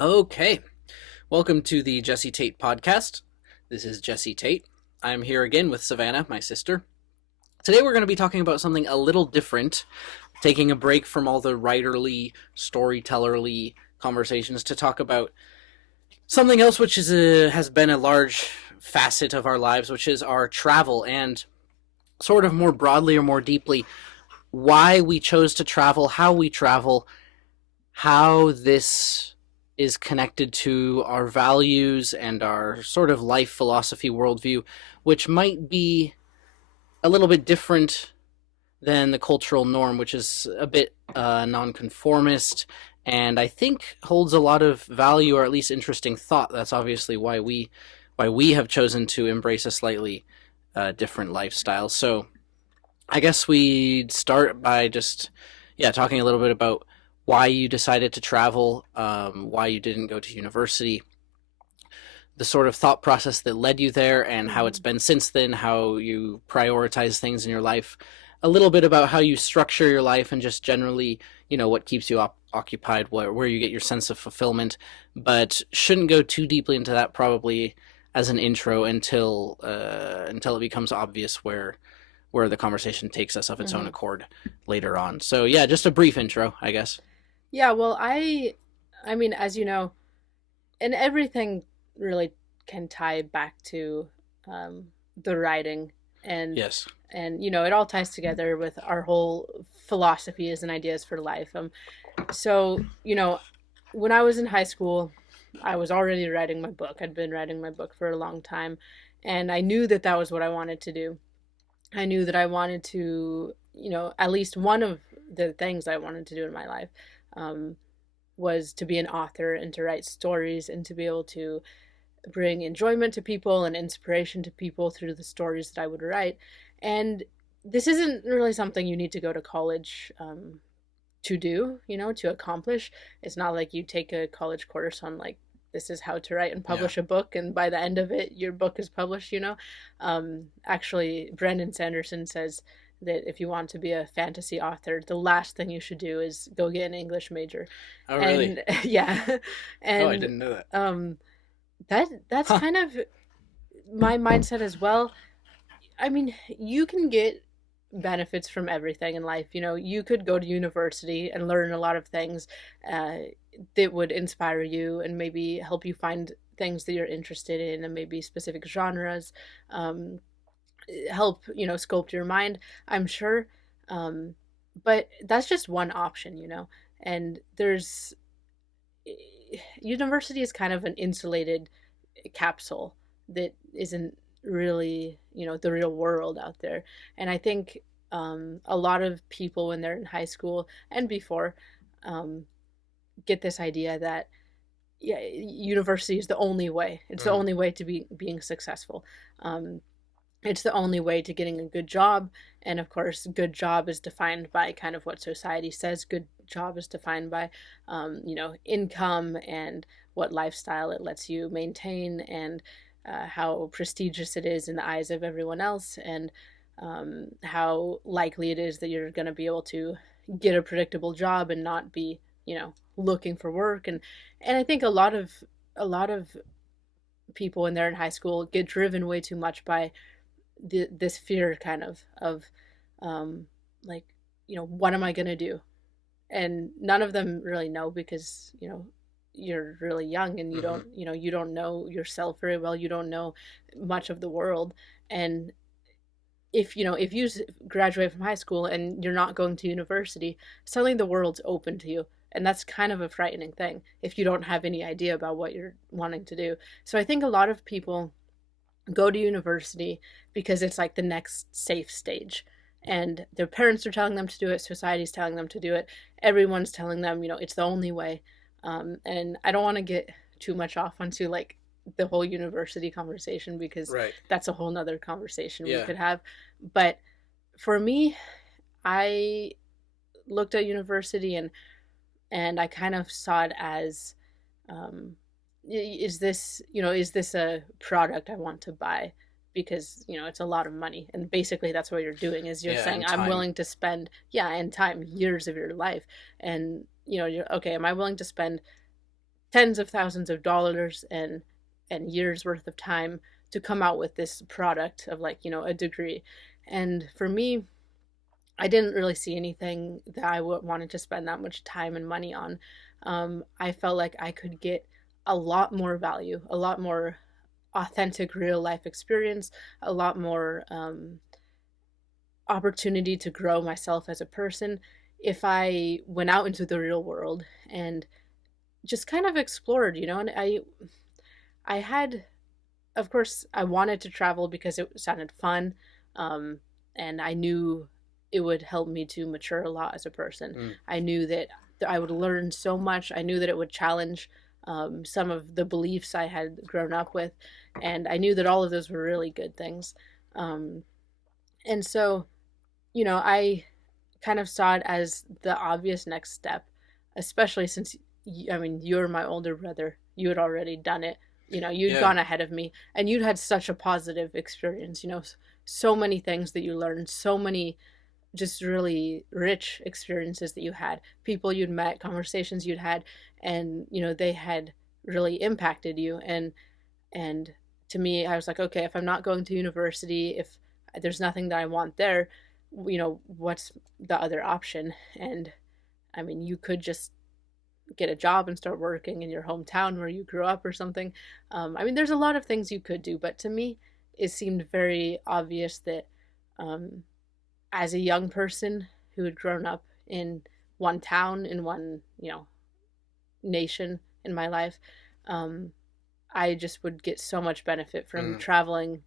Okay, welcome to the Jesse Tate podcast. This is Jesse Tate. I'm here again with Savannah, my sister. Today we're going to be talking about something a little different, taking a break from all the writerly, storytellerly conversations to talk about something else which has been a large facet of our lives, which is our travel and sort of more broadly or more deeply, why we chose to travel, how this is connected to our values and our sort of life philosophy worldview, which might be a little bit different than the cultural norm, which is a bit nonconformist, and I think holds a lot of value or at least interesting thought. That's obviously why we have chosen to embrace a slightly different lifestyle. So I guess we'd start by just talking a little bit about why you decided to travel, why you didn't go to university, the sort of thought process that led you there, and how it's been since then, how you prioritize things in your life, a little bit about how you structure your life, and just generally, what keeps you occupied, where you get your sense of fulfillment. But shouldn't go too deeply into that probably as an intro until it becomes obvious where the conversation takes us of its own accord later on. So yeah, just a brief intro, I guess. Yeah, well, I mean, as you know, and everything really can tie back to the writing and Yes. it all ties together with our whole philosophies and ideas for life. So when I was in high school, I was already writing my book. I'd been writing my book for a long time, and I knew that that was what I wanted to do. I knew that I wanted to, at least one of the things I wanted to do in my life um, was to be an author and to write stories and to be able to bring enjoyment to people and inspiration to people through the stories that I would write. And this isn't really something you need to go to college to do, to accomplish. It's not like you take a college course on like, this is how to write and Yeah. publish a book, and by the end of it your book is published. Actually, Brandon Sanderson says that if you want to be a fantasy author, the last thing you should do is go get an English major. Oh, really? And yeah. Oh, I And didn't know that. that's Huh. kind of my mindset as well. I mean, you can get benefits from everything in life. You could go to university and learn a lot of things uh, that would inspire you and maybe help you find things that you're interested in and maybe specific genres. Um, Help, sculpt your mind, I'm sure. Um, but that's just one option. And there's university is kind of an insulated capsule that isn't really the real world out there. And I think a lot of people when they're in high school and before um, get this idea that yeah, university is the only way. It's the Mm. only way to being successful. It's the only way to getting a good job. And of course, good job is defined by kind of what society says good job is defined by, income and what lifestyle it lets you maintain, and how prestigious it is in the eyes of everyone else, and how likely it is that you're going to be able to get a predictable job and not be, looking for work. And I think a lot of people when they're in high school get driven way too much by this fear kind of um like, what am I going to do? And none of them really know, because you're really young and you Mm-hmm. don't you don't know yourself very well, you don't know much of the world. And if you graduate from high school and you're not going to university, suddenly the world's open to you, and that's kind of a frightening thing if you don't have any idea about what you're wanting to do. So I think a lot of people go to university because it's like the next safe stage, and their parents are telling them to do it, society's telling them to do it, everyone's telling them it's the only way. And I don't want to get too much off onto like the whole university conversation, because Right. that's a whole nother conversation we Yeah. could have. But for me, I looked at university, and I kind of saw it as, um, is this a product I want to buy? Because it's a lot of money, and basically that's what you're doing, is you're Yeah, saying and I'm time. willing to spend, yeah, and time, years of your life. And you're okay, am I willing to spend tens of thousands of dollars and years worth of time to come out with this product of like, a degree. And for me, I didn't really see anything that wanted to spend that much time and money on. I felt like I could get a lot more value, a lot more authentic real life experience, a lot more opportunity to grow myself as a person if I went out into the real world and just kind of explored, and I had, of course, I wanted to travel because it sounded fun, um, and I knew it would help me to mature a lot as a person. Mm. I knew that I would learn so much. I knew that it would challenge some of the beliefs I had grown up with, and I knew that all of those were really good things. Um, and so, I kind of saw it as the obvious next step, especially since, I mean, you're my older brother. You had already done it. You'd Yeah. gone ahead of me, and you'd had such a positive experience. So many things that you learned, so many just really rich experiences that you had, people you'd met, conversations you'd had, and they had really impacted you. And to me, I was like, okay, if I'm not going to university, if there's nothing that I want there, what's the other option? And I mean, you could just get a job and start working in your hometown where you grew up or something. I mean, there's a lot of things you could do, but to me, it seemed very obvious that um, as a young person who had grown up in one town, in one, nation in my life, um, I just would get so much benefit from Mm. traveling,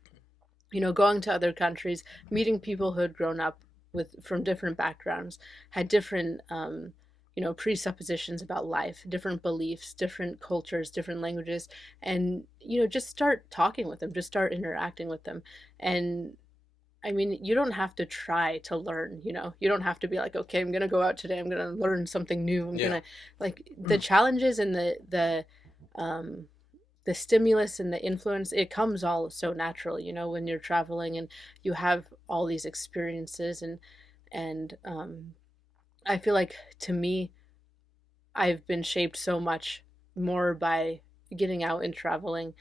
going to other countries, meeting people who had grown up from different backgrounds, had different presuppositions about life, different beliefs, different cultures, different languages, and just start talking with them, just start interacting with them. And I mean, you don't have to try to learn, you don't have to be like, okay, I'm going to go out today, I'm going to learn something new, I'm going Yeah. to, like, the challenges and um the stimulus and the influence, it comes all so naturally, when you're traveling and you have all these experiences. And I feel like, to me, I've been shaped so much more by getting out and traveling,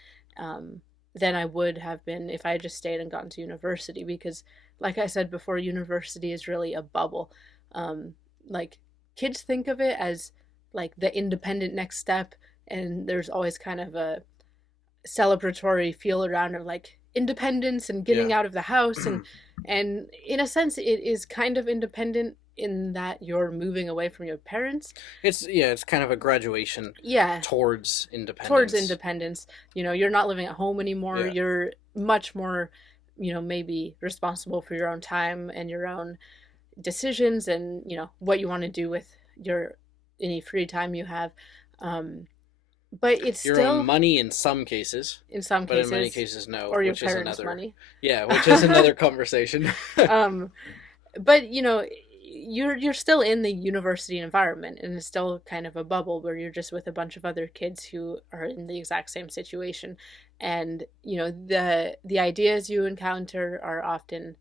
than I would have been if I had just stayed and gone to university. Because, like I said before, university is really a bubble. Um, like, kids think of it as like the independent next step, and there's always kind of a celebratory feel around of like independence and getting Yeah. out of the house, and in a sense it is kind of independent in that you're moving away from your parents. It's kind of a graduation Yeah, towards towards independence. independence. You're not living at home anymore. Yeah. You're much more, maybe responsible for your own time and your own decisions, and what you want to do with your any free time you have. But it's Your own still, money in some cases, in some but in many cases, cases no, or your which is parents' another. money. Yeah, which is another conversation. um, but you're still in the university environment, and it's still kind of a bubble where you're just with a bunch of other kids who are in the exact same situation. And the ideas you encounter are often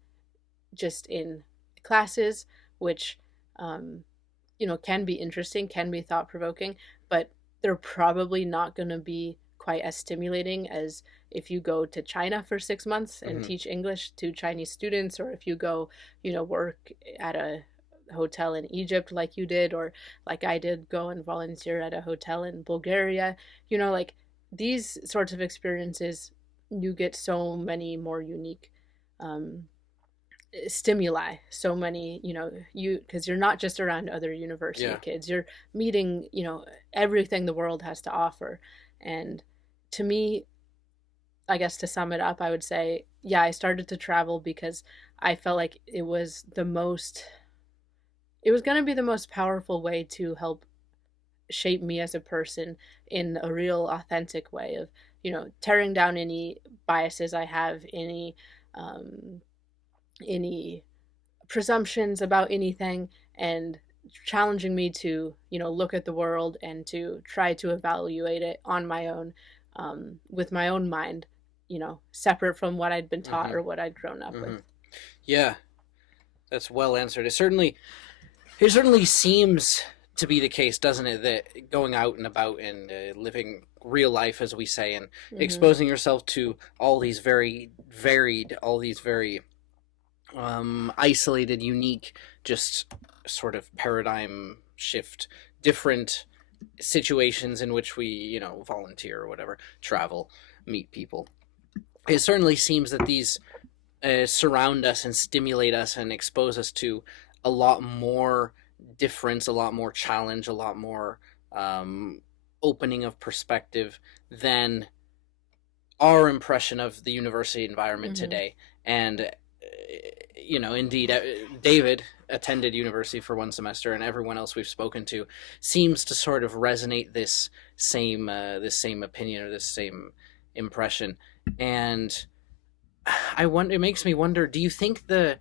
just in classes, which can be interesting, can be thought provoking, but they're probably not going to be quite as stimulating as if you go to China for 6 months and Hmm. teach English to Chinese students, or if you go, work at a hotel in Egypt like you did, or like I did, go and volunteer at a hotel in Bulgaria. Like, these sorts of experiences, you get so many more unique um, stimuli, so many, because you're not just around other university Yeah. kids, you're meeting, everything the world has to offer. And to me, I guess, to sum it up, I would say, yeah, I started to travel because I felt like it was going to be the most powerful way to help shape me as a person in a real authentic way of, tearing down any biases I have, um any presumptions about anything, and challenging me to, look at the world and to try to evaluate it on my own, with my own mind, separate from what I'd been taught Hmm. or what I'd grown up with. Hmm. Yeah, that's well answered. It certainly seems to be the case, doesn't it? That going out and about and living real life, as we say, and Mhm. exposing yourself to all these very varied, all these very isolated, unique, just sort of paradigm shift, different situations in which we, volunteer or whatever, travel, meet people. It certainly seems that these surround us and stimulate us and expose us to a lot more difference, a lot more challenge, a lot more um, opening of perspective than our impression of the university environment Mhm. today. And indeed, David attended university for one semester, and everyone else we've spoken to seems to sort of resonate this same opinion or this same impression. And I wonder. It makes me wonder. Do you think the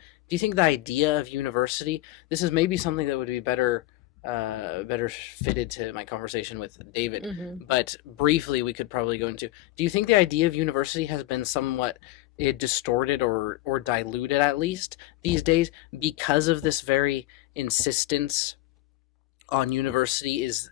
idea of university? This is maybe something that would be better fitted to my conversation with David. Mhm. But briefly, we could probably go into. Do you think the idea of university has been somewhat distorted or diluted at least these days because of this very insistence on university is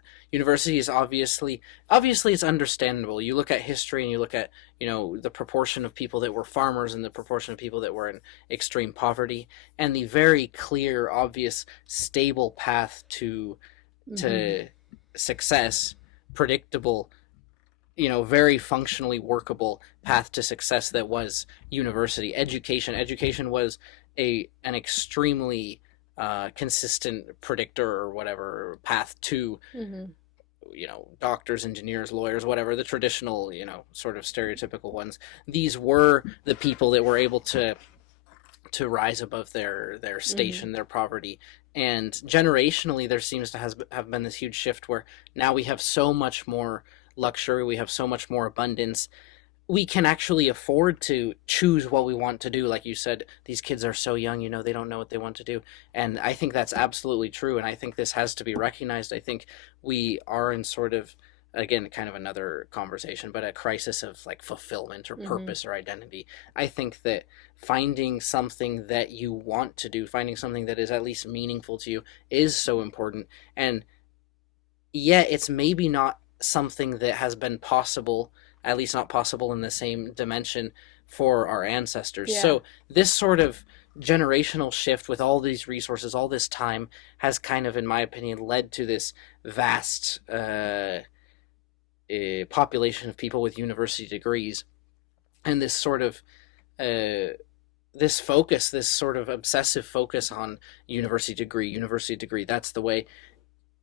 obviously it's understandable. You look at history and you look at the proportion of people that were farmers and the proportion of people that were in extreme poverty, and the very clear, obvious, stable path Mhm. to success, predictable, very functionally workable path to success that was university education was an extremely consistent predictor or whatever path to Mhm. doctors, engineers, lawyers, whatever the traditional sort of stereotypical ones. These were the people that were able to rise above their Mhm. station, their poverty. And generationally, there seems to have been this huge shift where now we have so much more luxury, we have so much more abundance, we can actually afford to choose what we want to do. Like you said, these kids are so young, they don't know what they want to do. And I think that's absolutely true. And I think this has to be recognized. I think we are in sort of, again, kind of another conversation, but a crisis of like fulfillment or Mhm. purpose or identity. I think that finding something that you want to do, finding something that is at least meaningful to you is so important. And yet it's maybe not something that has been possible, at least not possible in the same dimension for our ancestors. Yeah. So this sort of generational shift with all these resources, all this time, has kind of, in my opinion, led to this vast population of people with university degrees, and this sort of uh, this sort of obsessive focus on university degree. That's the way.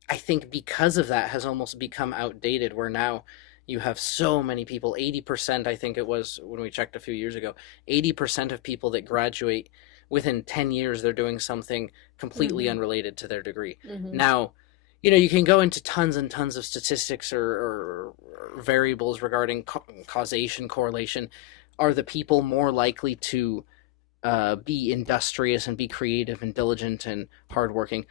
I think because of that has almost become outdated, where now you have so many people, 80%, I think it was when we checked a few years ago, 80% of people that graduate within 10 years, they're doing something completely Mhm. unrelated to their degree. Mhm. Now, you can go into tons and tons of statistics or variables regarding causation, correlation. Are the people more likely to be industrious and be creative and diligent and hardworking?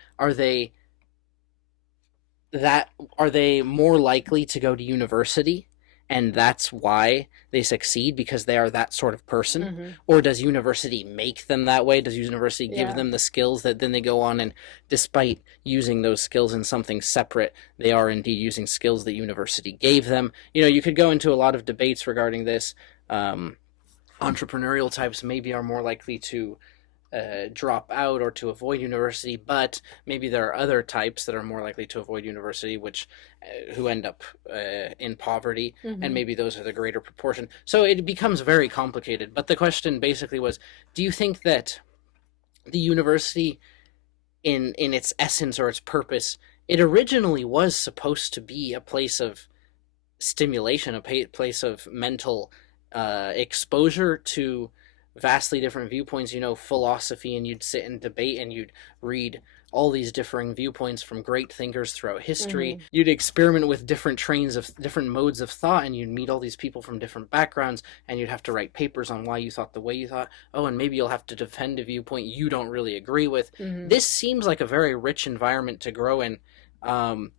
That are they more likely to go to university, and that's why they succeed because they are that sort of person? Mhm. Or does university make them that way? Does university give Yeah. them the skills that then they go on and, despite using those skills in something separate, they are indeed using skills that university gave them? You could go into a lot of debates regarding this. Entrepreneurial types maybe are more likely to drop out or to avoid university, but maybe there are other types that are more likely to avoid university, which who end up in poverty, and Mhm. maybe those are the greater proportion. So it becomes very complicated. But the question basically was, do you think that the university, in its essence or its purpose, it originally was supposed to be a place of stimulation, a place of mental exposure to vastly different viewpoints, philosophy, and you'd sit and debate and you'd read all these differing viewpoints from great thinkers throughout history. Mhm. You'd experiment with different modes of thought, and you'd meet all these people from different backgrounds, and you'd have to write papers on why you thought the way you thought. Oh, and maybe you'll have to defend a viewpoint you don't really agree with. Mhm. This seems like a very rich environment to grow in. Um,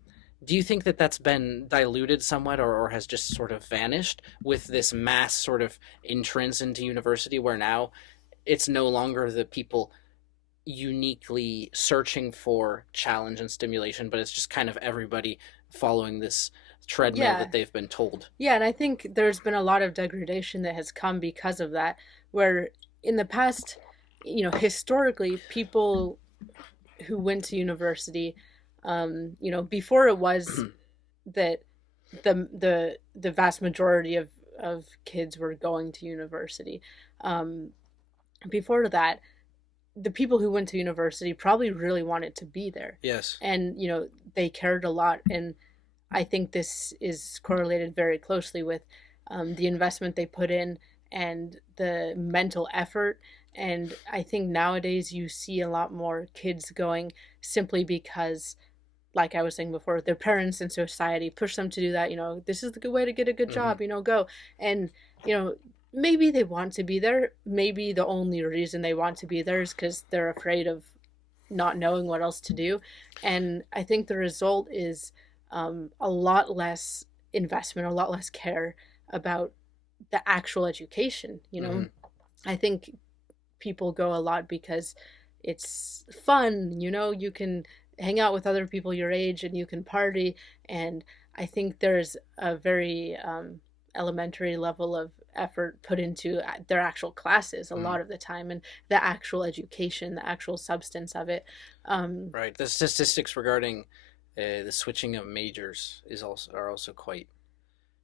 do you think that that's been diluted somewhat, or has just sort of vanished with this mass sort of entrance into university, where now it's no longer the people uniquely searching for challenge and stimulation, but it's just kind of everybody following this treadmill Yeah. that they've been told. Yeah, and I think there's been a lot of degradation that has come because of that, where in the past, historically, people who went to university, before it was that the vast majority of kids were going to university. Um, Before that, the people who went to university probably really wanted to be there, Yes. and they cared a lot. And I think this is correlated very closely with the investment they put in and the mental effort. And I think nowadays you see a lot more kids going simply because, like I was saying before, their parents and society push them to do that. This is the good way to get a good Hmm. job, go. And, you know, maybe they want to be there. Maybe the only reason they want to be there is because they're afraid of not knowing what else to do. And I think the result is a lot less investment, a lot less care about the actual education. Hmm. I think people go a lot because it's fun. You can hang out with other people your age and you can party. And I think there's a very elementary level of effort put into their actual classes a Hmm. lot of the time, and the actual education, the actual substance of it. um, Right. The statistics regarding the switching of majors are also quite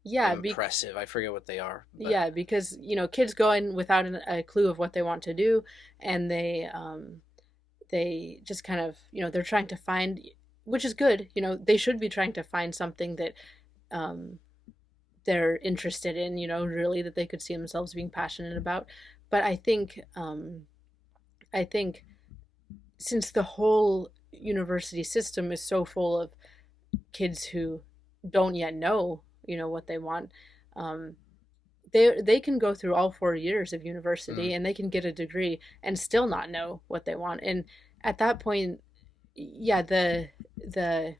yeah, impressive. I forget what they are, but yeah, because kids go in without a clue of what they want to do, and they just kind of they're trying to find, which is good. They should be trying to find something that um, they're interested in, really, that they could see themselves being passionate about. But I think since the whole university system is so full of kids who don't yet know what they want, um, they can go through all 4 years of mm, university and they can get a degree and still not know what they want. And at that point, yeah, the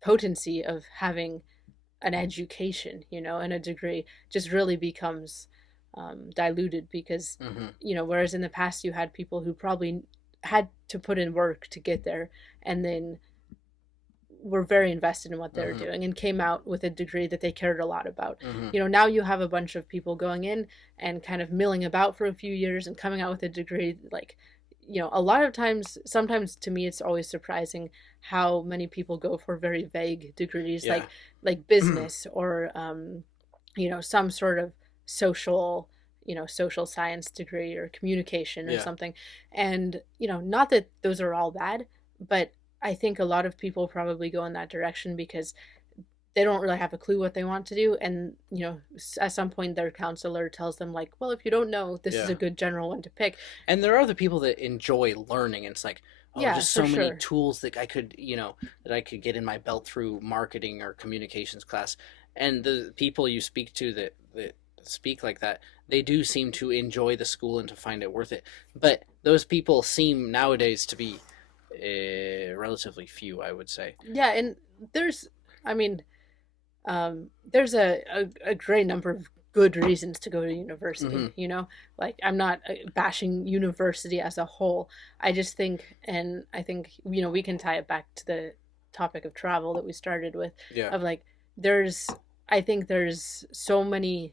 potency of having an education, and a degree just really becomes diluted, because hmm, whereas in the past you had people who probably had to put in work to get there, and then were very invested in what they were hmm, doing and came out with a degree that they cared a lot about. hmm, Now you have a bunch of people going in and kind of milling about for a few years and coming out with a degree. Like, a lot of times, sometimes to me, it's always surprising how many people go for very vague degrees, yeah, like business, or some sort of social social science degree, or communication, or yeah. something. And not that those are all bad, but I think a lot of people probably go in that direction because they don't really have a clue what they want to do. And, at some point their counselor tells them, like, well, if you don't know, this is Yeah. a good general one to pick. And there are the people that enjoy learning, and it's like, oh, Yeah, just for so many sure. tools that I could get in my belt through marketing or communications class. And the people you speak to that speak like that, they do seem to enjoy the school and to find it worth it. But those people seem nowadays to be relatively few, I would say. Yeah, and there's, I mean, there's a great number of good reasons to go to Hmm. university. Like, I'm not bashing university as a whole. I just think, and I think we can tie it back to the topic of travel that we started with, Yeah. of like, there's I think there's so many,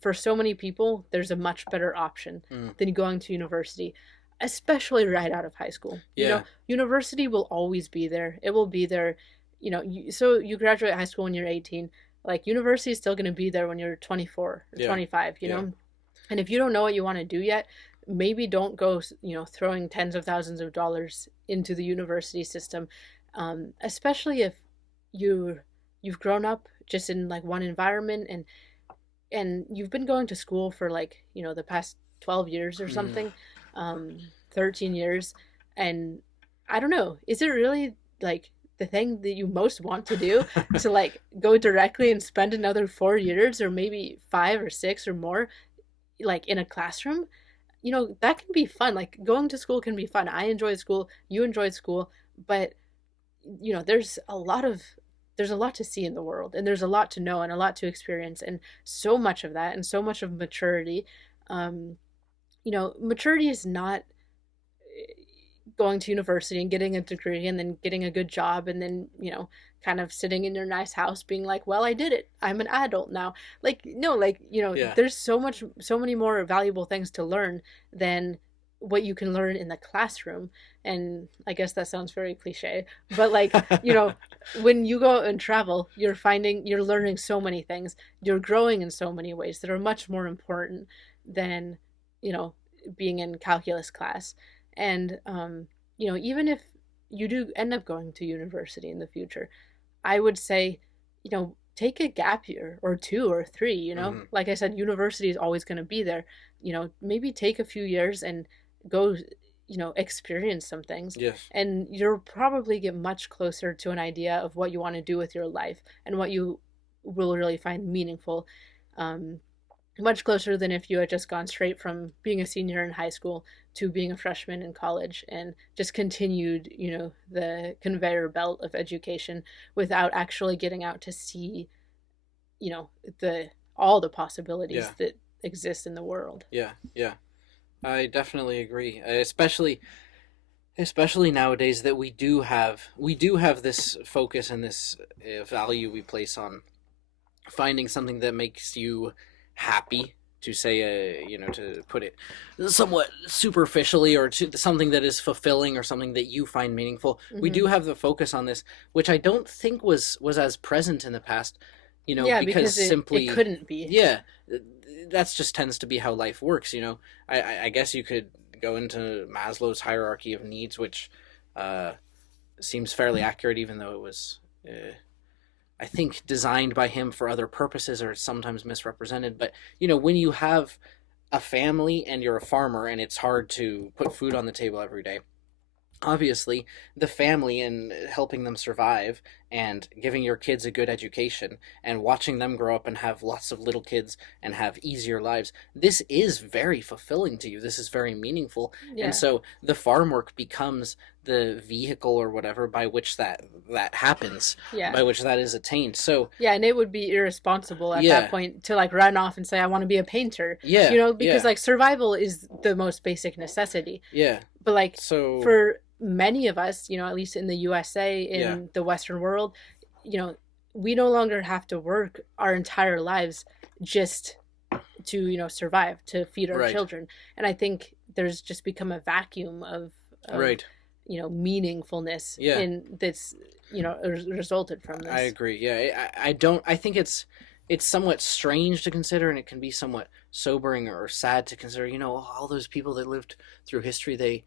for so many people, there's a much better option Mm. than going to university, especially right out of high school. Yeah. University will always be there. It will be there. So you graduate high school when you're 18. Like, university is still going to be there when you're 24 or Yeah. 25. Yeah. And if you don't know what you want to do yet, maybe don't go throwing tens of thousands of dollars into the university system, especially if you you've grown up just in like one environment, and you've been going to school for, like, the past 12 years or Mm. something, 13 years. And I don't know, is it really like the thing that you most want to do, to like go directly and spend another 4 years, or maybe 5 or 6 or more, like in a classroom? That can be fun. Like, going to school can be fun. I enjoyed school, you enjoyed school, but there's a lot to see in the world, and there's a lot to know and a lot to experience, and so much of that, and so much of maturity. Maturity is not going to university and getting a degree and then getting a good job and then, kind of sitting in your nice house being like, well, I did it. I'm an adult now. Like, no, like, Yeah. there's so many more valuable things to learn than what you can learn in the classroom. And I guess that sounds very cliche, but like, when you go and travel, you're learning so many things. You're growing in so many ways that are much more important than, you know, being in calculus class. And, even if you do end up going to university in the future, I would say, take a gap year or two or three, Hmm. like I said, university is always going to be there. Maybe take a few years and go, experience some things. Yes. And you'll probably get much closer to an idea of what you want to do with your life and what you will really find meaningful. Um, Much closer than if you had just gone straight from being a senior in high school to being a freshman in college and just continued, the conveyor belt of education without actually getting out to see, you know, the all the possibilities Yeah. that exist in the world. Yeah. Yeah. I definitely agree. Especially nowadays that we do have this focus and this value we place on finding something that makes you happy, to say to put it somewhat superficially, or to something that is fulfilling or something that you find meaningful. We Hmm. do have the focus on this, which I don't think was as present in the past, Yeah, because because it simply, couldn't be. yeah, that's just tends to be how life works. I guess you could go into Maslow's hierarchy of needs, which uh, seems fairly accurate, even though it was I think designed by him for other purposes, or it's sometimes misrepresented. But when you have a family and you're a farmer and it's hard to put food on the table every day, obviously the family and helping them survive and giving your kids a good education and watching them grow up and have lots of little kids and have easier lives, this is very fulfilling to you, this is very meaningful. And Yeah. so the farm work becomes the vehicle or whatever by which that happens, Yeah. by which that is attained. So Yeah, and it would be irresponsible at that yeah, point to like run off and say I want to be a painter, yeah, because yeah, like survival is the most basic necessity. yeah. But like So for many of us, at least in the USA, yeah, in the Western world, you know, we no longer have to work our entire lives just to, survive, to feed our right, children. And I think there's just become a vacuum of right, meaningfulness yeah. in that's, resulted from I this. agree. Yeah, I don't. I think it's somewhat strange to consider, and it can be somewhat sobering or sad to consider. All those people that lived through history, they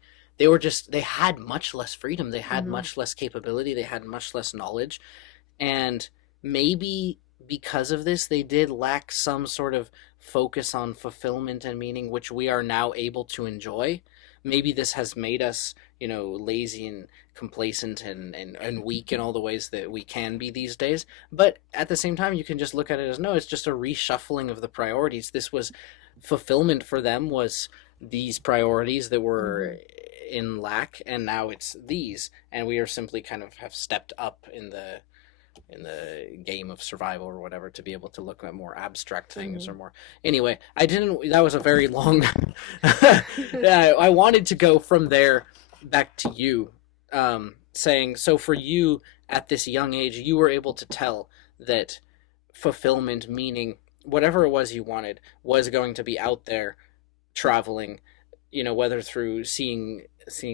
had much less freedom, they had Hmm. much less capability, they had much less knowledge, and maybe because of this, they did lack some sort of focus on fulfillment and meaning, which we are now able to enjoy. Maybe this has made us, lazy and complacent and weak in all the ways that we can be these days. But at the same time, you can just look at it as, no, it's just a reshuffling of the priorities. This was fulfillment for them, was these priorities that Hmm. were in lack, and now it's these, and we are simply kind of have stepped up in the game of survival or whatever, to be able to look at more abstract things, or Hmm. more. Anyway, I didn't that was a very long yeah, I wanted to go from there back to you, saying, so for you at this young age, you were able to tell that fulfillment, meaning whatever it was you wanted, was going to be out there traveling, whether through seeing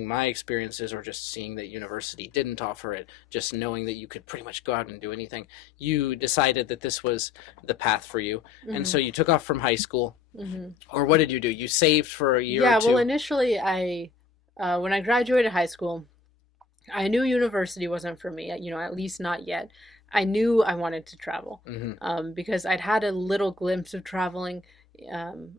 my experiences, or just seeing that university didn't offer it, just knowing that you could pretty much go out and do anything. You decided that this was the path for you, and so Hmm. you took off from high school. Hmm. Or what did you do? You saved for a year or Yeah, well, two. initially, when I graduated high school, I knew university wasn't for me, at least not yet. I knew I wanted to travel, Hmm. because I'd had a little glimpse of traveling. Um,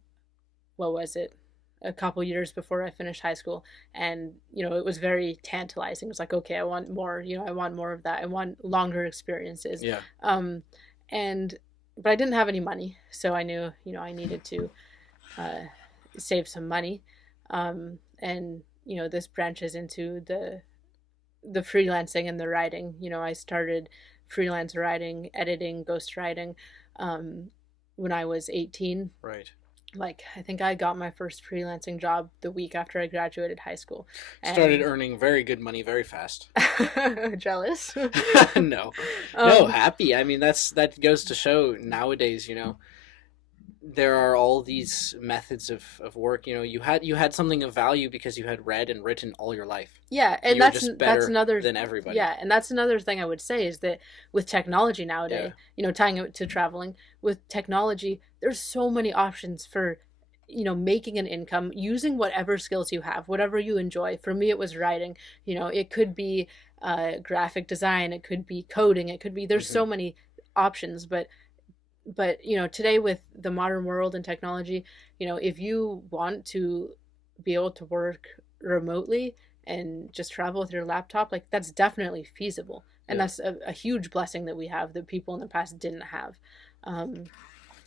what was it? A couple years before I finished high school, and it was very tantalizing. It was like, okay, I want more. I want more of that. I want longer experiences. Yeah. Um, and but I didn't have any money, so I knew I needed to uh, save some money. And this branches into the freelancing and the writing. I started freelance writing, editing, ghostwriting, when I was 18. Right. Like, I think I got my first freelancing job the week after I graduated high school. Started And earning very good money very fast. jealous. No, no, um, happy. I mean, that goes to show nowadays. There are all these methods of work. You had something of value because you had read and written all your life. yeah, and You were that's just that's better another than everybody. yeah, and that's another thing I would say is that with technology Yeah. nowadays, tying it to traveling, with technology, there's so many options for making an income using whatever skills you have, whatever you enjoy. For me, it was writing. It could be graphic design, it could be coding, it could be, there's Hmm. so many options. But today with the modern world and technology, if you want to be able to work remotely and just travel with your laptop, like that's definitely feasible, and Yeah. that's a huge blessing that we have that people in the past didn't have. Um,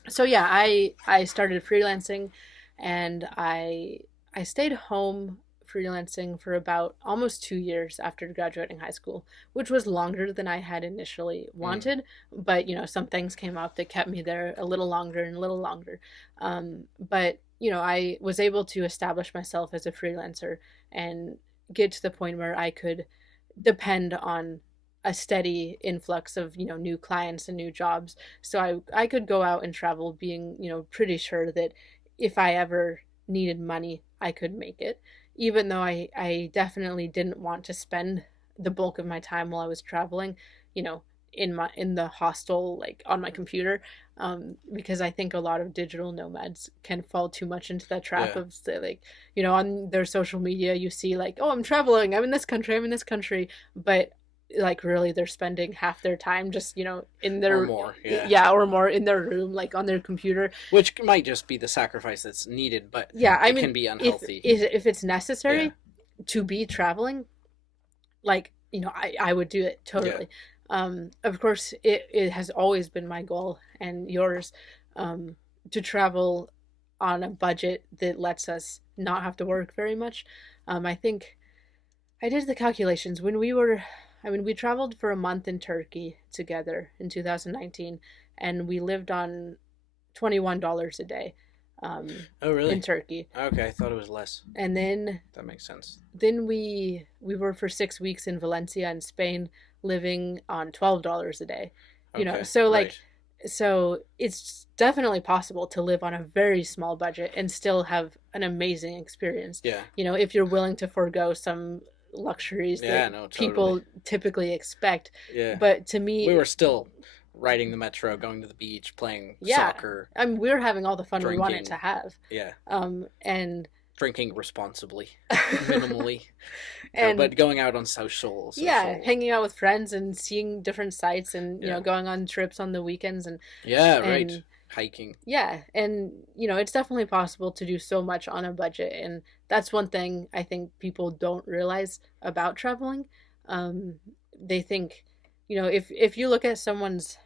so yeah, I started freelancing, and I stayed home freelancing for about almost 2 years after graduating high school, which was longer than I had initially Mm. wanted. But some things came up that kept me there a little longer and a little longer. But I was able to establish myself as a freelancer and get to the point where I could depend on a steady influx of new clients and new jobs, so I could go out and travel being pretty sure that if I ever needed money I could make it, even though I definitely didn't want to spend the bulk of my time while I was traveling you know in the hostel, like on my computer, because I think a lot of digital nomads can fall too much into that trap Yeah. of, say, like, on their social media you see like, oh, I'm traveling, I'm in this country, I'm in this country, but like really they're spending half their time just in Or their, more. Yeah. yeah, or more, in their room, like on their computer. Which might just be the sacrifice that's needed, but Yeah, I it mean, can be if unhealthy. if it's Yeah. necessary to be traveling, like, I would do it Yeah. totally. Of course it has always been my goal and yours, um to travel on a budget that lets us not have to work very much. I think I did the calculations when we traveled for a month in Turkey together in 2019, and we lived on $21 a day, Oh, in really? Turkey. Okay, I thought it was less. And That makes sense. then we were for 6 weeks in Valencia in Spain, living on $12 a day. Okay, So like, right. so it's definitely possible to live on a very small budget and still have an amazing experience. Yeah. If you're willing to forego some luxuries that Yeah, no, totally. people typically expect. Yeah. But to We me, were still riding the metro, going to the beach, playing yeah, soccer, I mean, we're having all the fun we wanted to drinking. have. Yeah. And Drinking responsibly, minimally. No, and but going out on yeah, social. hanging out with friends and seeing different sites, and Yeah. going on trips on the weekends, Yeah, right. and Hiking. yeah, and it's definitely possible to do so much on a budget, and that's one thing I think people don't realize about traveling. They think, if you look at someone's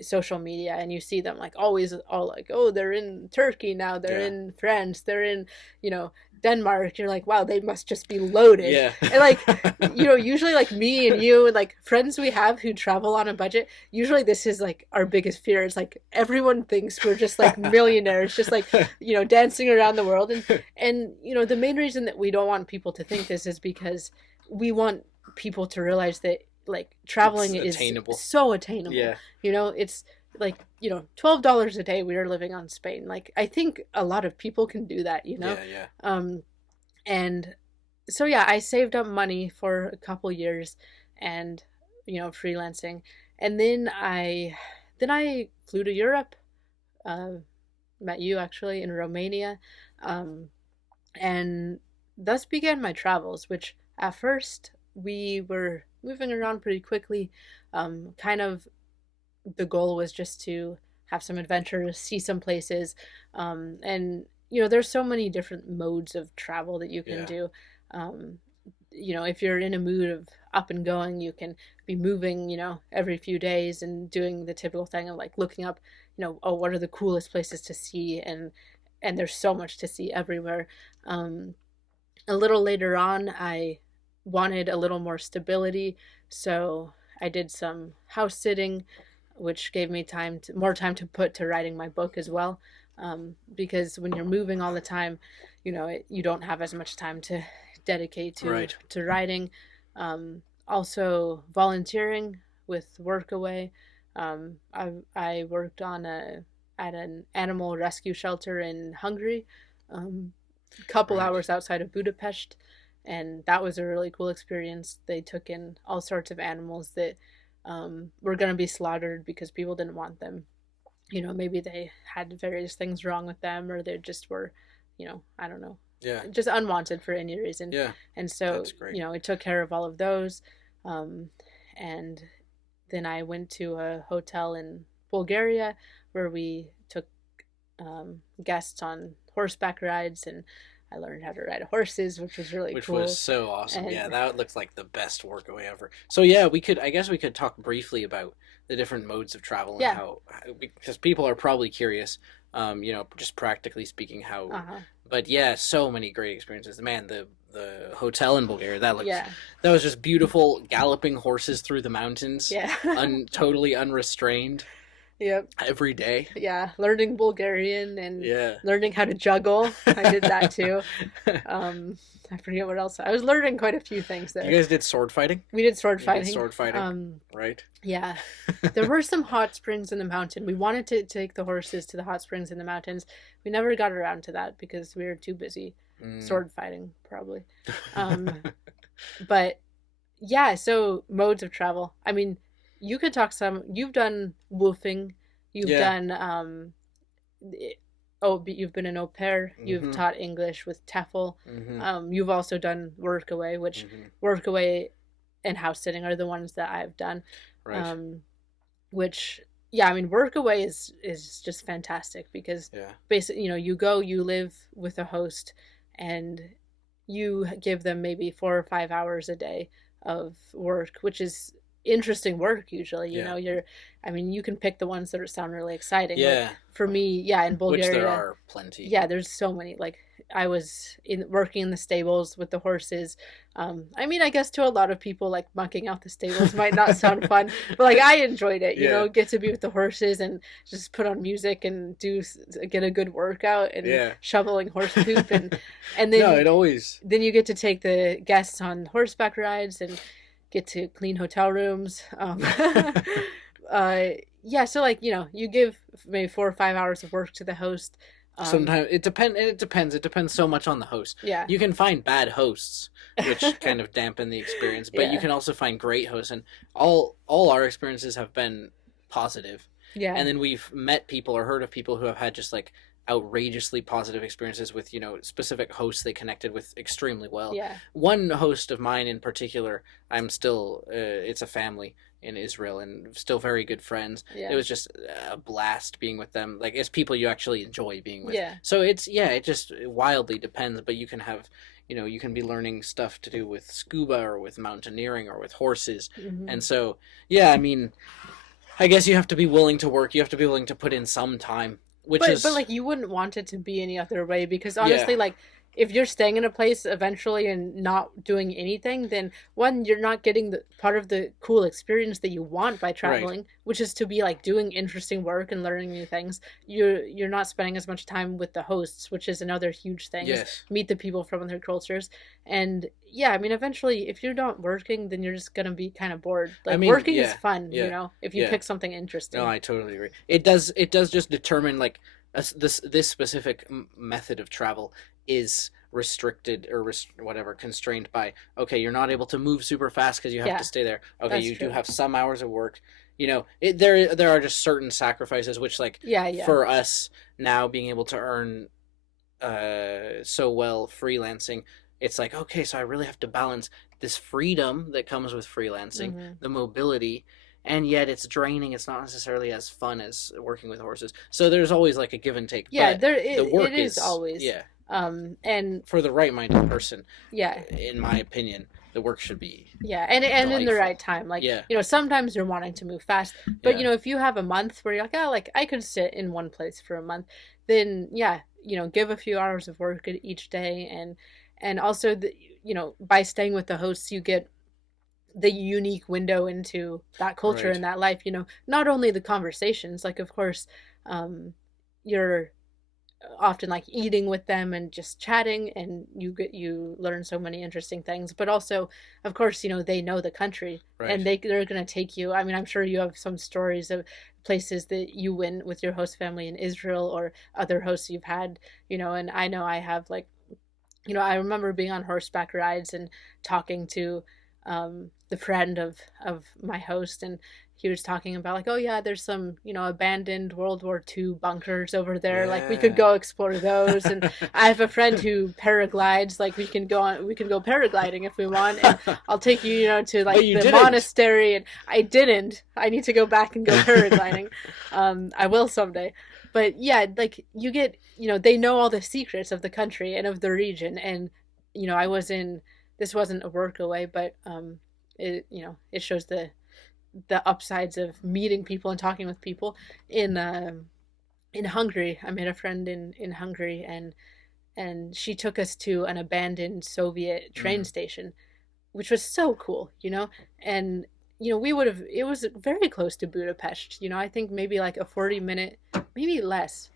social media and you see them like always all like, oh, they're in Turkey now, they're Yeah. in France, they're in you know Denmark, you're like, wow, they must just be loaded. Yeah. And like, usually like me and you and like friends we have who travel on a budget, usually this is like our biggest fear. It's like everyone thinks we're just like millionaires, just like, dancing around the world. And the main reason that we don't want people to think this is because we want people to realize that like It's traveling is attainable. so attainable. Yeah. It's like, $12 a day we are living on Spain. Like, I think a lot of people can do that. Yeah, yeah. um and so yeah, I saved up money for a couple years, and freelancing, and then I flew to Europe. uh Met you actually in Romania, um and thus began my travels, which at first we were moving around pretty quickly. Kind of the goal was just to have some adventures, see some places, and there's so many different modes of travel that you can Yeah. do. Um, if you're in a mood of up and going, you can be moving, every few days and doing the typical thing of like looking up, oh, what are the coolest places to see, and there's so much to see everywhere. Um, a little later on, I wanted a little more stability, so I did some house sitting, which gave me more time to put to writing my book as well. Because when you're moving all the time, you don't have as much time to dedicate Right. to writing. Also volunteering with Workaway. I worked at an animal rescue shelter in Hungary, a couple Right. hours outside of Budapest, and that was a really cool experience. They took in all sorts of animals that were going to be slaughtered because people didn't want them. Maybe they had various things wrong with them, or they just were, I don't know, Yeah. just unwanted for any reason. Yeah. And so, That's great. it took care of all of those. And then I went to a hotel in Bulgaria where we took guests on horseback rides, and I learned how to ride horses, which was really Which cool. was so awesome. And Yeah, that looks like the best workaway ever. So yeah, I guess we could talk briefly about the different modes of travel and yeah, because people are probably curious, just practically speaking uh-huh. but yeah, so many great experiences. Man, the hotel in Bulgaria, Yeah, that was just beautiful, galloping horses through the mountains, yeah. totally unrestrained Yep. every day. Yeah, learning Bulgarian and Yeah. learning how to juggle. I did that too. I forget what else. I was learning quite a few things You there. guys did sword fighting? We did sword You did fighting. sword fighting, right? Yeah. There were some hot springs in the mountain. We wanted to take the horses to the hot springs in the mountains. We never got around to that because we were too busy Mm. sword fighting, probably. Um, but yeah, so modes of travel. I mean, you could talk some. You've done woofing. You've Yeah. done you've been an au pair. You've Mm-hmm. taught English with TEFL. Mm-hmm. You've also done Workaway, which Mm-hmm. Workaway and house sitting are the ones that I've done. Right. Which yeah, I mean Workaway is just fantastic because Yeah. basically you live with a host and you give them maybe 4 or 5 hours a day of work, which is interesting work usually. Yeah. You can pick the ones that sound really exciting. Yeah. Like for me, yeah, in Bulgaria, Which there are plenty. yeah, there's so many. Like I was working in the stables with the horses. I guess to a lot of people, like mucking out the stables might not sound fun, but like I enjoyed it. Yeah. Get to be with the horses and just put on music and get a good workout and Yeah. shoveling horse poop and then No, it always. then you get to take the guests on horseback rides and get to clean hotel rooms. Yeah, so like you give maybe 4 or 5 hours of work to the host. Sometimes it depends. It depends. It depends so much on the host. Yeah. You can find bad hosts, which kind of dampen the experience, but you Yeah. can also find great hosts, and all our experiences have been positive. Yeah. And then we've met people or heard of people who have had just like outrageously positive experiences with specific hosts they connected with extremely well. Yeah. One host of mine in particular, I'm still it's a family in Israel and still very good friends. Yeah. It was just a blast being with them. Like it's people you actually enjoy being with. Yeah. So it just wildly depends, but you can have you can be learning stuff to do with scuba or with mountaineering or with horses. Mhm. And so yeah, I mean, I guess you have to be willing to work. You have to be willing to put in some time, which but is like you wouldn't want it to be any other way because honestly, like if you're staying in a place eventually and not doing anything, then one, you're not getting the part of the cool experience that you want by traveling, which is to be like doing interesting work and learning new things. You're not spending as much time with the hosts, which is another huge thing. Yes. Meet the people from other cultures. And yeah, I mean eventually if you're not working, then you're just gonna be kind of bored. Like working is fun, if you pick something interesting. No, I totally agree. It does just determine like this specific method of travel is restricted or whatever constrained by you're not able to move super fast because you have to stay there. That's You true. do have some hours of work. There are just certain sacrifices which like for us now being able to earn so well freelancing, it's like okay, so I really have to balance this freedom that comes with freelancing, Mhm. the mobility, and yet it's draining. It's not necessarily as fun as working with horses. So there's always like a give and take. Yeah, but the work it is always. yeah. And For the right-minded person, yeah, in my opinion, the work should be yeah, and in the delightful. right time. Like Yeah. sometimes you're wanting to move fast, but Yeah. if you have a month where you're like, oh, like I could sit in one place for a month, then yeah, give a few hours of work each day, and also by staying with the hosts, you get the unique window into that culture Right. and that life. Not only the conversations, like of course, you're often like eating with them and just chatting, and you learn so many interesting things, but also of course they know the country, Right. and they're going to take you. I mean, I'm sure you have some stories of places that you went with your host family in Israel, or other hosts you've had, and I know I have, like, I remember being on horseback rides and talking to the friend of my host, and he was talking about, like, oh yeah, there's some abandoned World War II bunkers over there. Like, we could Yeah. go explore those. And I have a friend who paraglides. Like, we can go paragliding if we want, and I'll take you, to But like you the didn't. monastery. And I didn't. I need to go back and go paragliding. I will someday. But yeah, like, you get, they know all the secrets of the country and of the region. And I was in, this wasn't a work away, but it shows the upsides of meeting people and talking with people in Hungary. I made a friend in Hungary, and she took us to an abandoned Soviet train Mm. station, which was so cool. And we would have, it was very close to Budapest. I think maybe like a 40-minute, maybe less.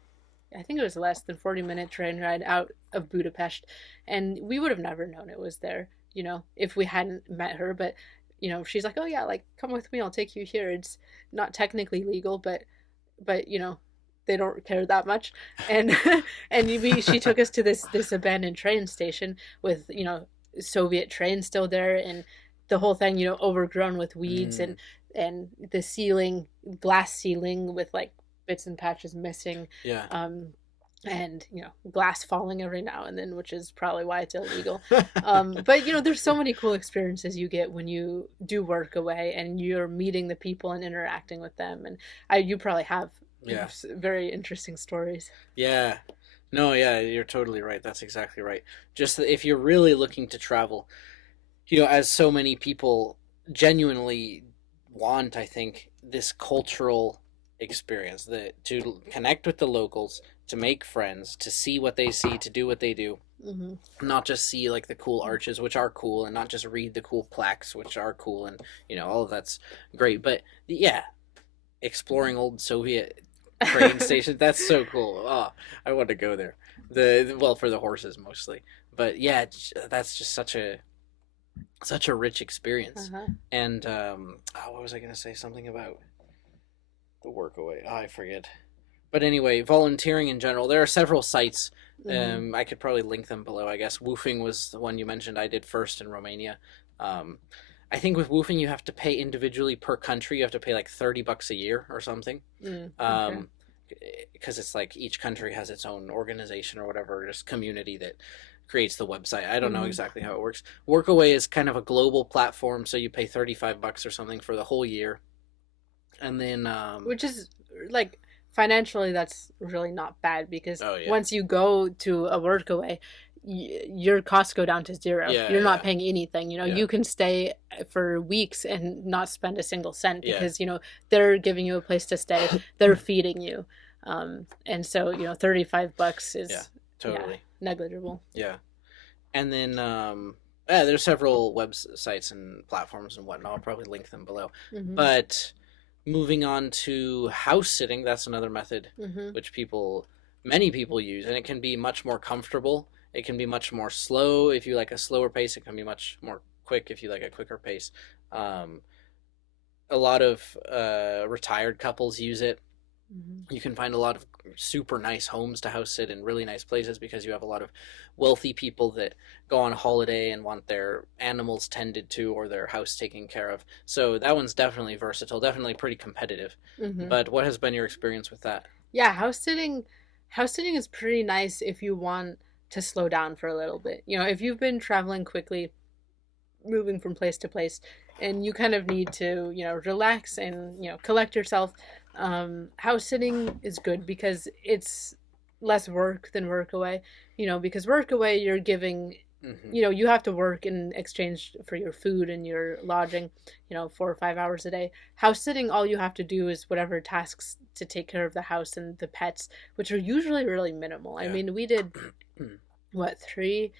I think it was less than 40-minute train ride out of Budapest, and we would have never known it was there, if we hadn't met her. But she's like, "Oh yeah, like, come with me, I'll take you here. It's not technically legal, but they don't care that much." And she took us to this abandoned train station with Soviet trains still there, and the whole thing overgrown with weeds, Mm. and the ceiling, glass ceiling with like bits and patches missing, Yeah. um and glass falling every now and then, which is probably why it's illegal. But there's so many cool experiences you get when you do work away, and you're meeting the people and interacting with them. And you probably have Yeah. very interesting stories. Yeah. No, yeah, you're totally right. That's exactly right. Just that if you're really looking to travel, as so many people genuinely want, I think, this cultural experience, to connect with the locals, to make friends, to see what they see, to do what they do, Hmm. not just see like the cool arches, which are cool, and not just read the cool plaques, which are cool, and all of that's great. But yeah, exploring old Soviet train stations, that's so cool. Oh, I want to go there. Well, for the horses mostly, but yeah, that's just such a rich experience. Uh-huh. And what was I going to say? Something about the work away. Oh, I forget. But anyway, volunteering in general. There are several sites. Hmm. I could probably link them below. I guess Woofing was the one you mentioned. I did first in Romania. Um, I think with Woofing you have to pay individually per country. You have to pay like $30 a year or something. Okay. Um, because it's like each country has its own organization or whatever, just community that creates the website. I don't know Hmm. exactly how it works. Workaway is kind of a global platform, so you pay $35 or something for the whole year, and then Which is, like, financially, that's really not bad, because oh yeah, once you go to a workaway, your costs go down to zero. yeah, You're not yeah, paying anything. yeah, You can stay for weeks and not spend a single cent, yeah, because they're giving you a place to stay, they're feeding you, and so $35 yeah, is, yeah, totally, negligible. yeah. And then yeah, there's several websites and platforms and whatnot. I'll probably link them below. Hmm. But moving on to house sitting, that's another method Hmm. which many people use, and it can be much more comfortable. It can be much more slow if you like a slower pace. It can be much more quick if you like a quicker pace. Um, a lot of retired couples use it. Hmm. You can find a lot of super nice homes to house sit in really nice places because you have a lot of wealthy people that go on holiday and want their animals tended to or their house taken care of. So that one's definitely versatile, definitely pretty competitive. Hmm. But what has been your experience with that? Yeah, house sitting is pretty nice if you want to slow down for a little bit. If you've been traveling quickly, moving from place to place, and you kind of need to, relax and, collect yourself, house sitting is good because it's less work than work away. Because work away, you're giving, Mm-hmm. you have to work in exchange for your food and your lodging, 4 or 5 hours a day. House sitting, all you have to do is whatever tasks to take care of the house and the pets, which are usually really minimal. I Yeah. mean, we did, what, three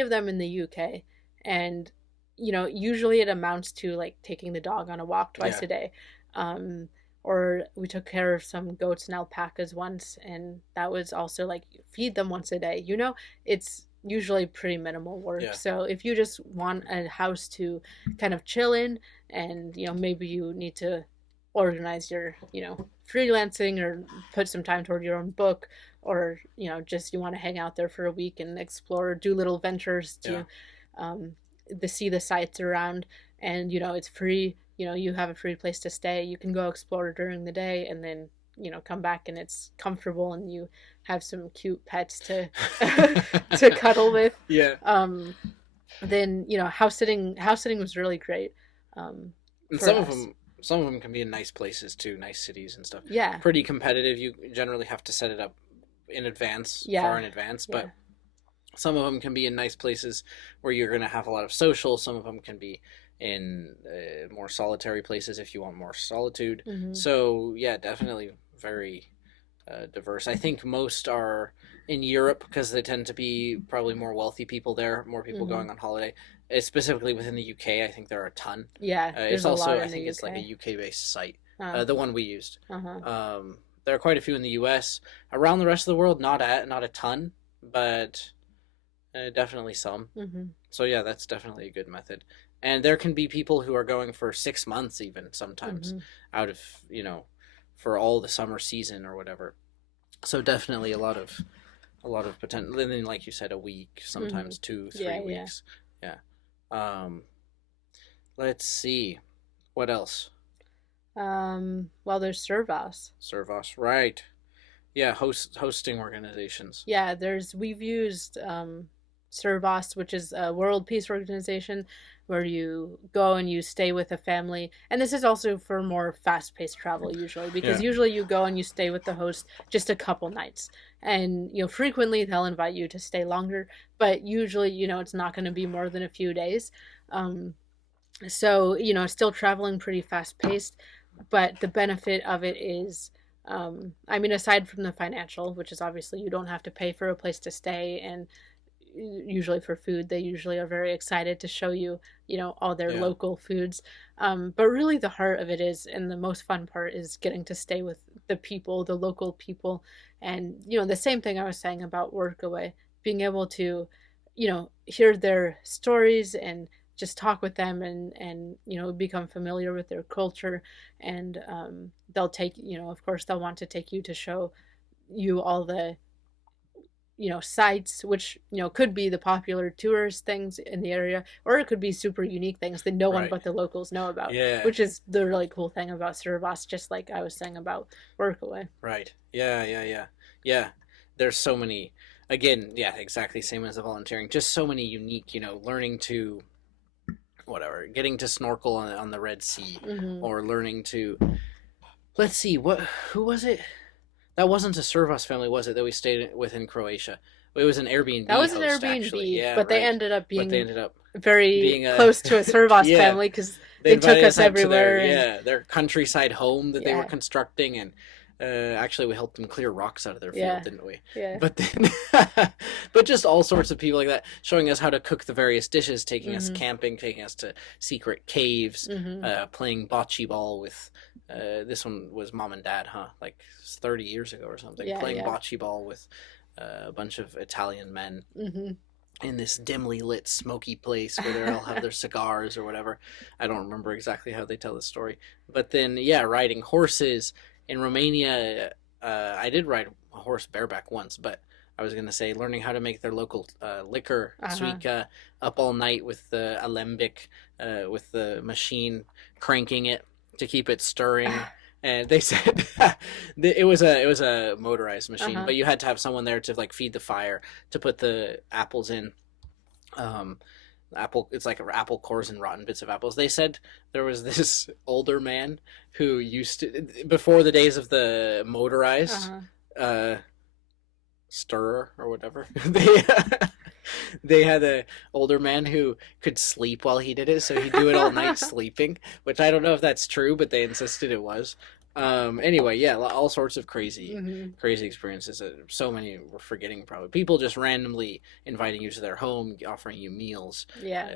of them in the UK, and usually it amounts to like taking the dog on a walk twice Yeah. a day. Um, or we took care of some goats and alpacas once, and that was also like feed them once a day. It's usually pretty minimal work. Yeah. So if you just want a house to kind of chill in, and maybe you need to organize your freelancing, or put some time toward your own book, or just you want to hang out there for a week and explore, do little ventures Yeah. to see the sites around, and it's free. You have a free place to stay. You can go explore during the day, and then come back and it's comfortable, and you have some cute pets to to cuddle with. Yeah. Then house sitting was really great, And for us. some of them can be in nice places too, nice cities and stuff. Yeah. Pretty competitive. You generally have to set it up in advance, far Yeah. in advance, Yeah. but some of them can be in nice places where you're going to have a lot of social. Some of them can be in more solitary places if you want more solitude. Hmm. So yeah, definitely very diverse. I think most are in Europe because they tend to be probably more wealthy people there, more people Hmm. going on holiday. Specifically within the UK, I think there are a ton. Yeah, It's there's a lot also, I in the think it's like a UK. UK based site, Uh, the one we used. uh-huh. There are quite a few in the US. Around the rest of the world, not a ton, but definitely some. Hmm. So yeah, that's definitely a good method. And there can be people who are going for 6 months, even sometimes, Hmm. out of for all the summer season or whatever. So definitely a lot of potential. And then, like you said, a week, Hmm. sometimes two, three Yeah, yeah. weeks. Yeah. Um, let's see, what else? Well, there's Servos. Servos, right? Yeah, hosting organizations. Yeah, we've used Servos, which is a World Peace Organization, where you go and you stay with a family. And this is also for more fast-paced travel usually, because Yeah, usually you go and you stay with the host just a couple nights. And frequently they'll invite you to stay longer, but usually it's not going to be more than a few days. Um, so still traveling pretty fast-paced, but the benefit of it is, I mean, aside from the financial, which is obviously you don't have to pay for a place to stay, and usually for food, they usually are very excited to show you, all their yeah, local foods. But really, the heart of it is, and the most fun part is getting to stay with the people, the local people, and the same thing I was saying about Workaway, being able to, hear their stories and just talk with them, and become familiar with their culture, and they'll take, of course they'll want to take you to show you all the sites, which could be the popular tourist things in the area, or it could be super unique things that no one right. but the locals know about, Yeah, which is the really cool thing about Servos, just like I was saying about Workaway. right. Yeah, yeah, yeah, yeah. There's so many. Again, yeah, exactly same as the volunteering. Just so many unique. Learning to whatever, getting to snorkel on the Red Sea, Hmm. or learning to. Let's see, who was it? That wasn't a Servos family, was it? That we stayed with in Croatia. It was an That Airbnb was an host, actually. Airbnb, Yeah, but they right. ended up But they being ended up very being close to a Servos yeah, family, because they they took invited us us out to their everywhere. And their countryside home that they were yeah, constructing, and actually we helped them clear rocks out of their field, yeah, didn't we? yeah. But then, but just all sorts of people like that, showing us how to cook the various dishes, taking us Hmm. camping, taking us to secret caves, Hmm. playing bocce ball with. This one was mom and dad, huh? Like 30 years ago or something. Yeah, Playing yeah. bocce ball with a bunch of Italian men Hmm. in this dimly lit, smoky place where they all have their cigars or whatever. I don't remember exactly how they tell the story. But then, yeah, riding horses in Romania. I did ride a horse bareback once, but I was gonna say learning how to make their local liquor, Uh-huh. suika, up all night with the alembic, with the machine cranking it to keep it stirring. And they said it was a motorized machine, Uh-huh. but you had to have someone there to like feed the fire, to put the apples in. Um, apple, it's like apple cores and rotten bits of apples. They said there was this older man who used to, before the days of the motorized Uh-huh. uh stirrer or whatever, they had a older man who could sleep while he did it, so he'd do it all night sleeping, which I don't know if that's true, but they insisted it was. Anyway, yeah, all sorts of Hmm. crazy experiences. So many we're forgetting, probably. People just randomly inviting you to their home, offering you meals. Yeah.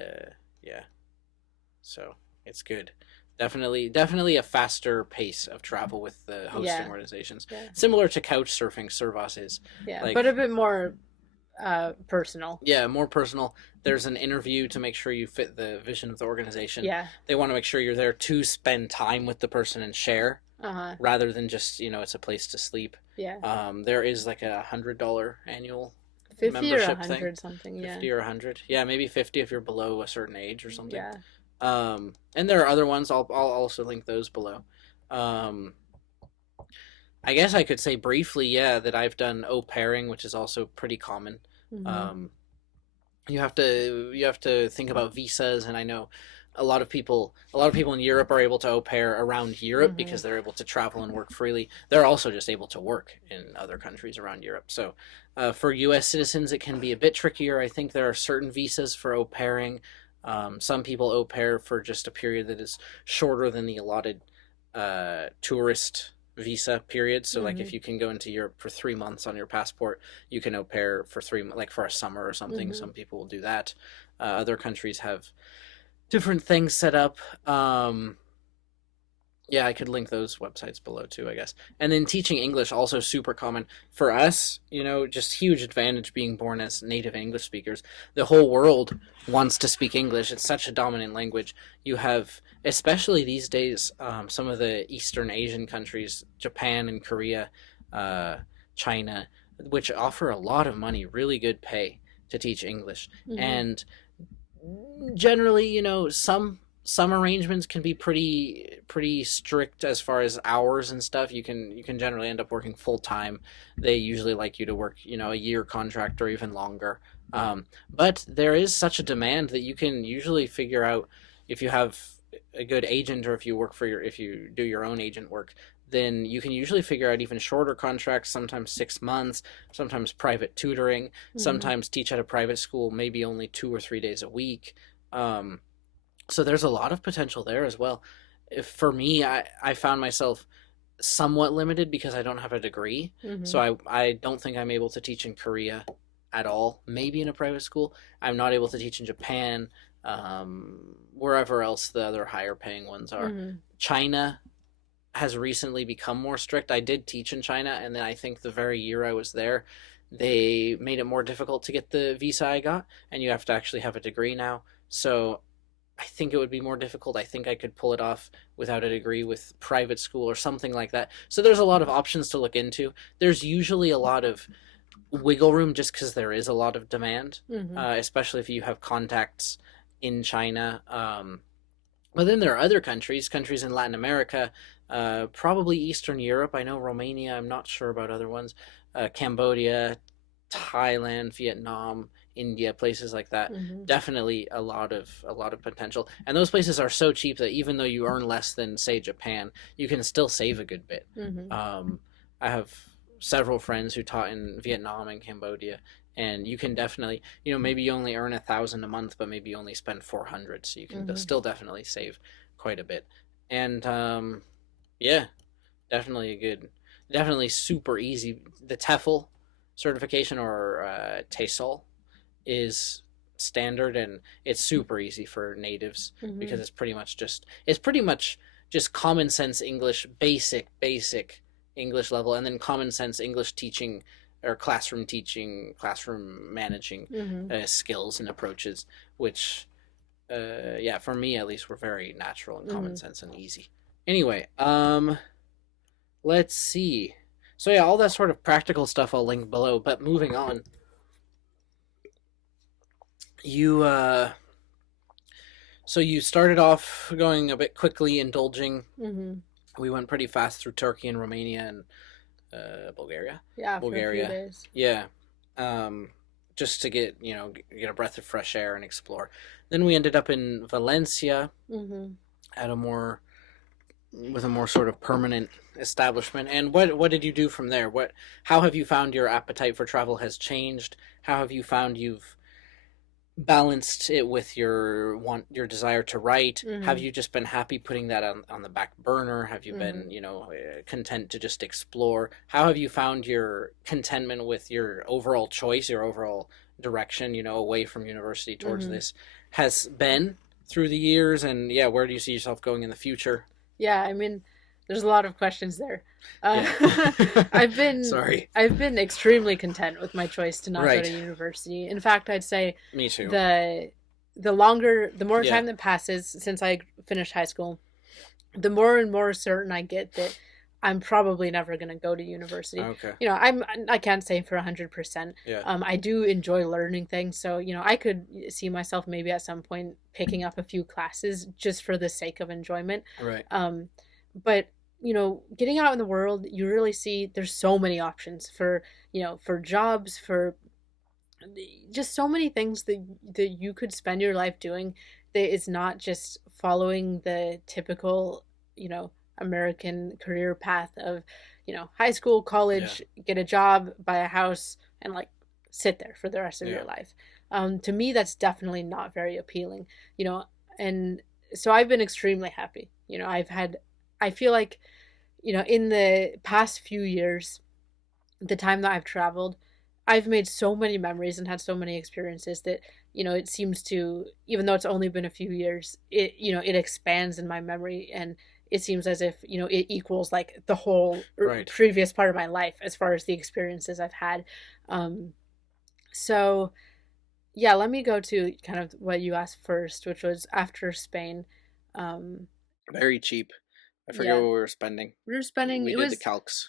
Yeah. So it's good. Definitely a faster pace of travel with the hosting Yeah. organizations. Yeah. Similar to couch surfing, Servas is Yeah. But a like, bit more personal. yeah, more personal. There's an interview to make sure you fit the vision of the organization. Yeah. They want to make sure you're there to spend time with the person and share, Uh-huh. rather than just it's a place to sleep. Yeah. There is like $100 annual 50 or a membership thing, 100 something, yeah. 50 or 100. Yeah, maybe 50 if you're below a certain age or something. Yeah. And there are other ones. I'll also link those below. Um, I guess I could say briefly, yeah, that I've done au pairing, which is also pretty common. Mhm. Um, you have to think about visas, and I know a lot of people in Europe are able to au pair around Europe Mhm. because they're able to travel and work freely. They're also just able to work in other countries around Europe. So for U.S. citizens, it can be a bit trickier. I think there are certain visas for au pairing. Some people au pair for just a period that is shorter than the allotted tourist visa period. So like Mhm. if you can go into Europe for 3 months on your passport, you can au pair for like for a summer or something. Mhm. Some people will do that. Other countries have different things set up. Yeah, I could link those websites below too, I guess. And then teaching English, also super common for us, just huge advantage being born as native English speakers. The whole world wants to speak English. It's such a dominant language. You have, especially these days, some of the Eastern Asian countries, Japan and Korea, uh, China, which offer a lot of money, really good pay to teach English. Mhm. And generally, some arrangements can be pretty strict as far as hours and stuff. You can generally end up working full time. They usually like you to work, a year contract or even longer. But there is such a demand that you can usually figure out if you have a good agent, or if you do your own agent work, then you can usually figure out even shorter contracts, sometimes 6 months, sometimes private tutoring, Mhm. sometimes teach at a private school, maybe only 2 or 3 days a week. Um, so there's a lot of potential there as well. For me, I found myself somewhat limited because I don't have a degree. So Mhm. I don't think I'm able to teach in Korea at all. Maybe in a private school. I'm not able to teach in Japan, wherever else the other higher paying ones are. Mhm. China has recently become more strict. I did teach in China, and then I think the very year I was there, they made it more difficult to get the visa I got, and you have to actually have a degree now. So I think it would be more difficult. I think I could pull it off without a degree with private school or something like that. So there's a lot of options to look into. There's usually a lot of wiggle room just because there is a lot of demand, Mhm. especially if you have contacts in China. But then there are other countries in Latin America, probably Eastern Europe. I know Romania. I'm not sure about other ones. Cambodia, Thailand, Vietnam, India, places like that. Mhm. Definitely a lot of potential. And those places are so cheap that even though you earn less than say Japan, you can still save a good bit. Mhm. Um, I have several friends who taught in Vietnam and Cambodia, and you can definitely, maybe you only earn 1,000 a month, but maybe you only spend 400, so you can Mhm. still definitely save quite a bit. And yeah, definitely definitely super easy. The TEFL certification, or TESOL, is standard, and it's super easy for natives because Mhm. it's pretty much just common sense English, basic English level, and then common sense English teaching, or classroom teaching, classroom managing Mhm. skills and approaches, which yeah, for me at least, were very natural and common Mhm. sense and easy. Anyway, let's see. So yeah, all that sort of practical stuff I'll link below. But moving on, you so you started off going a bit quickly, indulging. Mhm. We went pretty fast through Turkey and Romania and Bulgaria. Yeah, for a few Bulgaria, days. yeah. Um, just to get a breath of fresh air and explore. Then we ended up in Valencia Mhm. at a more with a more sort of permanent establishment. And what did you do from there? How have you found your appetite for travel has changed? How have you found you've balanced it with your desire to write? Have Mhm. you just been happy putting that on the back burner? Have you been Mhm. content to just explore? How have you found your contentment with your overall choice, your overall direction, away from university towards Mhm. this, has been through the years, and yeah, where do you see yourself going in the future? Yeah, I mean, there's a lot of questions there. Uh, Yeah. I've been Sorry. I've been extremely content with my choice to not go to Right. university. In fact, I'd say Me too. the the more Yeah. time that passes since I finished high school, the more and more certain I get that I'm probably never going to go to university. Okay. I can't say for 100%. Yeah. I do enjoy learning things, so I could see myself maybe at some point picking up a few classes just for the sake of enjoyment. Right. But getting out in the world, you really see there's so many options for jobs, for just so many things that you could spend your life doing, that is not just following the typical American career path of high school, Yeah. college, get a job, buy a house, and like sit there for the rest of Yeah. your life. To me, that's definitely not very appealing. And so I've been extremely happy. I feel like in the past few years, the time that I've traveled, I've made so many memories and had so many experiences that it seems to, even though it's only been a few years, it expands in my memory, and it seems as if it equals like the whole Right. previous part of my life as far as the experiences I've had. Um, so yeah, let me go to kind of what you asked first, which was after Spain. Um, Very cheap. I forget yeah, what we were spending. we were spending. We It did the was calcs.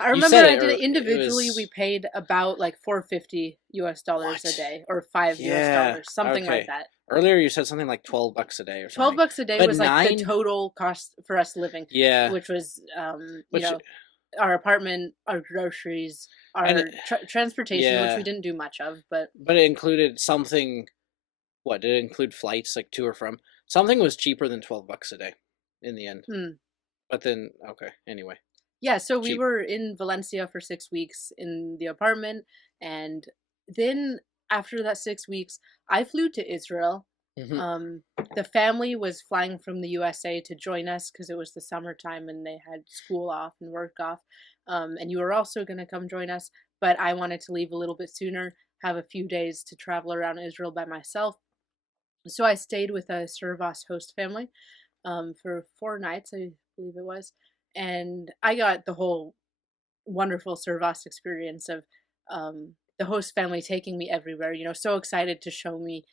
I You remember said I it, did or it it individually. We was paid about like 450 US dollars a what? day, or 5 US Yeah. dollars, something like Okay. that. Earlier you said something like $12 a day or 12 something. bucks a day But was like the nine? total cost for us living, Yeah. which was Which our apartment, our groceries, and our transportation, which we yeah, didn't do much of, but but it included something. What did it include? Flights like to or from? Something was cheaper than $12 a day in the end. hmm. But then okay. Anyway, Yeah, so we cheap. were in Valencia for 6 weeks in the apartment, and then after that 6 weeks, I flew to Israel. Hmm. Um, the family was flying from the USA to join us because it was the summertime and they had school off and work off. And you were also going to come join us, but I wanted to leave a little bit sooner, have a few days to travel around Israel by myself. So I stayed with a Servas host family for 4 nights, I believe it was. And I got the whole wonderful Servas experience of the host family taking me everywhere, so excited to show me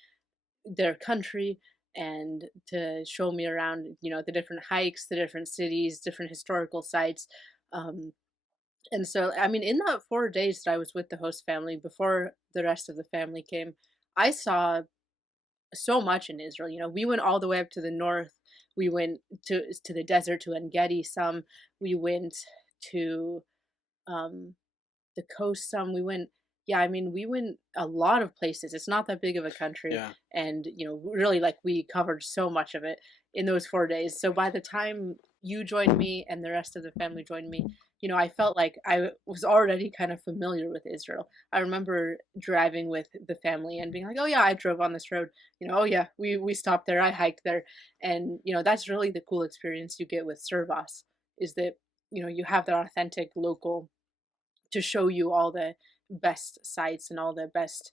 their country and to show me around, the different hikes, the different cities, different historical sites. Um, and so, I mean, in that 4 days that I was with the host family before the rest of the family came, I saw so much in Israel. We went all the way up to the north. We went to the desert, to Engedi. Some we went to um, the coast. Some we went. Yeah, I mean, we went a lot of places. It's not that big of a country, Yeah. and really, like we covered so much of it in those 4 days. So by the time you joined me and the rest of the family joined me, I felt like I was already kind of familiar with Israel. I remember driving with the family and being like, "Oh yeah, I drove on this road." "Oh yeah, we stopped there. I hiked there," and that's really the cool experience you get with Servas, is that you have that authentic local to show you all the best sites and all the best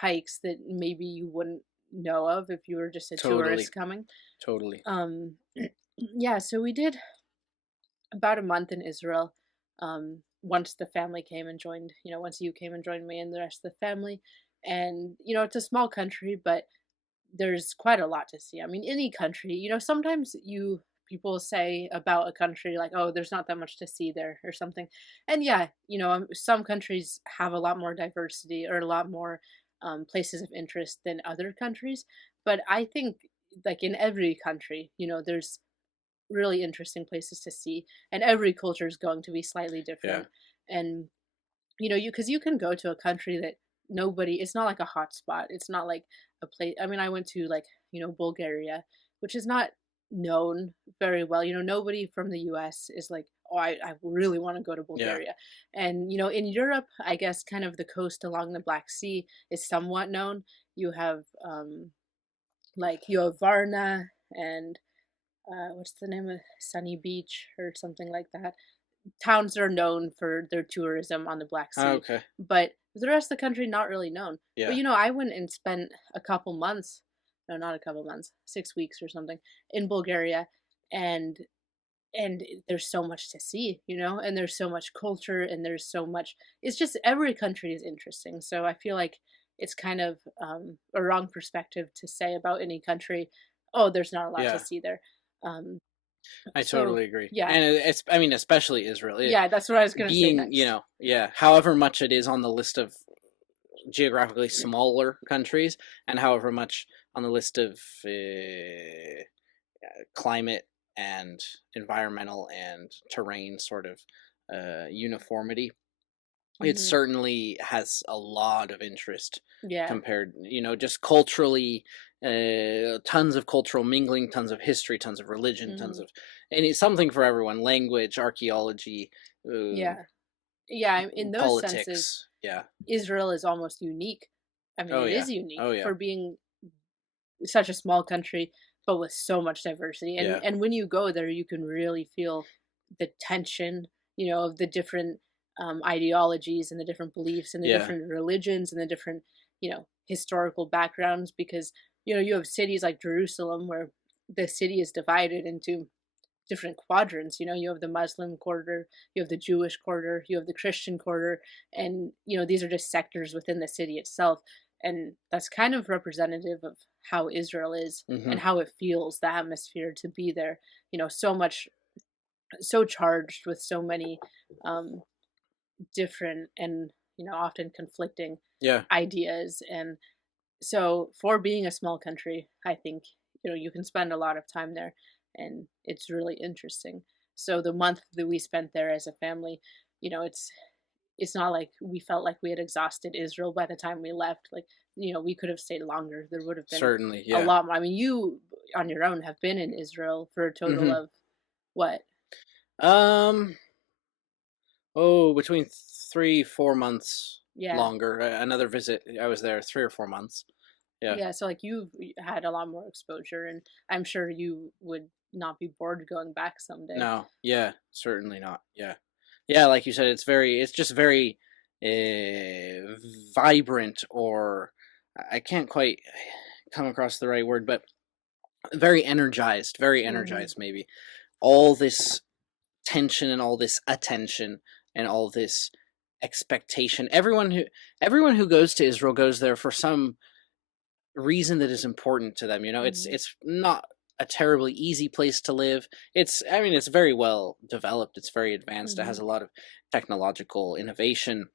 hikes that maybe you wouldn't know of if you were just a Totally. tourist coming. Totally. um yeah, so we did about a month in Israel. Once the family came and joined, once you came and joined me and the rest of the family. And it's a small country, but there's quite a lot to see. I mean, any country, sometimes people say about a country like, "Oh, there's not that much to see there," or something. And yeah, some countries have a lot more diversity or a lot more places of interest than other countries. But I think, like in every country, there's really interesting places to see, and every culture is going to be slightly Yeah. different. And because you can go to a country that nobody, it's not like a hot spot, it's not like a place. I mean, I went to, like, Bulgaria, which is not known very well. Nobody from the US is like, "Oh, I really want to go to Yeah. Bulgaria." And in Europe, I guess kind of the coast along the Black Sea is somewhat known. You have like you have Varna, and what's the name of Sunny Beach or something like that. Towns are known for their tourism on the Black Sea, Okay. but the rest of the country not really known. But Yeah. I went and spent a couple months no, not a couple months, 6 weeks or something in Bulgaria, and there's so much to see, and there's so much culture, and there's so much. It's just every country is interesting. So I feel like it's kind of a wrong perspective to say about any country, oh, there's not a lot to Yeah, see there. Um, I so totally agree. yeah, And it's, I mean, especially Israel. yeah, that's what I was gonna say Being, next. yeah, however much it is on the list of geographically smaller countries, and however much on the list of climate and environmental and terrain sort of uniformity, it Hmm. certainly has a lot of interest Yeah. compared, just culturally, tons of cultural mingling, tons of history, tons of religion, tons Hmm. of, and it's something for everyone: language, archaeology, uh, Yeah. Yeah. In those senses, politics. Yeah. Israel is almost unique. I mean, Oh it yeah. is unique Oh yeah. for being such a small country, but with so much diversity. And Yeah. when you go there, you can really feel the tension, of the different ideologies and the different beliefs and the Yeah. different religions and the different, historical backgrounds. Because you have cities like Jerusalem where the city is divided into different quadrants. You have the Muslim quarter, you have the Jewish quarter, you have the Christian quarter, and these are just sectors within the city itself. And that's kind of representative of how Israel is and Hmm. how it feels, the atmosphere to be there. So much, so charged with so many um, different and often conflicting Yeah. ideas. And so for being a small country, I think, you can spend a lot of time there, and it's really interesting. So the month that we spent there as a family, it's not like we felt like we had exhausted Israel by the time we left. Like, we could have stayed longer. There would have been Certainly. a Yeah. lot more. I mean, you on your own have been in Israel for a total Hmm. of what? Um. Oh, between 3 4 months Yeah. longer. Another visit, I was there 3 or 4 months. Yeah. Yeah, so like you've had a lot more exposure, and I'm sure you would not be bored going back someday. No. Yeah. Certainly not. Yeah. Yeah. Like you said, it's just very uh, vibrant, or I can't quite come across the right word, but very energized. Very Mhm. energized. Maybe all this tension and all this attention and all this expectation. Everyone who goes to Israel goes there for some reason that is important to them. It's Mhm. it's not a terribly easy place to live. I mean, it's very well developed. It's very advanced. It has Mhm. a lot of technological innovation.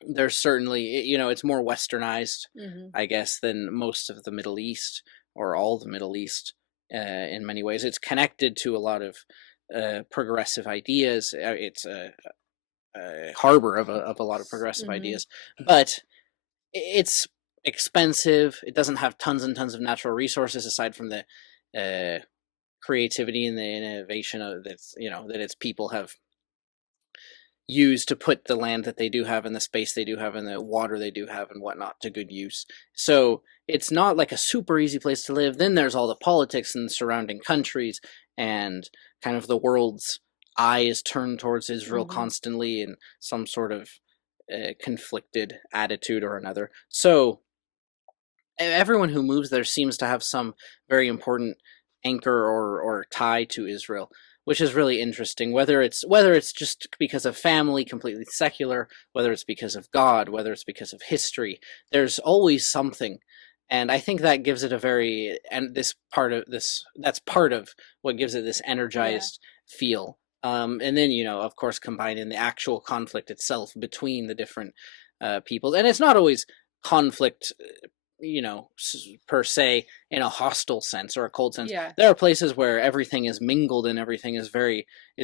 There's certainly, it's more westernized, Mhm. I guess, than most of the Middle East, or all the Middle East. In many ways, it's connected to a lot of progressive ideas. It's a harbor of a lot of progressive Mhm. ideas, but it's expensive. It doesn't have tons and tons of natural resources aside from the uh, creativity and the innovation that its people have use to put the land that they do have, and the space they do have, and the water they do have, and whatnot, to good use. So it's not like a super easy place to live. Then there's all the politics in the surrounding countries, and kind of the world's eye is turned towards Israel Mhm. constantly in some sort of conflicted attitude or another. So everyone who moves there seems to have some very important anchor or tie to Israel, which is really interesting. Whether it's just because of family, completely secular, whether it's because of God, whether it's because of history, there's always something. And I think that gives it a very, and this part of this that's part of what gives it this Yeah. energized feel. And then, of course, combine in the actual conflict itself between the different peoples, and it's not always conflict, per se, in a hostile sense or a cold sense. Yeah. There are places where everything is mingled, and everything is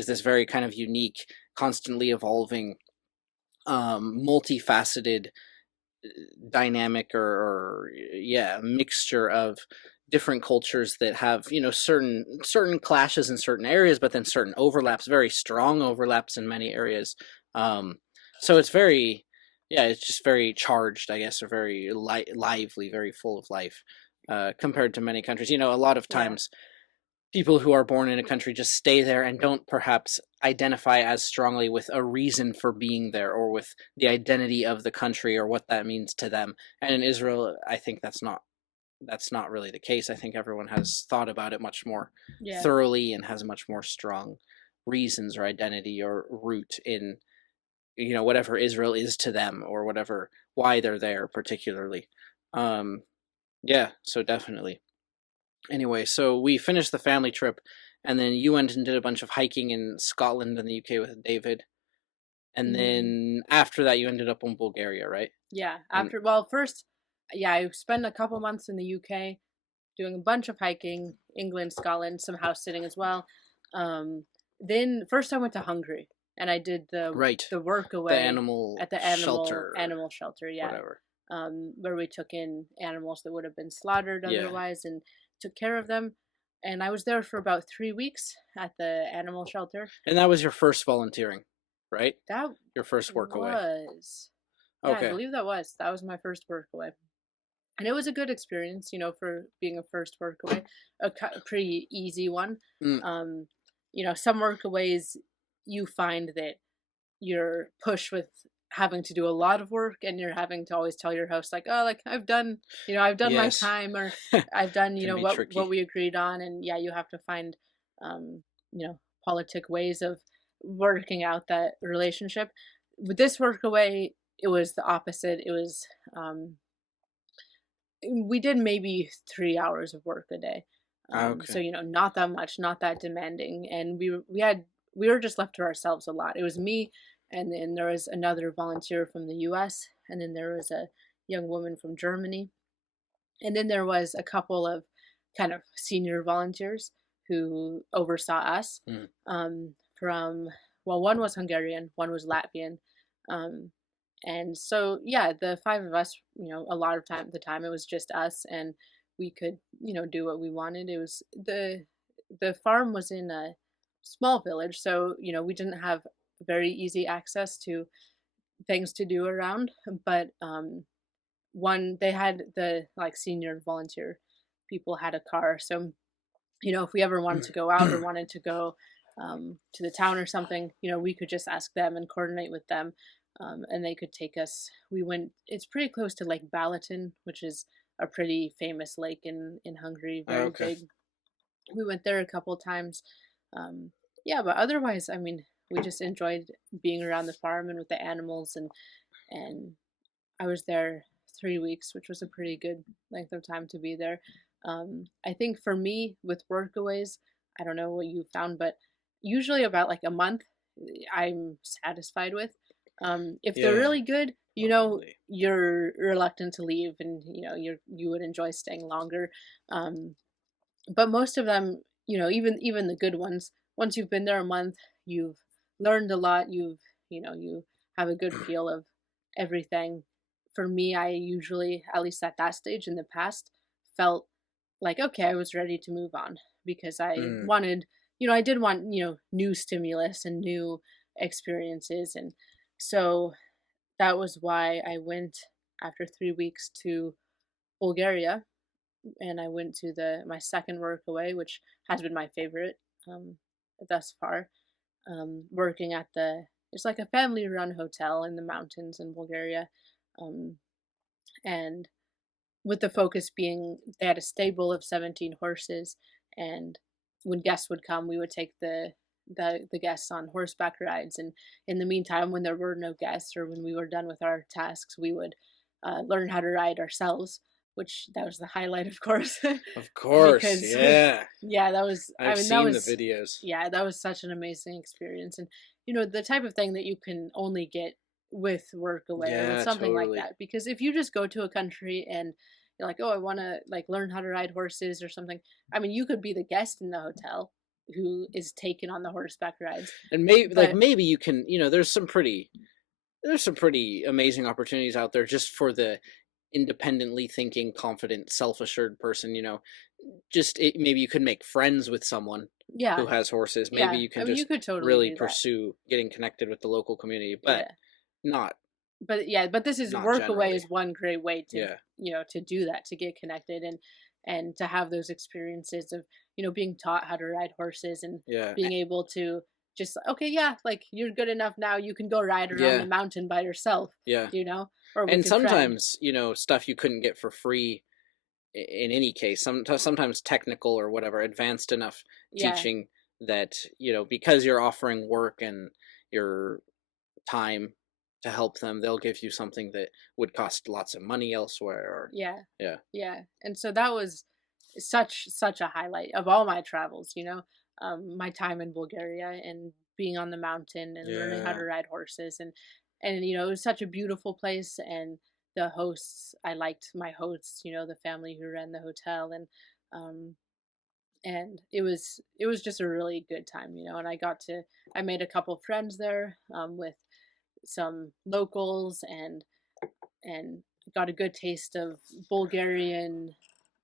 this very kind of unique, constantly evolving, multifaceted, dynamic, or yeah, mixture of different cultures that have, certain clashes in certain areas, but then certain overlaps, very strong overlaps in many areas. um so it's very, yeah, it's just very charged, I guess, or very lively, very full of life, compared to many countries. A lot of Yeah. times people who are born in a country just stay there and don't perhaps identify as strongly with a reason for being there, or with the identity of the country, or what that means to them. And in Israel, I think that's not that's not really the case. I think everyone has thought about it much more Yeah. thoroughly and has much more strong reasons or identity or root in, whatever Israel is to them, or whatever, why they're there particularly. Um, yeah, so definitely. Anyway, so we finished the family trip, and then you went and did a bunch of hiking in Scotland and the UK with David, and Hmm. then after that you ended up in Bulgaria, right? Yeah. And After, well, first, yeah, I spent a couple months in the UK doing a bunch of hiking, England, Scotland, some house sitting as well. Um, then first I went to Hungary and I did right, the work the away animal at the shelter or animal shelter. Yeah, whatever. where we took in animals that would have been slaughtered Yeah, otherwise and took care of them. And I was there for about 3 weeks at the animal shelter. and that was your first volunteering, right? That Your first work away. was, yeah, I Okay. believe that was my first work away. And it was a good experience, for being a first workaway, a pretty easy one. Mm, Um, some workaways you find that you're pushed with having to do a lot of work, and you're having to always tell your host like, oh, like I've done my yes, time, or I've done, can be what tricky. we agreed on, and yeah, you have to find, um, politic ways of working out that relationship. With this workaway, it was the opposite. It was, we did maybe 3 hours of work a day. So Okay. not that much, not that demanding, and we were just left to ourselves a lot. It was me, and then there was another volunteer from the U.S., and then there was a young woman from Germany, and then there was a couple of kind of senior volunteers who oversaw us. Mm, From, well, one was Hungarian, one was Latvian, um, and so yeah, the five of us, a lot of the time it was just us, and we could, do what we wanted. It was the farm was in a small village, so we didn't have very easy access to things to do around, but one they had the like senior volunteer people had a car, so if we ever wanted to go out or wanted to go to the town or something, we could just ask them and coordinate with them, and they could take us. We went. It's pretty close to Lake Balaton, which is a pretty famous lake in Hungary, very okay. big. We went there a couple times. Um, yeah, but otherwise, I mean, we just enjoyed being around the farm and with the animals, and I was there 3 weeks, which was a pretty good length of time to be there. I think for me with workaways, I don't know what you found, but usually about like a month, I'm satisfied with. If they're Yeah, really good, probably. you're reluctant to leave, and you would enjoy staying longer. Um, but most of them, even the good ones, once you've been there a month, you've learned a lot. You have a good feel of everything. For me, I usually, at least at that stage in the past, felt like, okay, I was ready to move on, because I Mm, wanted, I did want, new stimulus and new experiences. And so that was why I went after 3 weeks to Bulgaria, and I went to the my second workaway, which has been my favorite, um, thus far. Working at it's like a family-run hotel in the mountains in Bulgaria, um, and with the focus being they had a stable of 17 horses, and when guests would come, we would take the guests on horseback rides, and in the meantime, when there were no guests or when we were done with our tasks, we would learn how to ride ourselves, which that was the highlight, of course. of course, Because yeah. yeah, that was, I I've mean, that seen the was, videos. yeah, that was such an amazing experience, and the type of thing that you can only get with workaway or with Yeah, something like totally. that. Because if you just go to a country and you're like, oh, I want to like learn how to ride horses or something, I mean, you could be the guest in the hotel who is taken on the horseback rides, And maybe, like, but maybe you can, there's some pretty amazing opportunities out there just for the independently thinking, confident, self-assured person, maybe you could make friends with someone yeah, who has horses. Maybe yeah, you I can mean, you just could totally really do that. pursue getting connected with the local community, but Yeah, not but yeah, but this is not workaway generally. is one great way to, Yeah. to do that, to get connected, and to have those experiences of, being taught how to ride horses, and Yeah. being able to just, okay, yeah, like you're good enough now, you can go ride around the Yeah. mountain by yourself, Yeah. or with And your friend. sometimes, stuff you couldn't get for free in any case, sometimes technical or whatever, advanced enough Yeah, teaching that, because you're offering work and your time to help them, they'll give you something that would cost lots of money elsewhere. Or yeah, yeah, yeah. And so that was such a highlight of all my travels. My time in Bulgaria and being on the mountain and learning how to yeah. ride horses, and it was such a beautiful place. And the hosts, I liked my hosts. The family who ran the hotel, um, and it was just a really good time. And I made a couple friends there, with some locals, and got a good taste of Bulgarian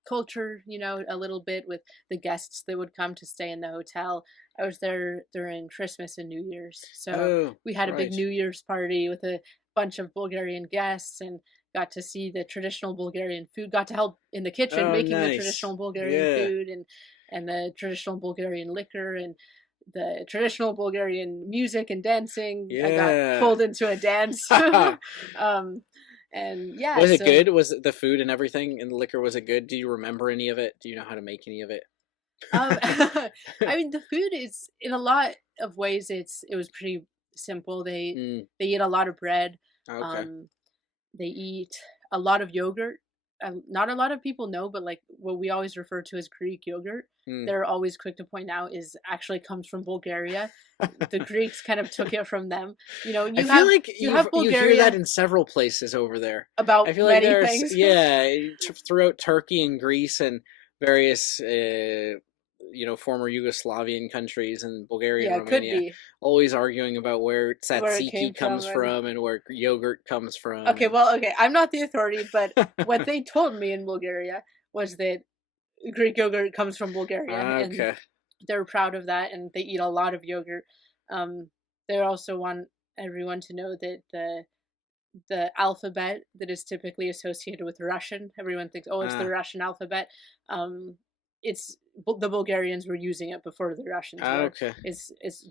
culture, a little bit with the guests that would come to stay in the hotel. I was there during Christmas and New Year's. So Oh, we had a big right. New Year's party with a bunch of Bulgarian guests, and got to see the traditional Bulgarian food, got to help in the kitchen Oh, making the nice. traditional Bulgarian Yeah, food, and the traditional Bulgarian liquor, and the traditional Bulgarian music and dancing. I got yeah. pulled into a dance. um, and yeah, Was it so good? Was the food and everything and the liquor, was it good? Do you remember any of it? Do you know how to make any of it? I mean, the food is, in a lot of ways, it was pretty simple. They Mm, they eat a lot of bread. okay. Um, they eat a lot of yogurt. Not a lot of people know, but like what we always refer to as Greek yogurt, Mm. they're always quick to point out is actually comes from Bulgaria. The Greeks kind of took it from them. I You feel have like you have you hear that Bulgaria in several places over there. I about feel like many there's, things. yeah, throughout Turkey and Greece and various former Yugoslavian countries and Bulgaria and Yeah, it could Romania, be always arguing about where where it tzatziki came from. comes And from and where yogurt comes from. okay, And well, okay, I'm not the authority, but what they told me in Bulgaria was that Greek yogurt comes from Bulgaria, and okay. they're proud of that, and they eat a lot of yogurt. Um, they also want everyone to know that the alphabet that is typically associated with Russian, everyone thinks, oh, it's the Uh, Russian alphabet. Um, it's the Bulgarians were using it before the Russians were. okay. It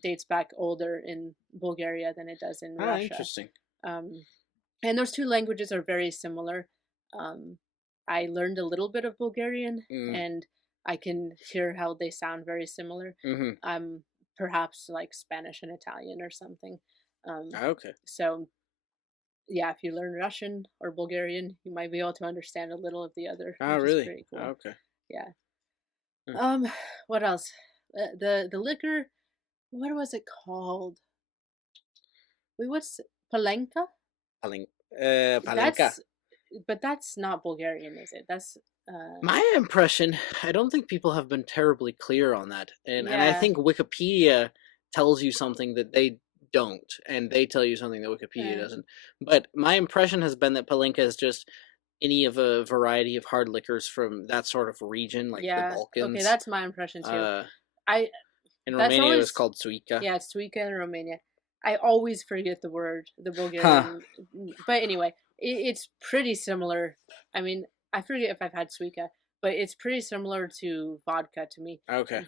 dates back older in Bulgaria than it does in Russia. Interesting. Um, and those two languages are very similar. Um, I learned a little bit of Bulgarian, Mm, and I can hear how they sound very similar. mm-hmm. Perhaps like Spanish and Italian or something. Um, Okay. so yeah, if you learn Russian or Bulgarian, you might be able to understand a little of the other, Oh, which is really? pretty cool. Okay. Yeah. Hmm. Um, what else? The liquor. What was it called? Wait, what's Palenka? Palin- Palinka. That's but that's not Bulgarian, is it? That's My impression, I don't think people have been terribly clear on that. And I yeah. think Wikipedia tells you something that they don't, and they tell you something that Wikipedia Uh, doesn't. But my impression has been that Palinka is just any of a variety of hard liquors from that sort of region, like the yeah. Okay, Balkans. that's my impression too. Uh, I in That's Romania, it was always, called Suica. yeah, it's Suica in Romania. I always forget the Huh. Bulgarian, but anyway, it's pretty similar. I mean, I forget if I've had Suica, but it's pretty similar to vodka to me. Okay.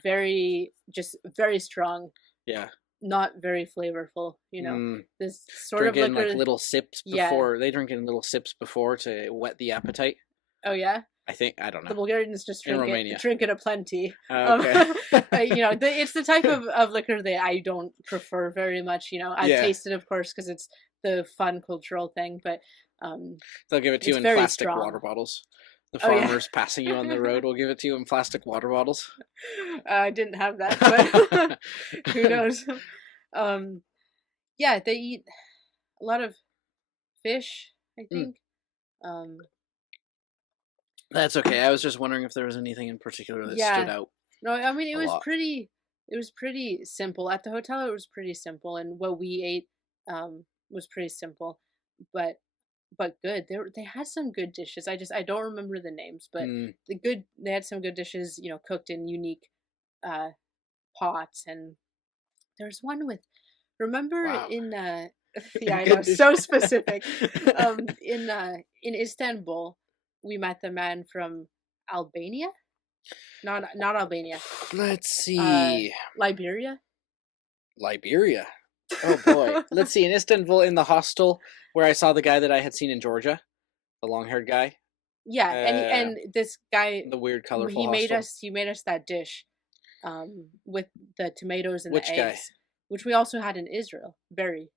Just very strong, Yeah. not very flavorful. Mm. This sort of Drinking like liquor. little sips Yeah. before. They drink in little sips before to whet the appetite. Oh yeah. I think. I don't The know. Bulgarians just In Romania. drink it a plenty. Okay. It's the type of liquor that I don't prefer very much. I've Yeah. tasted, of course, because it's the fun cultural thing, but um, They'll give it to you it's in very plastic strong. water bottles. The Oh yeah, farmers passing you on the road will give it to you in plastic water bottles. I didn't have that, but who knows? Um, yeah, they eat a lot of fish, I Mm, think. Um, that's okay. I was just wondering if there was anything in particular that stood yeah, out no, I mean a lot. it was pretty simple at the hotel. It was pretty simple, and what we ate was pretty simple, but good. They had some good dishes. I don't remember the names, but Mm, they had some good dishes. Cooked in unique uh, pots, and there's one with, remember wow. in yeah, I know, Good dish. so specific. In Istanbul, we met the man from Albania, not Albania, Let's uh, see. Liberia. Liberia. Oh boy. Let's see. In Istanbul, in the hostel where I saw the guy that I had seen in Georgia, the long haired guy. Yeah, Uh, and this guy, the weird colorful hostel. he made us that dish, with the tomatoes and the Which guy? eggs, which we also had in Israel. Very,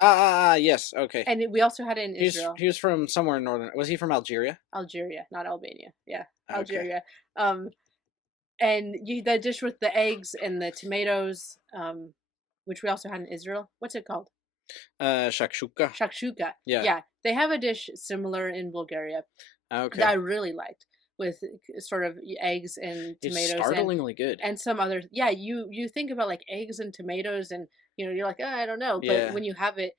Yes. Okay. and we also had it in He's Israel, he was from somewhere in northern. Was he from Algeria? Algeria, not Albania. Yeah, Okay. Algeria. Um, and the dish with the eggs and the tomatoes, which we also had in Israel. What's it called? Shakshuka. Shakshuka. Yeah. Yeah, they have a dish similar in Bulgaria that I Okay. really liked, with sort of eggs and It's tomatoes startlingly good. and some other. Yeah, you think about like eggs and tomatoes, and you're like, oh, I don't know, but Yeah. when you have it,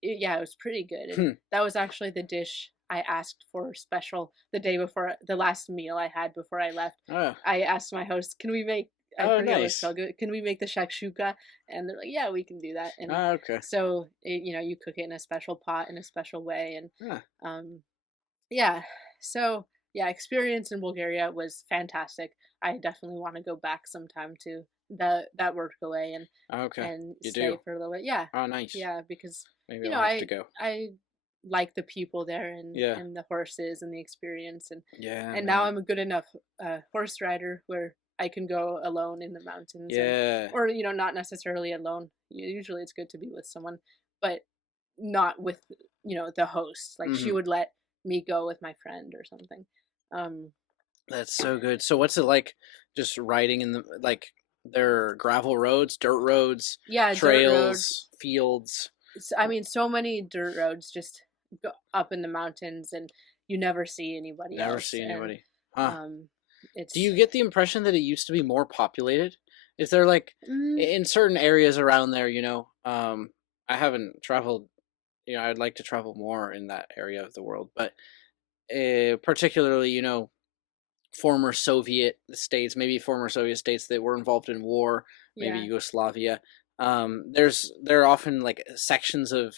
yeah, it was pretty good, and Hmm. that was actually the dish I asked for special the day before the last meal I had before I left. Oh. I asked my host, "Can we make?" I Oh, forget what it's nice. called. Can we make the shakshuka? And they're like, "Yeah, we can do that." And Okay. so you cook it in a special pot in a special way, and Huh. um, yeah. So yeah, experience in Bulgaria was fantastic. I definitely want to go back sometime to that work away Okay. and You stay do. for a little bit. Yeah, Oh, nice. yeah, because Maybe I'll have to go. I like the people there, Yeah. and the horses and the experience, Yeah, and now man. I'm a good enough horse rider where I can go alone in the mountains, and Yeah. or not necessarily alone. Usually it's good to be with someone, but not with the host. Like she Hmm. would let me go with my friend or something. Um, That's so good. So what's it like just riding in the like there are gravel roads, dirt roads, yeah, dirt roads. trails, fields. I mean, so many dirt roads just go up in the mountains, and you never see anybody Never else. see And anybody. Huh. um, Do it's you get the impression that it used to be more populated? Is there like mm, in certain areas around there, I haven't traveled, I'd like to travel more in that area of the world, but particularly, former Soviet states, maybe former Soviet states that were involved in war, maybe yeah. Yugoslavia. There are often like sections of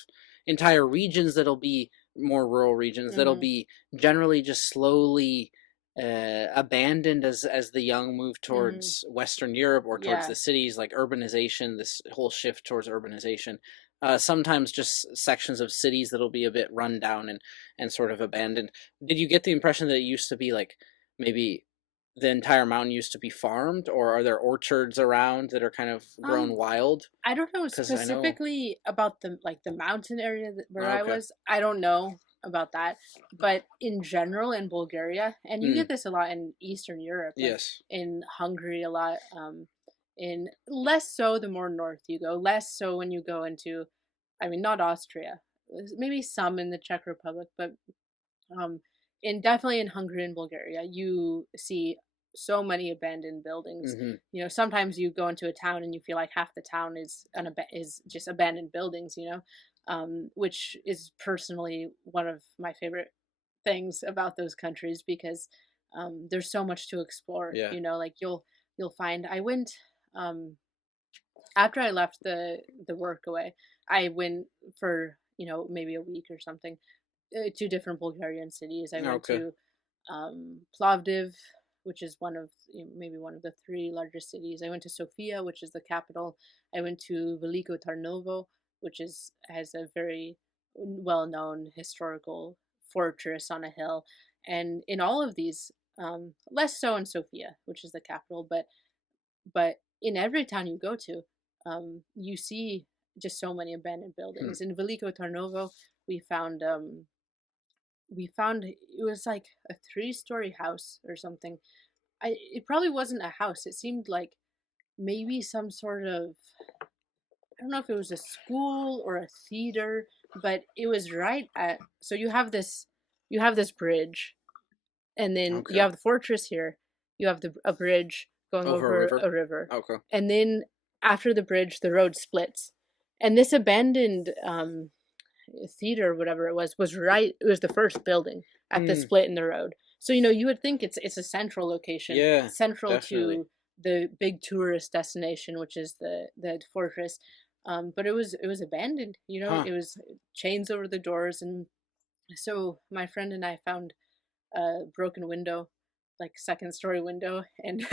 entire regions that'll be more rural regions that'll Hmm. be generally just slowly abandoned as the young move Hmm. towards Western Europe or towards Yeah. the cities, like urbanization, this whole shift towards urbanization. Sometimes just sections of cities that'll be a bit run down and sort of abandoned. Did you get the impression that it used to be like maybe the entire mountain used to be farmed, or are there orchards around that are kind of grown Um, wild? I don't know Because I know. specifically about the mountain area where I Okay. was. I don't know about that, but in general in Bulgaria, and you Mm, get this a lot in Eastern Europe, like yes. in Hungary a lot. In less so the more north you go, less so when you go into, I mean, not Austria, maybe some in the Czech Republic, but um, in definitely in Hungary and Bulgaria, you see so many abandoned buildings. Hmm. Sometimes you go into a town and you feel like half the town is just abandoned buildings. Which is personally one of my favorite things about those countries because there's so much to explore. Yeah. Like you'll find. I went um, after I left the work away. I went for maybe a week or something, two different Bulgarian cities. I went Okay. to Plovdiv, which is maybe one of the three largest cities. I went to Sofia, which is the capital. I went to Veliko Tarnovo, which has a very well known historical fortress on a hill. And in all of these, less so in Sofia, which is the capital, but in every town you go to, you see just so many abandoned Hmm. buildings. In Veliko Tarnovo, we found it was like a three-story house or something. It probably wasn't a house. It seemed like maybe some sort of, I don't know if it was a school or a theater, but it was right at, so you have this bridge, and then you Okay. have the fortress here. You have a bridge going Over a over river. a river, Okay. and then after the bridge the road splits, and this abandoned theater, whatever it was right. It was the first building at the Hmm. split in the road. So you would think it's a central location, Yeah. central Definitely. to the big tourist destination, which is the fortress. But it was abandoned. Huh. It was chains over the doors, and so my friend and I found a broken window, like second story window, and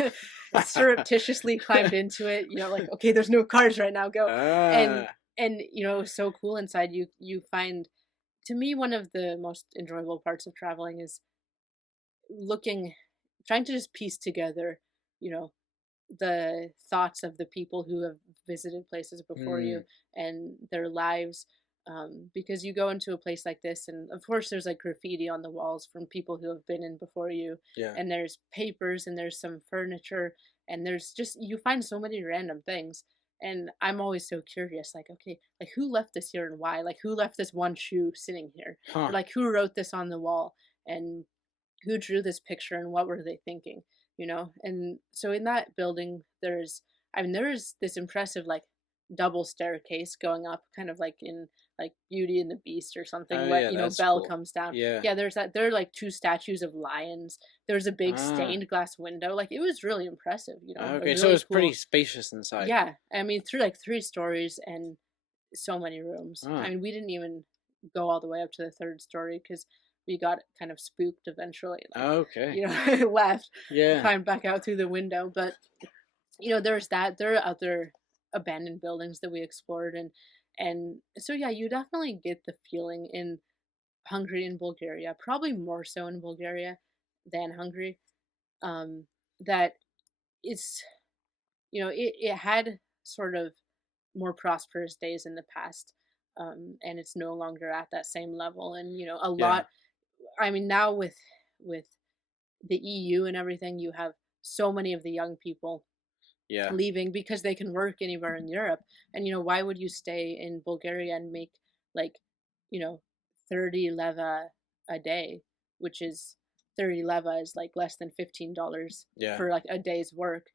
surreptitiously climbed into it. Like, okay, there's no cars right now, go. And Ah. it was so cool inside. You find, to me, one of the most enjoyable parts of traveling is looking, trying to just piece together, you know, the thoughts of the people who have visited places before you Mm, and their lives. Because you go into a place like this, and of course, there's like graffiti on the walls from people who have been in before you, yeah. and there's papers, and there's some furniture, and there's just, you find so many random things. And I'm always so curious, like, okay, like who left this here and why? Like, who left this one shoe sitting here? Or Huh. like, who wrote this on the wall? And who drew this picture and what were they thinking, you know? And so in that building, there's, I mean, there's this impressive like double staircase going up, kind of like in like Beauty and the Beast or something, Oh what, yeah, you know, that's Belle cool. comes down. Yeah. Yeah, there's that. There are like two statues of lions. There's a big Ah. stained glass window. Like, it was really impressive, you know, a Okay, so really it's pretty cool. spacious inside. Yeah, I mean, through like 3 stories and so many rooms. I Ah. mean, we didn't even go all the way up to the third story because we got kind of spooked eventually, like, Okay. you know, left, Yeah. climbed back out through the window. But, you know, there's that. There are other abandoned buildings that we explored. And so, yeah, you definitely get the feeling in Hungary and Bulgaria, probably more so in Bulgaria than Hungary, um, that it's, you know, it had sort of more prosperous days in the past, and it's no longer at that same level. And you know, a Yeah. lot. I mean, now with the EU and everything, you have so many of the young people Yeah. leaving because they can work anywhere in Europe. And you know, why would you stay in Bulgaria and make like, you know, 30 leva a day, which is 30 leva is like less than $15 Yeah. for like a day's work,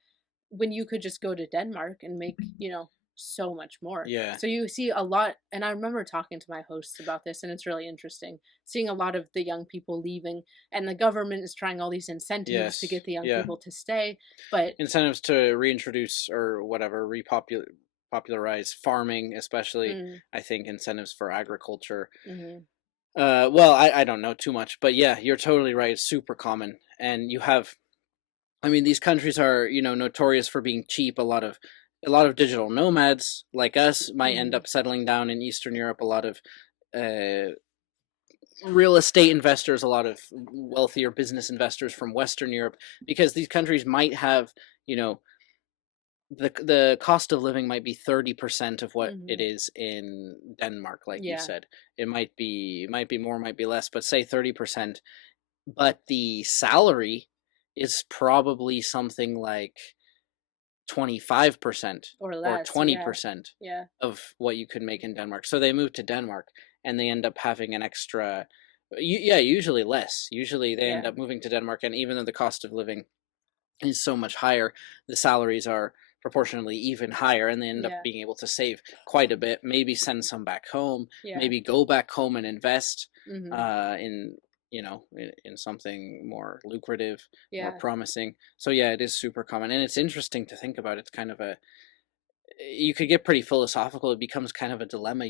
when you could just go to Denmark and make, you know, so much more. Yeah. So you see a lot, and I remember talking to my hosts about this, and it's really interesting seeing a lot of the young people leaving, and the government is trying all these incentives to Yes. get the young Yeah. people to stay. But Incentives to reintroduce or whatever, popularize farming, especially. mm, I think incentives for agriculture. hmm, Well, I don't know too much, but yeah, you're totally right. It's super common, and you have. I mean, these countries are notorious for being cheap. A lot of digital nomads like us might end hmm, up settling down in Eastern Europe. A lot of uh, real estate investors, a lot of wealthier business investors from Western Europe, because these countries might have, you know, the cost of living might be 30% of what it hmm, is in Denmark, like you yeah, said. It might be more, might be less, but say 30%. But the salary is probably something like 25% or or less, yeah, 20% yeah, of what you could make in Denmark. So they move to Denmark and they end up having an extra, yeah, usually less. Usually they end yeah, up moving to Denmark, and even though the cost of living is so much higher, the salaries are proportionally even higher, and they end up yeah, being able to save quite a bit, maybe send some back home, yeah, maybe go back home and invest hmm, in in something more lucrative, more yeah, promising. So yeah, it is super common, and it's interesting to think about. It's kind of a, you could get pretty philosophical. It becomes kind of a dilemma,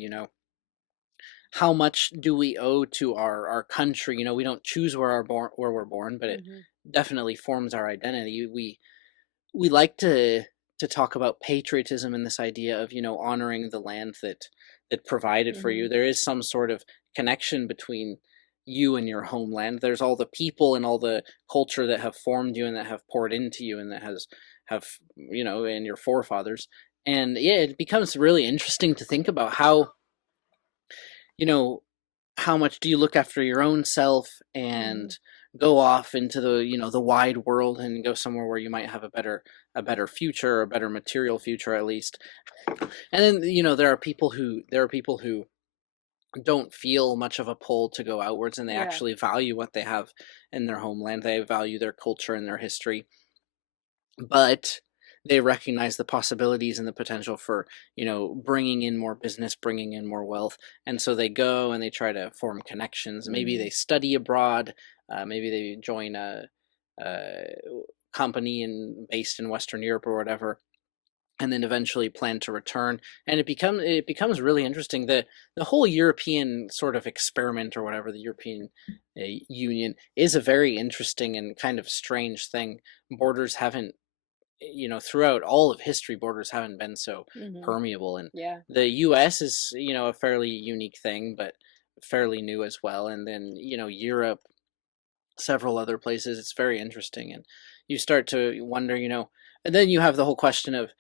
how much do we owe to our country? We don't choose where we're born, but it hmm, definitely forms our identity. We like to talk about patriotism and this idea of honoring the land that provided for hmm, you. There is some sort of connection between you and your homeland. There's all the people and all the culture that have formed you and that have poured into you and that have and your forefathers. And yeah, it becomes really interesting to think about you know how much do you look after your own self hmm, and go off into the wide world and go somewhere where you might have a better future, a better material future at least. And then there are people who don't feel much of a pull to go outwards, and they yeah, actually value what they have in their homeland. They value their culture and their history, but they recognize the possibilities and the potential for bringing in more business, bringing in more wealth. And so they go and they try to form connections. Maybe hmm, they study abroad, maybe they join a company based in Western Europe or whatever, and then eventually plan to return. And it becomes really interesting. The whole European sort of experiment, or whatever, the European Union, is a very interesting and kind of strange thing. Borders haven't, throughout all of history, borders haven't been so hmm, permeable. And yeah, the US is, a fairly unique thing, but fairly new as well. And then, Europe several other places. It's very interesting, and you start to wonder, and then you have the whole question of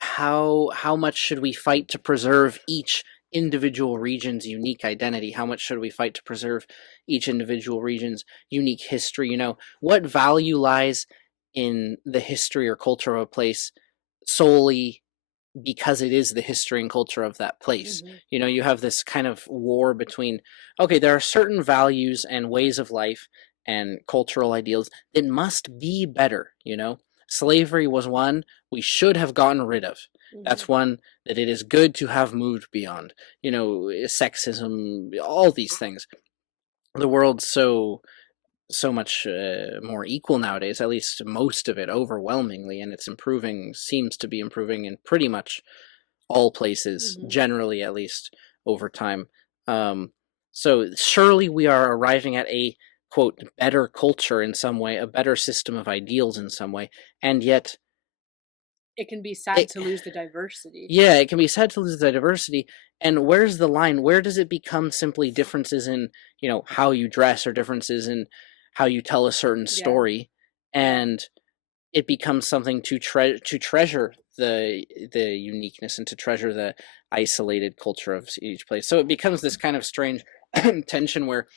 how much should we fight to preserve each individual region's unique identity? How much should we fight to preserve each individual region's unique history? What value lies in the history or culture of a place solely because it is the history and culture of that place. Hmm. You have this kind of war between, okay, there are certain values and ways of life and cultural ideals that must be better. Slavery was one we should have gotten rid of. Hmm. That's one that it is good to have moved beyond. Sexism, all these things. The world's so much more equal nowadays, at least most of it overwhelmingly, and it's improving, seems to be improving in pretty much all places, Hmm. generally at least over time. Um, so surely we are arriving at a quote better culture in some way, a better system of ideals in some way, and yet It can be sad it, to lose the diversity. yeah, it can be said to lose the diversity. And where's the line? Where does it become simply differences in how you dress or differences in how you tell a certain Yeah, story, yeah. and it becomes something to treasure the uniqueness and to treasure the isolated culture of each place. So it becomes this kind of strange tension where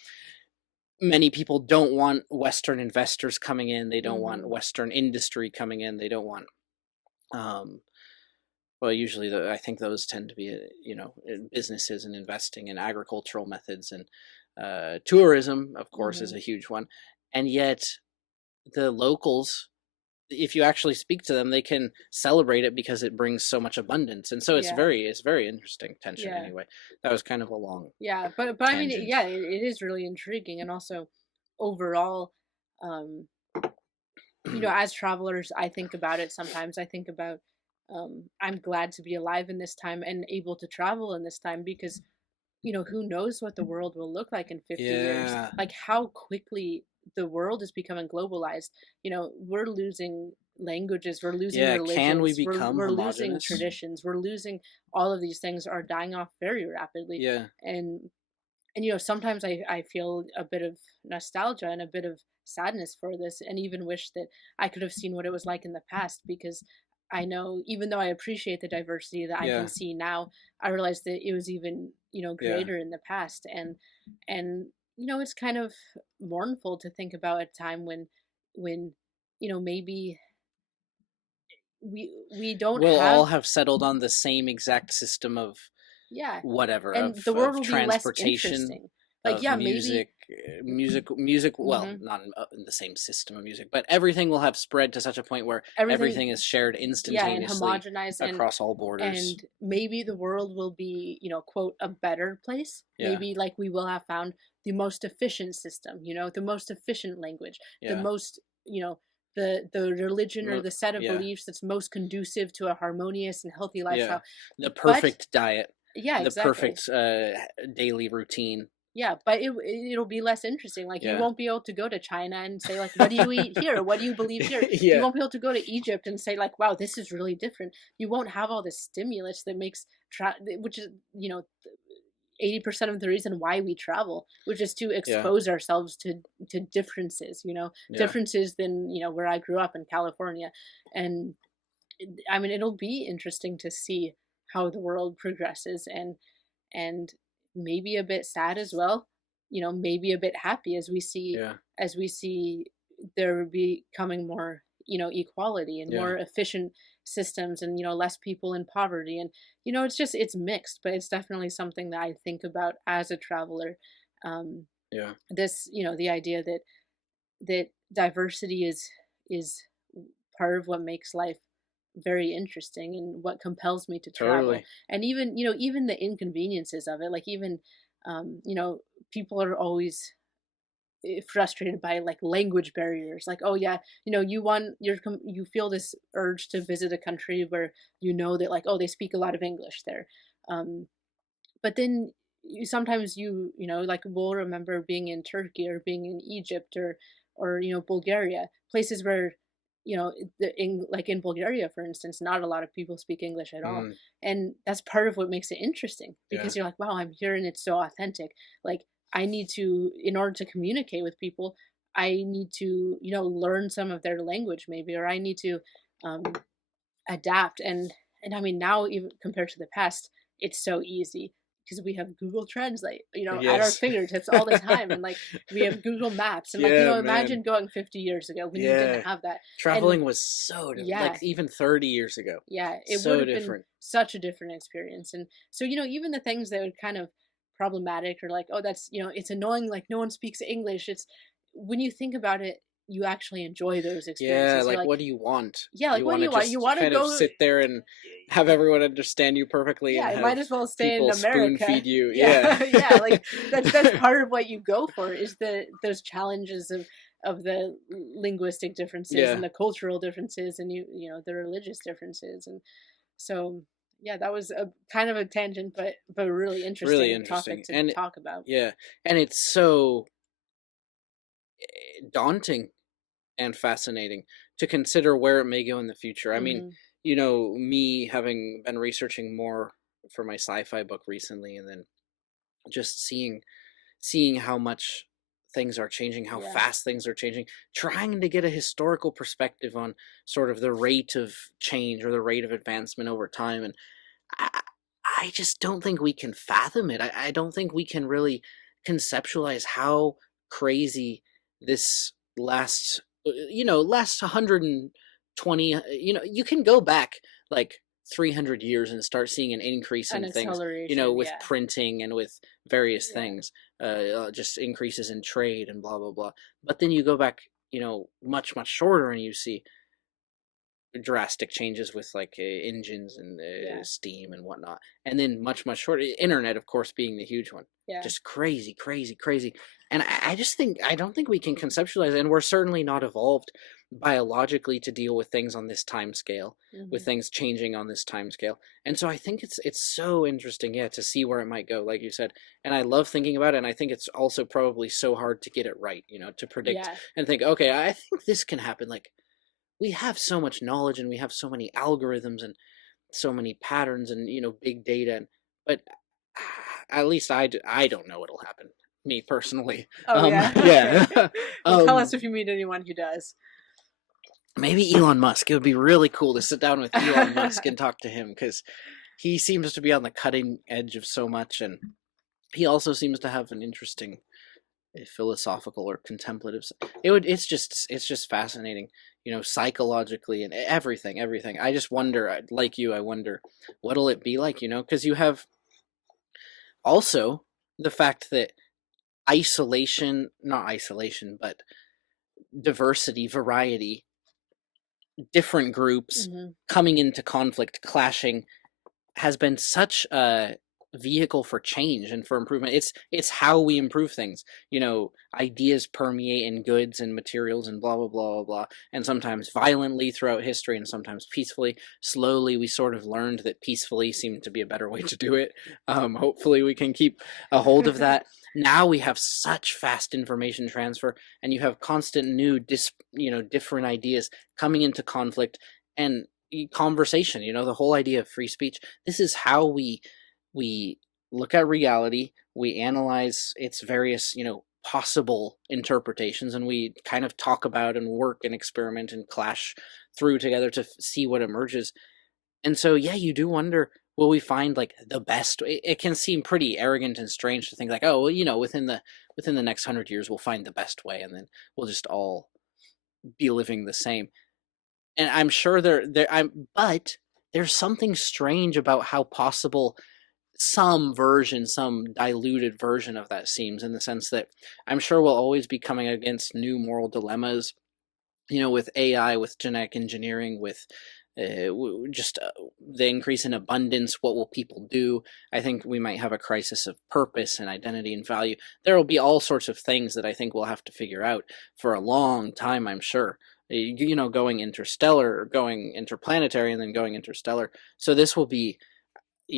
many people don't want Western investors coming in. They don't want Hmm. Western industry coming in. They don't want um, well, usually I think those tend to be businesses and investing in agricultural methods, and tourism, of course, is Hmm. a huge one. And yet the locals, if you actually speak to them, they can celebrate it because it brings so much abundance. And so Yeah, it's very interesting tension. yeah, Anyway, that was kind of a long yeah. But I mean, tangent. yeah, it is really intriguing, and also overall, um, as travelers, I think about it sometimes. I think about, I'm glad to be alive in this time and able to travel in this time because, who knows what the world will look like in 50 years? Yeah, Like how quickly the world is becoming globalized. We're losing languages, we're losing yeah. Can we religions, become we're losing homogenous? traditions, we're losing all of these things are dying off very rapidly. Yeah, And sometimes I feel a bit of nostalgia and a bit of sadness for this, and even wish that I could have seen what it was like in the past, because I know, even though I appreciate the diversity that I can yeah, see now, I realized that it was even, yeah. greater in the past. And it's kind of mournful to think about a time when maybe we don't We'll all have. have settled on the same exact system of Yeah, whatever, and the world of will be less transportation, interesting. Like, of yeah, maybe. music, well, Hmm. not in the same system of music, but everything will have spread to such a point where everything Everything. is shared Yeah, and instantaneously homogenize, across all borders. and maybe the world will be, quote, a better place. Yeah, Maybe, like, we will have found the most efficient system, the most efficient language, the yeah, most, the religion or the set of yeah, beliefs that's most conducive to a harmonious and healthy yeah. lifestyle. The But perfect diet, yeah, the exactly. perfect daily routine. Yeah, but it'll be less interesting. Like, you Yeah, won't be able to go to China and say, like, "What do you eat here? What do you believe here?" You yeah, won't be able to go to Egypt and say, like, "Wow, this is really different." You won't have all this stimulus that makes which is, 80% of the reason why we travel, which is to yeah, expose ourselves to differences, yeah, differences than, where I grew up in California. And I mean, it'll be interesting to see how the world progresses, and maybe a bit sad as well, maybe a bit happy as we see, yeah, there becoming more, equality and yeah, more efficient systems, and less people in poverty. And it's mixed, but it's definitely something that I think about as a traveler. um yeah. this, the idea that diversity is part of what makes life very interesting and what compels me to travel. Totally. And even, even the inconveniences of it, like, even, people are always frustrated by, like, language barriers. Like, oh yeah, you feel this urge to visit a country where that, like, oh, they speak a lot of English there. um but then sometimes like, we'll remember being in Turkey or being in Egypt, or Bulgaria, places where, like in Bulgaria, for instance, not a lot of people speak English at all. Mm, And that's part of what makes it interesting, yeah, because you're like, wow, I'm here and it's so authentic. Like, I need to, in order to communicate with people, I need to, learn some of their language maybe, or I need to um, adapt. And I mean, now, even compared to the past, it's so easy because we have Google Translate, at our Yes. fingertips all the time. And like, we have Google Maps, and like, Yeah, man. imagine going 50 years ago when you didn't Yeah. have that. And Traveling was so like yeah, even 30 years ago. yeah, it would So have been different. such a different experience. And so, even the things that would kind of problematic, or like, oh, that's, it's annoying, like no one speaks English. It's, when you think about it, you actually enjoy those Yeah, experiences. You're like like, what do you want? yeah, like You what do want to you want? You just want to kind of go, sit there and have everyone understand you perfectly and yeah, it might have as well stay in people spoon America. feed you. Yeah. Yeah, yeah, like that's part of what you go for, is those challenges of the linguistic differences and Yeah, the cultural differences, and the religious differences. And so, yeah, that was a kind of a tangent, but a really really interesting topic interesting. to And talk about. yeah, and it's so daunting and fascinating to consider where it may go in the future. I mean, Hmm. me having been researching more for my sci-fi book recently, and then just seeing how much things are changing, how Yeah. fast things are changing, trying to get a historical perspective on sort of the rate of change or the rate of advancement over time. And I, I just don't think we can fathom it. I don't think we can really conceptualize how crazy this last 120, you can go back like 300 years and start seeing an increase An in things, acceleration. with Yeah. printing and with various Yeah. things, just increases in trade and blah, blah, blah. But then you go back, much, much shorter and you see drastic changes with like engines and Yeah. steam and whatnot, and then much much shorter internet, of course, being the huge one. Yeah. Just crazy, crazy, crazy. And I just think I don't think we can conceptualize it, and we're certainly not evolved biologically to deal with things on this time scale, with Hmm. things changing on this time scale. And so I think it's so interesting, yeah, to see where it might go, like you said. And I love thinking about it, and I think it's also probably so hard to get it right, to predict Yeah. and think, okay, I think this can happen. Like, we have so much knowledge and we have so many algorithms and so many patterns and big data, but at least I don't know what'll happen, me personally. Oh yeah. Okay. Yeah. Well, tell us um if you meet anyone who does. Maybe Elon Musk. It would be really cool to sit down with Elon Musk and talk to him, because he seems to be on the cutting edge of so much, and he also seems to have an interesting philosophical or contemplative it's just fascinating, psychologically, and everything. I just wonder, like you, I wonder what'll it be like, because you have also the fact that isolation, not isolation, but diversity, variety, different groups Hmm. coming into conflict, clashing, has been such a vehicle for change and for improvement. It's how we improve things. Ideas permeate in goods and materials and blah blah blah blah blah, and sometimes violently throughout history, and sometimes peacefully. Slowly, we sort of learned that peacefully seemed to be a better way to do it. Hopefully, we can keep a hold of that. Now we have such fast information transfer, and you have constant new, different ideas coming into conflict, and conversation. The whole idea of free speech. This is how we look at reality, we analyze its various possible interpretations, and we kind of talk about and work and experiment and clash through together to see what emerges. And so, yeah, you do wonder, will we find like the best? It can seem pretty arrogant and strange to think like, oh well, within the next 100 years we'll find the best way, and then we'll just all be living the same. And I'm sure but there's something strange about how possible some diluted version of that seems, in the sense that I'm sure we'll always be coming against new moral dilemmas, with AI, with genetic engineering, with just the increase in abundance. What will people do? I think we might have a crisis of purpose and identity and value. There will be all sorts of things that I think we'll have to figure out for a long time, I'm sure. Going interstellar, or going interplanetary, and then going interstellar. So this will be,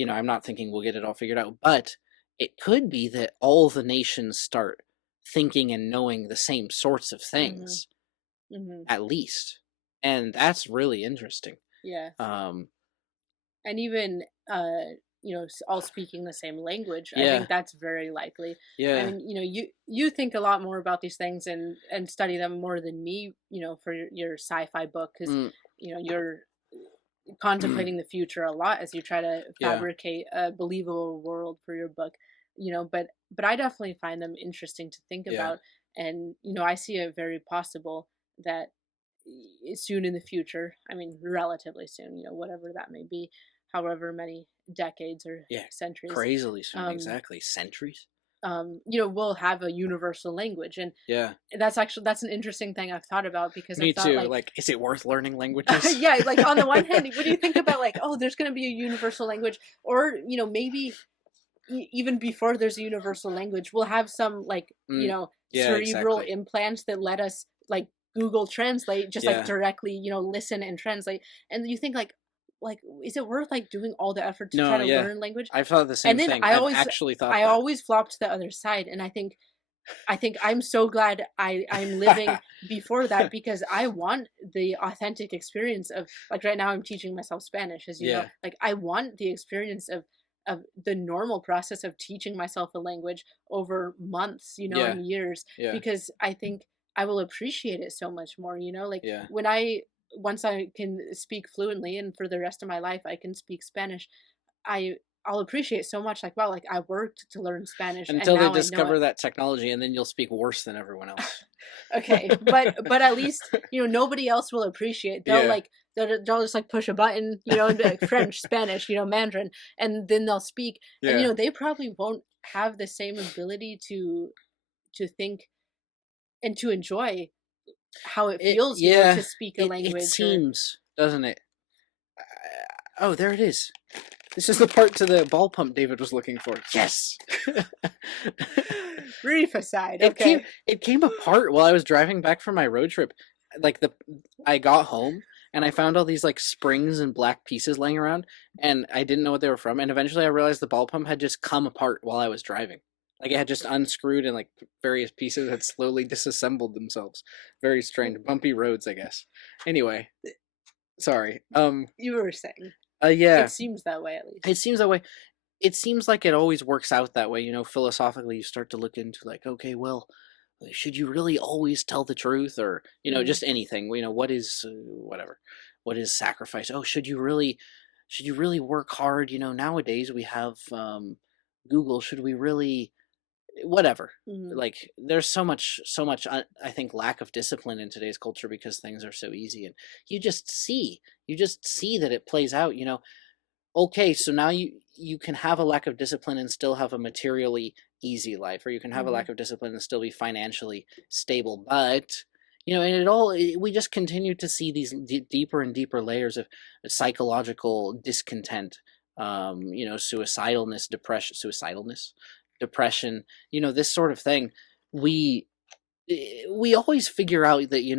I'm not thinking we'll get it all figured out, but it could be that all the nations start thinking and knowing the same sorts of Hmm. things, Hmm. at least. And that's really interesting. Yeah. Um, And even all speaking the same language. I Yeah. think that's very likely. I Yeah. mean, you think a lot more about these things and study them more than me, for your sci-fi book, because Mm. you're contemplating the future a lot as you try to Yeah. fabricate a believable world for your book. But I definitely find them interesting to think Yeah. about. And I see it very possible that soon in the future, I mean relatively soon, whatever that may be, however many decades or Yeah. centuries, Crazily soon. um Exactly. Centuries. we'll have a universal language. And Yeah. that's an interesting thing I've thought about, because I've Me thought too. like, Like, is it worth learning languages? yeah, like on the one hand, when you think about like, oh, there's going to be a universal language, or maybe even before there's a universal language, we'll have some like, Mm. Yeah. cerebral Exactly. implants that let us like Google Translate, just like Yeah. directly, listen and translate. And you think like, is it worth like doing all the effort to try No. to Yeah. learn language? I've thought the And same then thing. I've actually thought I that. always flop to the other side, and I think I'm so glad I'm living before that, because I want the authentic experience of, like, right now I'm teaching myself Spanish, as you know. Yeah. Like, I want the experience of the normal process of teaching myself a language over months, Yeah. and years, Yeah. because I think I will appreciate it so much more, like Yeah. when once I can speak fluently, and for the rest of my life I can speak Spanish, I I'll appreciate so much, like, wow, like I worked to learn Spanish and Until they now I know it. discover that technology, and then you'll speak worse than everyone else. Okay, but at least, nobody else will appreciate. Yeah. They'll just like push a button, and be like French, Spanish, Mandarin, and then they'll speak. And Yeah. they probably won't have the same ability to think and to enjoy how it It. feels, Yeah. to speak a It language. Or seems, doesn't it? Oh, there it is. This is the part to the ball pump David was looking for. Yes. brief aside, It came okay. it came apart while I was driving back from my road trip. Like I got home and I found all these like springs and black pieces laying around, and I didn't know what they were from, and eventually I realized the ball pump had just come apart while I was driving. Like it had just unscrewed and like various pieces had slowly disassembled themselves. Very strange. Bumpy roads, I guess. Anyway, sorry. You were saying it Yeah. seems that way, at It least. seems that way. It seems like it always works out that way, philosophically you start to look into like, okay, well, should you really always tell the truth, or Mm, just anything, what is whatever, what is sacrifice? Oh, should you really work hard? Nowadays we have Google. Should we really whatever? mm, Like there's so much I think lack of discipline in today's culture because things are so easy, and you just see that it plays out. Okay, so now you can have a lack of discipline and still have a materially easy life, or you can have a mm-hmm, lack of discipline and still be financially stable. But and we just continue to see these deeper and deeper layers of psychological discontent, depression, this sort of thing. We we always figure out that you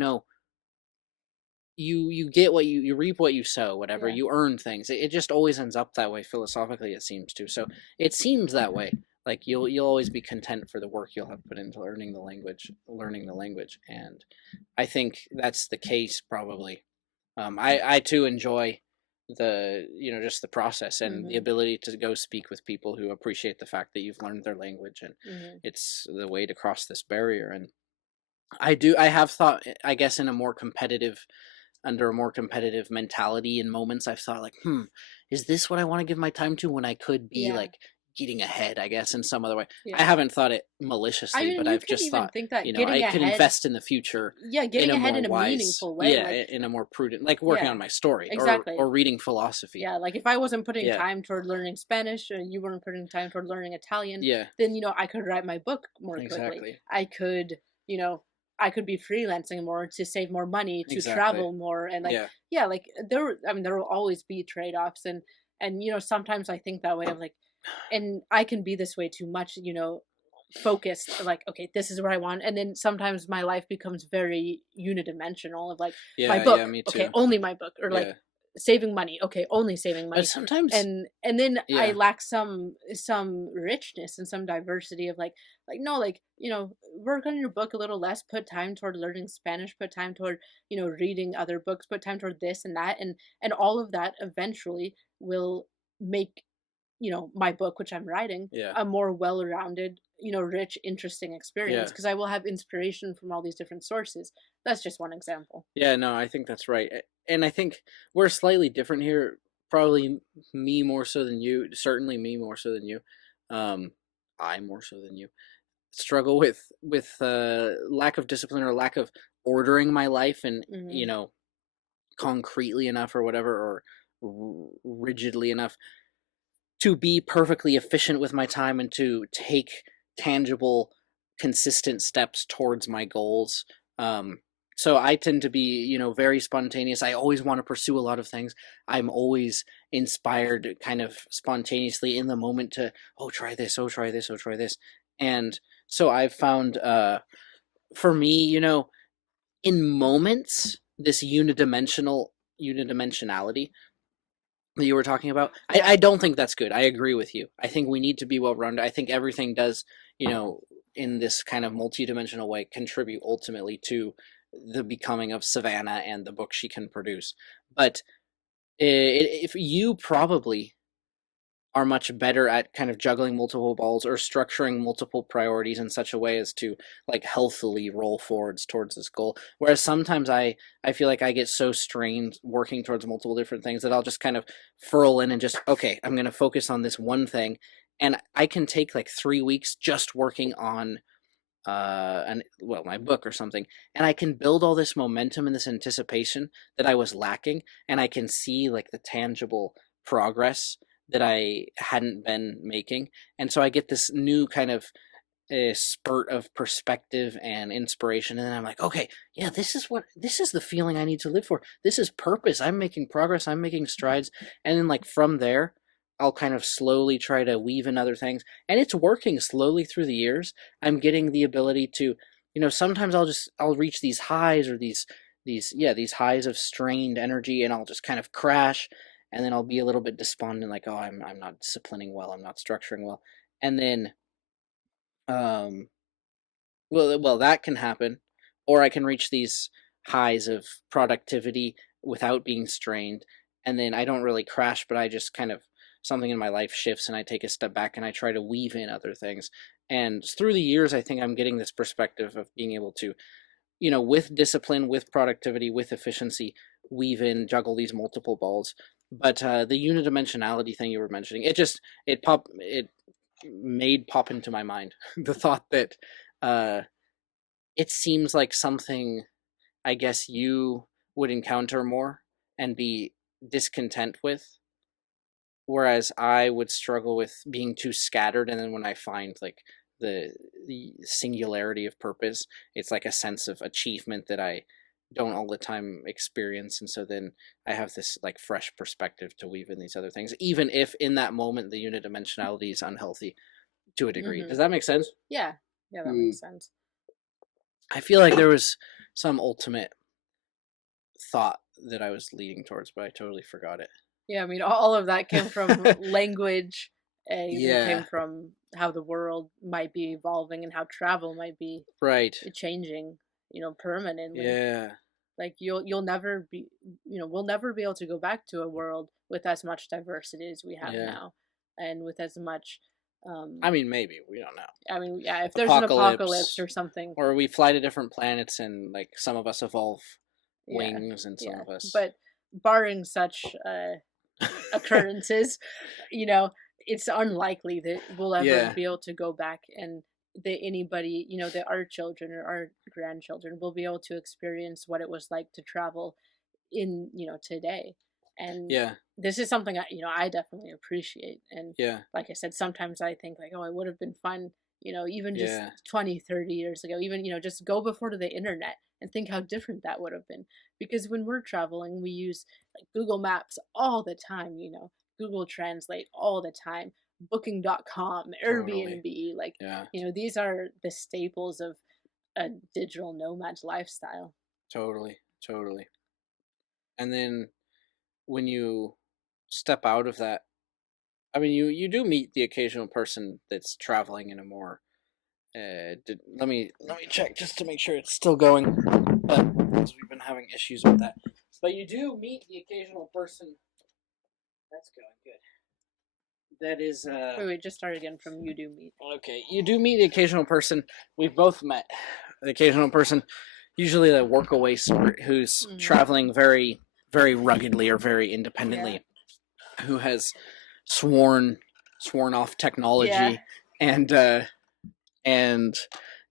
get what you reap what you sow, whatever yeah. you earn things. It just always ends up that way philosophically, it seems to. So it seems that way. Like you'll always be content for the work you'll have put into learning the language, and I think that's the case probably. I too enjoy the just the process and the Mm-hmm, ability to go speak with people who appreciate the fact that you've learned their language, and mm-hmm, it's the way to cross this barrier. And I have thought, I guess, in a more competitive under a more competitive mentality in moments. I've thought like, is this what I want to give my time to when I could be yeah, like getting ahead, I guess, in some other way. I yeah. haven't thought it I maliciously, mean, but you I've could just even thought, think that I getting could ahead, invest in the future yeah, in getting a ahead more in a wise, meaningful way, yeah, like, in a more prudent, like working yeah, on my story, or exactly. reading philosophy. Yeah, like if I wasn't putting Yeah, time toward learning Spanish, or you weren't putting time toward learning Italian, yeah, then I could write my book more quickly. exactly, You know, I could be freelancing more to save more money, to exactly. travel more, and like, Yeah, yeah, like I mean, there will always be trade-offs. And sometimes I think that way of like, and I can be this way too much, focused, like, okay, this is what I want. And then sometimes my life becomes very unidimensional of like, my yeah, yeah. book, Me okay, too. only my book. Or like Yeah, saving money, okay, only saving but money. sometimes, And then I yeah, lack some richness and some diversity of like, no, like, work on your book a little less, put time toward learning Spanish, put time toward reading other books, put time toward this and that. And all of that eventually will make my book, which I'm writing, Yeah. a more well-rounded, rich, interesting experience Yeah. because I will have inspiration from all these different sources. That's just one example. Yeah, no, I think that's right. And I think we're slightly different here. Probably me more so than you. Certainly me more so than you. Um, I more so than you. Struggle with lack of discipline or lack of ordering my life and Hmm. concretely enough or whatever or rigidly enough to be perfectly efficient with my time and to take tangible, consistent steps towards my goals. Um, so I tend to be, very spontaneous. I always want to pursue a lot of things. I'm always inspired kind of spontaneously in the moment to, oh, try this, oh, try this, oh, try this. And so I've found, for me, in moments, this unidimensionality that you were talking about. I, Yeah. I don't think that's good. I agree with you. I think we need to be well rounded. I think everything does, in this kind of multidimensional way, contribute ultimately to the becoming of Savannah and the book she can produce. But if you probably are much better at kind of juggling multiple balls or structuring multiple priorities in such a way as to like healthily roll forwards towards this goal, whereas sometimes I feel like I get so strained working towards multiple different things that I'll just kind of furl in and just, okay, I'm going to focus on this one thing, and I can take like 3 weeks just working on my book or something, and I can build all this momentum and this anticipation that I was lacking, and I can see like the tangible progress that I hadn't been making, and so I get this new kind of a spurt of perspective and inspiration, and then I'm like, okay, yeah, this is the feeling I need to live for. This is purpose. I'm making progress. I'm making strides. And then like from there, I'll kind of slowly try to weave in other things, and it's working slowly through the years. I'm getting the ability to, sometimes I'll reach these highs or these highs of strained energy, and I'll just kind of crash, and then I'll be a little bit despondent, like, oh, I'm not disciplining well, I'm not structuring well, and then um well, that can happen, or I can reach these highs of productivity without being strained, and then I don't really crash, but I just kind of something in my life shifts, and I take a step back, and I try to weave in other things. And through the years, I think I'm getting this perspective of being able to, with discipline, with productivity, with efficiency, weave in, juggle these multiple balls. But the unidimensionality thing you were mentioning, it made pop into my mind the thought that uh, it seems like something I guess you would encounter more and be discontent with, whereas I would struggle with being too scattered. And then when I find like the singularity of purpose, it's like a sense of achievement that I don't all the time experience, and so then I have this like fresh perspective to weave in these other things, even if in that moment the unidimensionality is unhealthy to a degree. Hmm. Does that make sense? Yeah. Yeah, that Mm. makes sense. I feel like there was some ultimate thought that I was leading towards, but I totally forgot it. Yeah, I mean, all of that came from language, even came Yeah, from how the world might be evolving and how travel might be right. changing, permanently. Yeah, Like you'll never be, we'll never be able to go back to a world with as much diversity as we have yeah. now, and with as much. Um, I mean, maybe we don't know. I mean, yeah, if there's an apocalypse Apocalypse, or something, or we fly to different planets, and like some of us evolve yeah, wings, and some yeah. of us. But barring such occurrences, it's unlikely that we'll ever Yeah, be able to go back and that anybody, that our children or our grandchildren will be able to experience what it was like to travel in, today. And yeah, this is something I definitely appreciate. And yeah, like I said, sometimes I think like, oh, it would have been fun, even just yeah, 20, 30 years ago, even, just go before to the internet and think how different that would have been. Because when we're traveling, we use like Google Maps all the time, Google Translate all the time, booking.com, totally. Airbnb, like, Yeah, these are the staples of a digital nomad's lifestyle. totally, totally. And then when you step out of that, I mean, you do meet the occasional person that's traveling in a more let me check just to make sure it's still going. Because we've been having issues with that. But you do meet the occasional person. That's going good. that is Wait, just start again from you do meet. okay. You do meet the occasional person. We've both met the occasional person, usually the workaway sort, who's Mm-hmm. traveling very, very ruggedly or very Yeah. independently, who has sworn sworn off Yeah. technology and and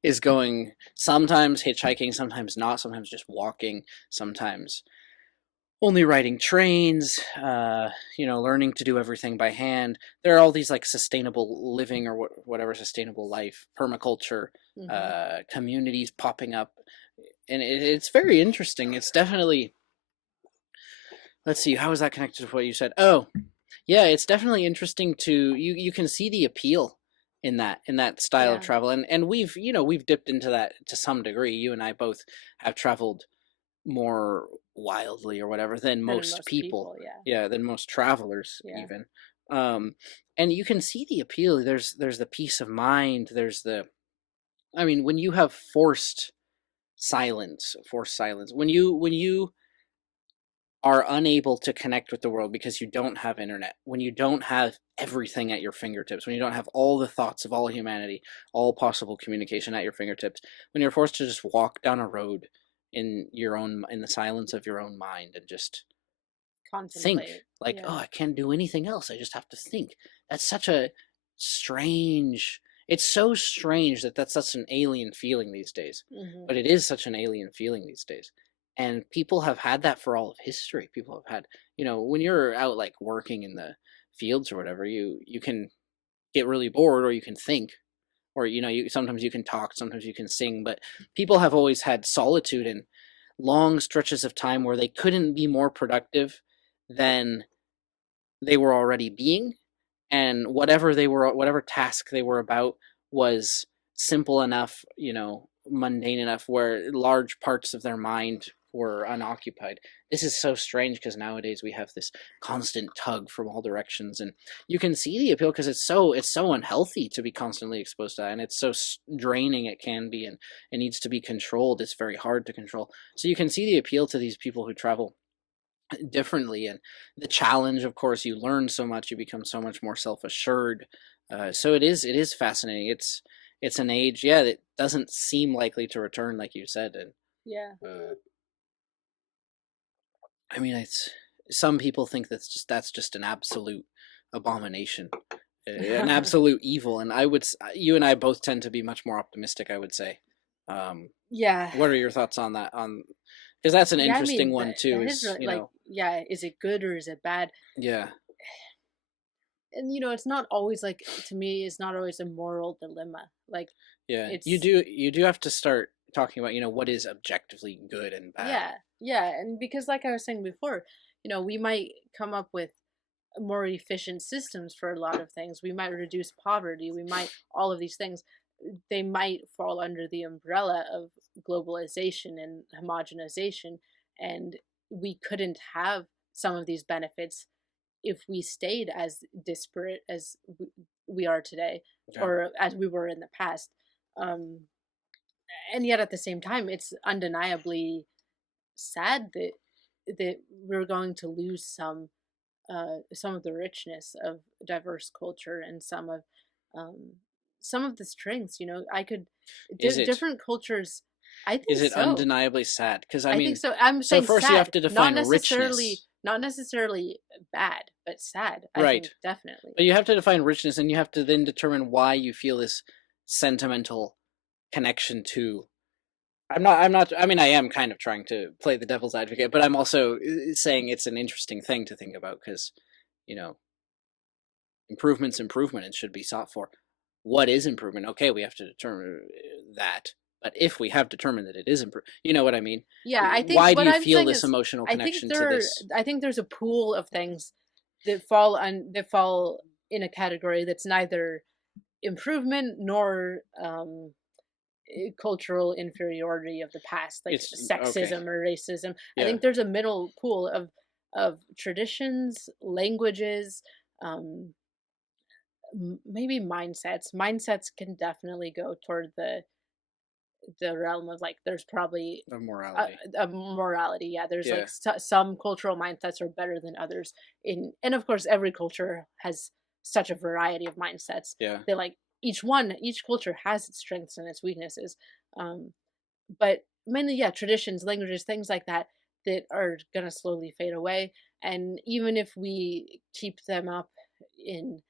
is going sometimes hitchhiking, sometimes not, sometimes just walking, sometimes only riding trains, learning to do everything by hand. There are all these like sustainable living or whatever sustainable life, permaculture, Mm-hmm. communities popping up. And it's very interesting. It's definitely, let's see, how is that connected to what you said? Oh, yeah, it's definitely interesting to you can see the appeal in that style of Yeah. travel. And we've dipped into that to some degree. You and I both have traveled more wildly or whatever than Than most most people, people. Yeah. yeah, than most travelers Yeah. even. um and you can see the appeal. There's the peace of mind. There's the, I mean, when you have forced silence, when you are unable to connect with the world because you don't have internet, when you don't have everything at your fingertips, when you don't have all the thoughts of all humanity, all possible communication at your fingertips, when you're forced to just walk down a road in the silence of your own mind and just think, Contemplate. like, oh, Yeah. I can't do anything else, I just have to think. That's such a strange, it's so strange that that's such an alien feeling these days. Mm-hmm. But it is such an alien feeling these days. And people have had that for all of history. People have had, when you're out like working in the fields or whatever, you can get really bored, or you can think, or you sometimes you can talk, sometimes you can sing. But people have always had solitude and long stretches of time where they couldn't be more productive than they were already being, and whatever task they were about was simple enough, mundane enough, where large parts of their mind were unoccupied. This is so strange because nowadays we have this constant tug from all directions, and you can see the appeal because it's so unhealthy to be constantly exposed to that, and it's so draining it can be, and it needs to be controlled. It's very hard to control. So you can see the appeal to these people who travel differently, and the challenge, of course. You learn so much, you become so much more self-assured. So it is fascinating. It's an age, yeah, that doesn't seem likely to return, like you said. And Yeah. I mean, it's, some people think that's just an absolute abomination, an absolute evil. And you and I both tend to be much more optimistic, I would say. Yeah. What are your thoughts on that, on because that's an Yeah. I interesting mean, one that too, that is is really like, yeah. Is it good or is it bad? yeah. And it's not always like, to me, it's not always a moral dilemma. Like, Yeah, you it's, do you do have to start talking about, what is objectively good and bad. yeah, yeah. And because, like I was saying before, we might come up with more efficient systems for a lot of things. We might reduce poverty. We might, all of these things, they might fall under the umbrella of globalization and homogenization. And we couldn't have some of these benefits if we stayed as disparate as we are today, Okay. or as we were in the past. Um, and yet at the same time, it's undeniably sad that we're going to lose some of the richness of diverse culture, and um, some of the strengths. I could Is it different cultures. I is think it so. undeniably sad? Because I I think mean, so. I'm so saying first you have sad, to define richness, not necessarily bad, but sad. I right? think definitely. But you have to define richness, and you have to then determine why you feel this sentimental connection to. I'm not. I mean, I am kind of trying to play the devil's advocate, but I'm also saying it's an interesting thing to think about because, you know, improvement's improvement and should be sought for. What is improvement? Okay, we have to determine that. But if we have determined that it is improved, you know what I mean? Yeah, I think Why do what you I'm feel saying this is, emotional I think connection to there, this? I think there's a pool of things that fall in a category that's neither improvement nor cultural inferiority of the past, like It's okay. sexism or racism. I Yeah. think there's a middle pool of traditions, languages, um, maybe mindsets. Mindsets can definitely go toward the realm of, like, there's probably Of a, morality. a morality. Yeah, there's like Yeah. some cultural mindsets are better than others. In And of course, every culture has such a variety of mindsets. Yeah. That like each culture has its strengths and its weaknesses. Um, but mainly, yeah, traditions, languages, things like that that are gonna slowly fade away. And even if we keep them up in,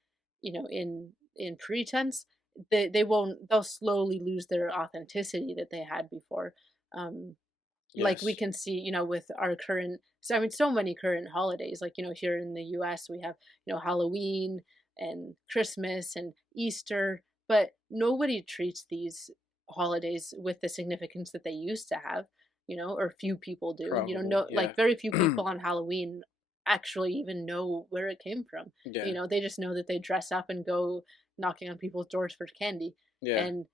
in pretense, they won't. They'll slowly lose their authenticity that they had before. Um, like we Yes. can see, with our current, so I mean, so many current holidays, like, here in the US we have, Halloween and Christmas and Easter, but nobody treats these holidays with the significance that they used to have, or few people do, Probably. no, Yeah. like very few people on Halloween actually even know where it came from. Yeah. They just know that they dress up and go knocking on people's doors for candy. Yeah. And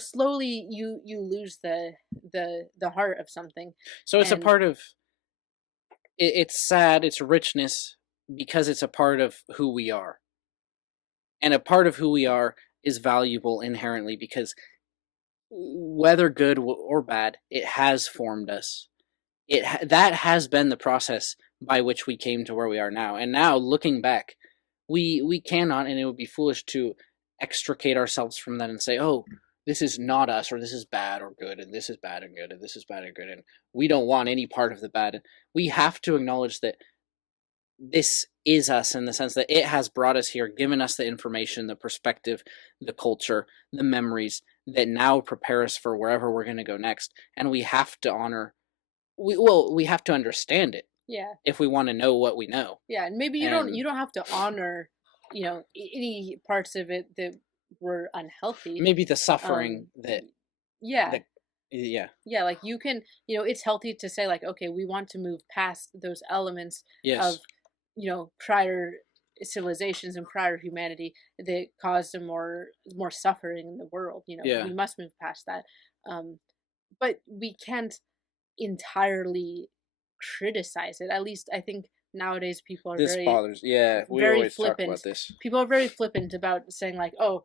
slowly you lose the heart of something. So it's a And part of it's sad, it's richness because it's a part of who we are. And a part of who we are is valuable inherently because whether good or bad, it has formed us. That has been the process by which we came to where we are now. And now looking back, we cannot, and it would be foolish to extricate ourselves from that and say, "Oh, this is not us, or this is bad or good, and this is bad and good, and this is bad and good, and we don't want any part of the bad." We have to acknowledge that this is us in the sense that it has brought us here, given us the information, the perspective, the culture, the memories that now prepare us for wherever we're going to go next. And we have to honor, we have to understand it yeah, if we want to know what we know. yeah, and maybe And you don't have to honor, any parts of it that were unhealthy. maybe the um suffering that, yeah, that, yeah, yeah, like you can, it's healthy to say like, okay, we want to move past those elements of, yes, prior civilizations and prior humanity that caused a more suffering in the world. yeah, We must move past that. But we can't entirely criticize it. At least I think nowadays people are this very, bothers, yeah, we very always talk flippant. about this. People are very flippant about saying like, "Oh,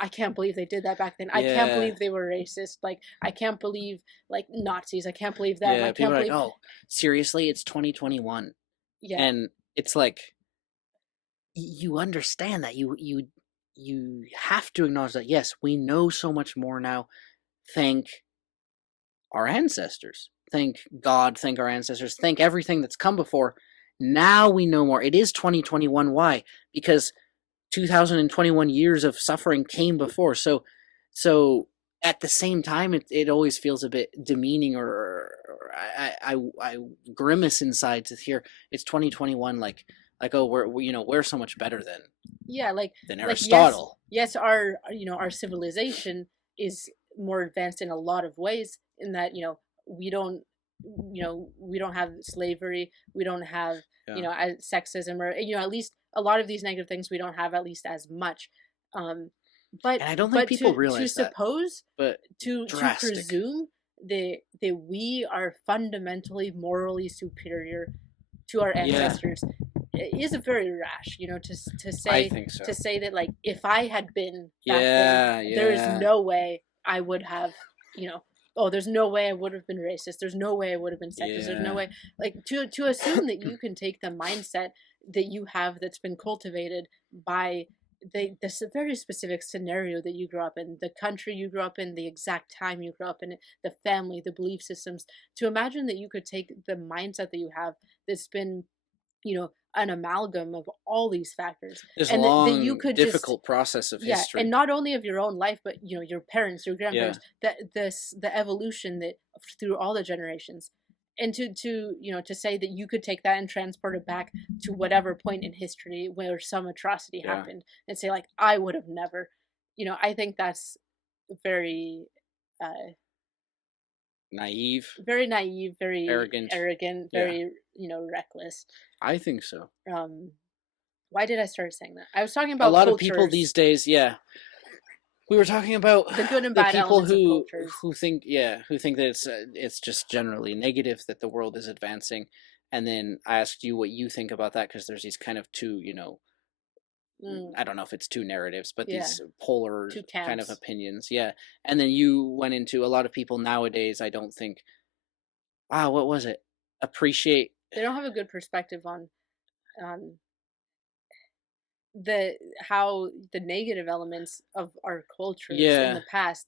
I can't believe they did that back then. I can't Yeah, believe they were racist. Like, I can't believe like Nazis. I can't believe that. And I yeah, people can't are like, believe." "Oh, seriously, it's 2021." Yeah, And it's like, you understand that you have to acknowledge that yes, we know so much more now. Thank our ancestors, thank God, thank our ancestors, thank everything that's come before. Now we know more. It is 2021. Why? Because 2021 years of suffering came before. So at the same time, it always feels a bit demeaning, or I grimace inside to hear it's 2021. Like, oh, we're so much better yeah, than like yes, Aristotle. yes, our civilization is more advanced in a lot of ways. In that, we don't, we don't have slavery, we don't have, Yeah, sexism, or at least a lot of these negative things we don't have, at least as much. um but and I don't think but people to realize that, suppose, but to drastic. presume that we are fundamentally morally superior to our Yeah, ancestors is a very rash, I think to so. say that like if I had been back then, Yeah, there is yeah, no way I would have, you know, oh, there's no way I would have been racist. There's no way I would have been sexist. There's no yeah. way, like to assume that you can take the mindset that you have that's been cultivated by the very specific scenario that you grew up in, the country you grew up in, the exact time you grew up in it, the family, the belief systems. To imagine that you could take the mindset that you have that's been, an amalgam of all these factors, This and that you long, could just, difficult process of yeah, and history. not only of your own life, but your parents, your Yeah, grandparents, that the evolution that through all the generations. And to say that you could take that and transport it back to whatever point in history where some atrocity yeah. happened, and say like, I would have never, I think that's very, uh Naive, very naive, very arrogant. arrogant, Yeah, very, reckless. I think so. um why did I start saying that? I was talking A about lot of people these cultures, days, yeah. We were talking about the good and the bad people elements of who cultures. think, yeah, who think that it's just generally negative that the world is advancing, and then I asked you what you think about that because there's these kind of two, Mm, I don't know if it's two narratives, but yeah, these polar two kind of camps. opinions, yeah. And then you went into a lot of people nowadays. I don't think, what was it? Appreciate. They don't have a good perspective on the how the negative elements of our cultures in Yeah, the past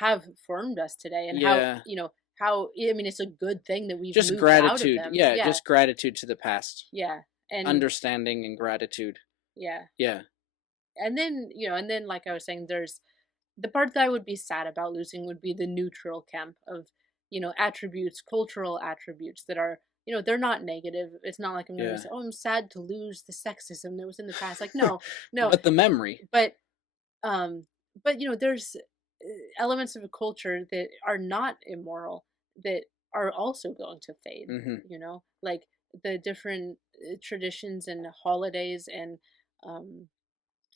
have formed us today, and how, yeah. how, I mean, it's a good thing that we've Just moved out of gratitude. them. Yeah, Yeah, just gratitude to the past. yeah, and Understanding and gratitude. yeah, Yeah. and then, and then, like I was saying, there's the part that I would be sad about losing would be the neutral camp of, attributes, cultural attributes that are, they're not negative. It's not like I'm going to Yeah. say, oh, I'm sad to lose the sexism that was in the past. Like, no, no, But the memory. but um, there's elements of a culture that are not immoral that are also going to fade. Mhm. Like the different traditions and holidays um,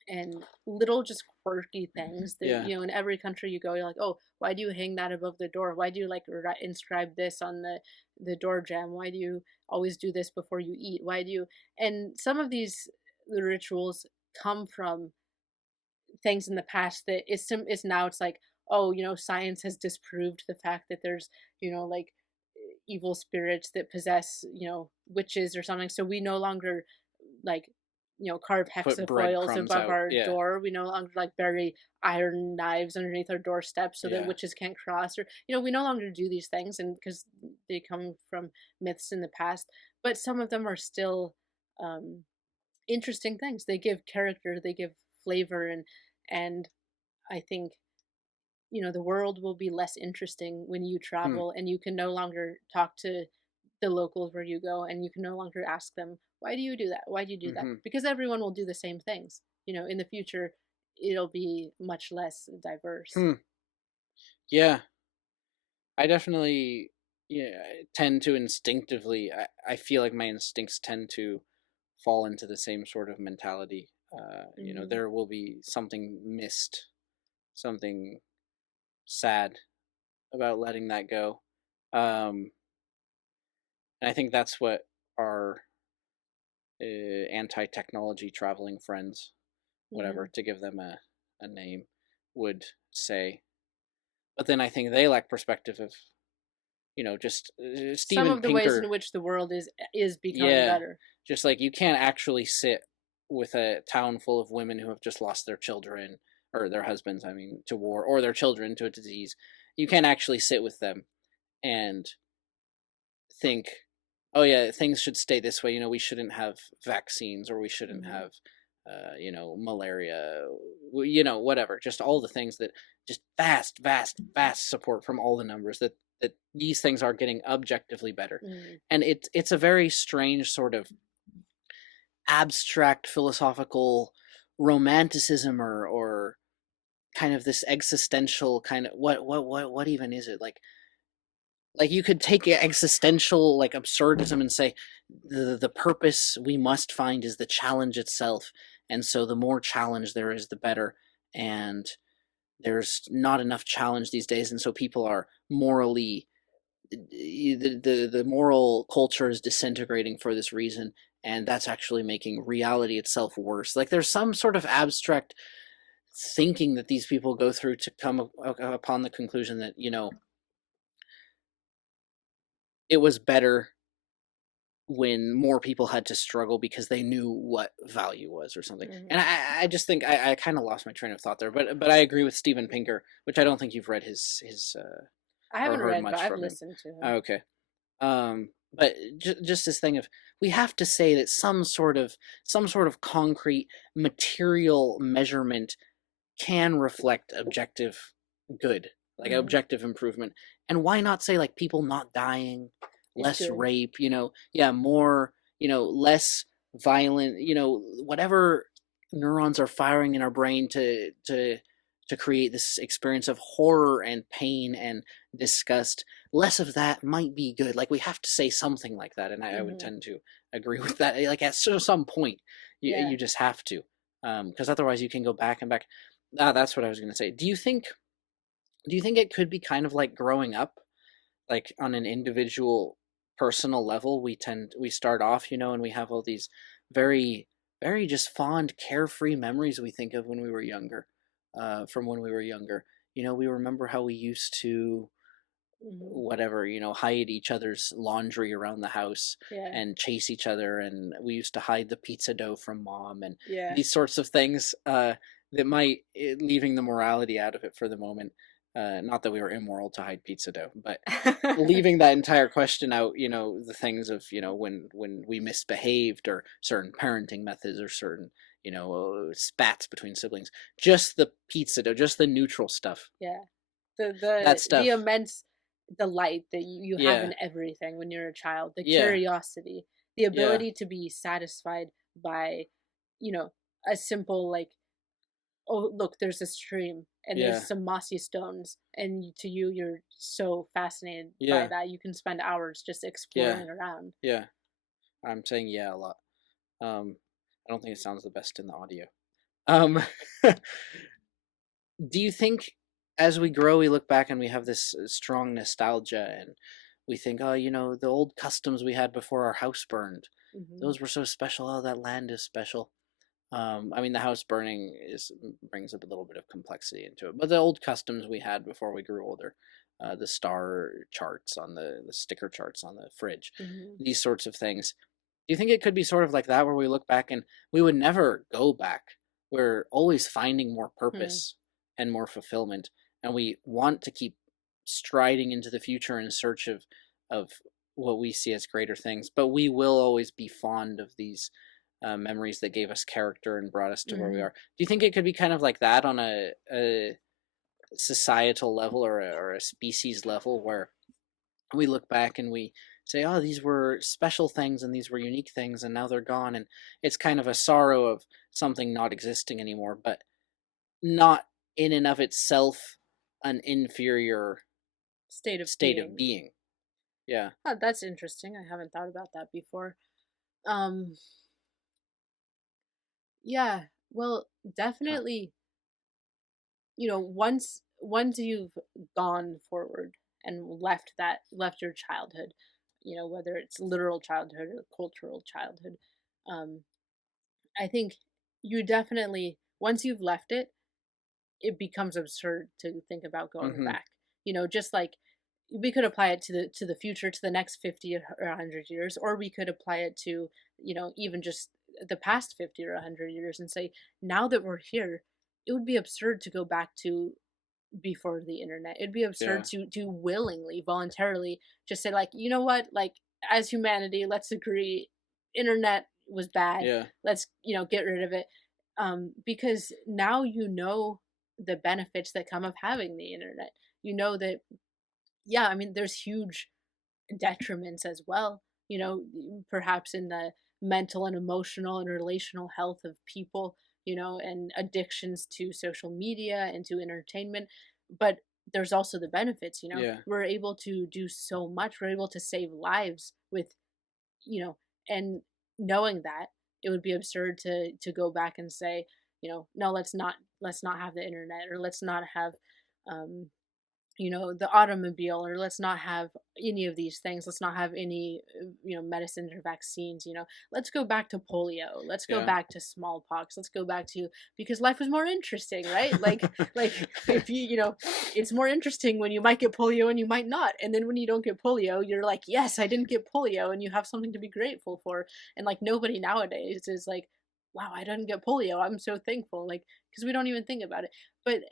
and little just quirky things that, Yeah. in every country you go, you're like, oh, why do you hang that above the door? Why do you like inscribe this on the door jamb? Why do you always do this before you eat? Why do you? And some of these rituals come from things in the past that is now it's like, oh, science has disproved the fact that there's, like evil spirits that possess, witches or something. So we no longer like, carve Put hexafoils breadcrumbs above out. our Yeah. door. We no longer like bury iron knives underneath our doorstep so that Yeah. witches can't cross, or, we no longer do these things, and because they come from myths in the past. But some of them are still um interesting things. They give character, they give flavor, and I think, the world will be less interesting when you Hmm. travel and you can no longer talk to the locals where you go, and you can no longer ask them, why do you do that? Why do you do that? Mhm. Because everyone will do the same things. In the future, it'll be much less diverse. Hmm. Yeah. I definitely, yeah, tend to instinctively, I feel like my instincts tend to fall into the same sort of mentality. Hmm. There will be something missed, something sad about letting that go. And I think that's what our anti-technology traveling friends, whatever, Hmm. to give them a name, would say. But then I think they lack perspective of, just Some Steven of the ways in Pinker. which the world is becoming Yeah, better. just like you can't actually sit with a town full of women who have just lost their children or their husbands, I mean, to war, or their children to a disease. You can't actually sit with them and think, oh yeah, things should stay this way. We shouldn't have vaccines, or we shouldn't Hmm. have, malaria, whatever. Just all the things that just vast, vast, vast support from all the numbers that these things are getting objectively better, Hmm. and it's a very strange sort of abstract philosophical romanticism, or kind of this existential kind of what even is it, like you could take existential like absurdism and say the purpose we must find is the challenge itself, and so the more challenge there is the better, and there's not enough challenge these days, and so people are morally, the moral culture is disintegrating for this reason, and that's actually making reality itself worse. Like there's some sort of abstract thinking that these people go through to come upon the conclusion that it was better when more people had to struggle because they knew what value was or something. Hmm. And I just think I kind of lost my train of thought there, but I agree with Steven Pinker, which I don't think you've read his I or haven't heard read, but much I've from him. listened to him. Okay. But just this thing of, we have to say that some sort of concrete material measurement can reflect objective good, like Hmm. objective improvement. And why not say like people not dying, It's less good. rape, yeah, more, less violent, whatever neurons are firing in our brain to create this experience of horror and pain and disgust. Less of that might be good. Like we have to say something like that, and I would Hmm. tend to agree with that. Like at some point, Yeah. you just have to, because otherwise you can go back and back. Ah, that's what I was going to say. Do you think it could be kind of like growing up, like on an individual personal level? We start off, and we have all these very, very just fond, carefree memories we think of when we were younger, from when we were younger. We remember how we used to Hmm. whatever, hide each other's laundry around the house Yeah. and chase each other. And we used to hide the pizza dough from mom and Yeah. these sorts of things, that might, leaving the morality out of it for the moment. Not that we were immoral to hide pizza dough, but leaving that entire question out, the things of, when we misbehaved, or certain parenting methods, or certain, spats between siblings, just the pizza dough, just the neutral stuff. Yeah. That The stuff. immense delight that you have Yeah. in everything when you're a child, the Yeah. curiosity, the Yeah. ability to be satisfied by, you know, a simple like, oh look, there's a stream and there's Yeah. some mossy stones, and to you, you're so fascinated by Yeah. that. You can spend hours just Yeah. exploring around. Yeah. I'm saying yeah a lot. I don't think it sounds the best in the audio. Um, do you think, as we grow, we look back and we have this, strong nostalgia, and we think, oh, the old customs we had before our house burned, Hmm. those were so special. Oh, that land is special. I mean, the house burning brings up a little bit of complexity into it, but the old customs we had before we grew older, the star charts on the sticker charts on the fridge, Hmm. these sorts of things. Do you think it could be sort of like that, where we look back and we would never go back? We're always finding more Hmm. purpose and more fulfillment, and we want to keep striding into the future in search of what we see as greater things. But we will always be fond of these, memories that gave us character and brought us to where we Hmm. are. Do you think it could be kind of like that on a societal level, or a species level, where we look back and we say, oh, these were special things and these were unique things, and now they're gone, and it's kind of a sorrow of something not existing anymore, but not in and of itself an inferior State of state of being. being. Yeah. Oh, that's interesting. I haven't thought about that before. Um, yeah. Well, Huh. definitely, once you've gone forward and left your childhood, whether it's literal childhood or cultural childhood, um, I think you definitely, once you've left it, it becomes absurd to think about going Mm-hmm. back. Just like we could apply it to the future, to the next 50 or 100 years, or we could apply it to, even just the past 50 or 100 years and say, now that we're here, it would be absurd to go back to before the internet. It'd be absurd Yeah. to willingly, voluntarily just say, like, you know what, like, as humanity, let's agree, internet was bad. Yeah. Let's, get rid of it. Because now the benefits that come of having the internet. You know that, yeah, I mean, there's huge detriments as well, perhaps in the mental and emotional and relational health of people, and addictions to social media and to entertainment. But there's also the benefits, Yeah. we're able to do so much, we're able to save lives with, and knowing that, it would be absurd to go back and say, no, let's not have the internet, or let's not have um the automobile, or let's not have any of these things, let's not have any medicines or vaccines. Let's go back to polio, let's go Yeah. back to smallpox, let's go back to, because life was more interesting, right? Like if it's more interesting when you might get polio and you might not, and then when you don't get polio, you're like, yes, I didn't get polio, and you have something to be grateful for. And like, nobody nowadays is like, wow, I didn't get polio, I'm so thankful, like, because we don't even think about it. But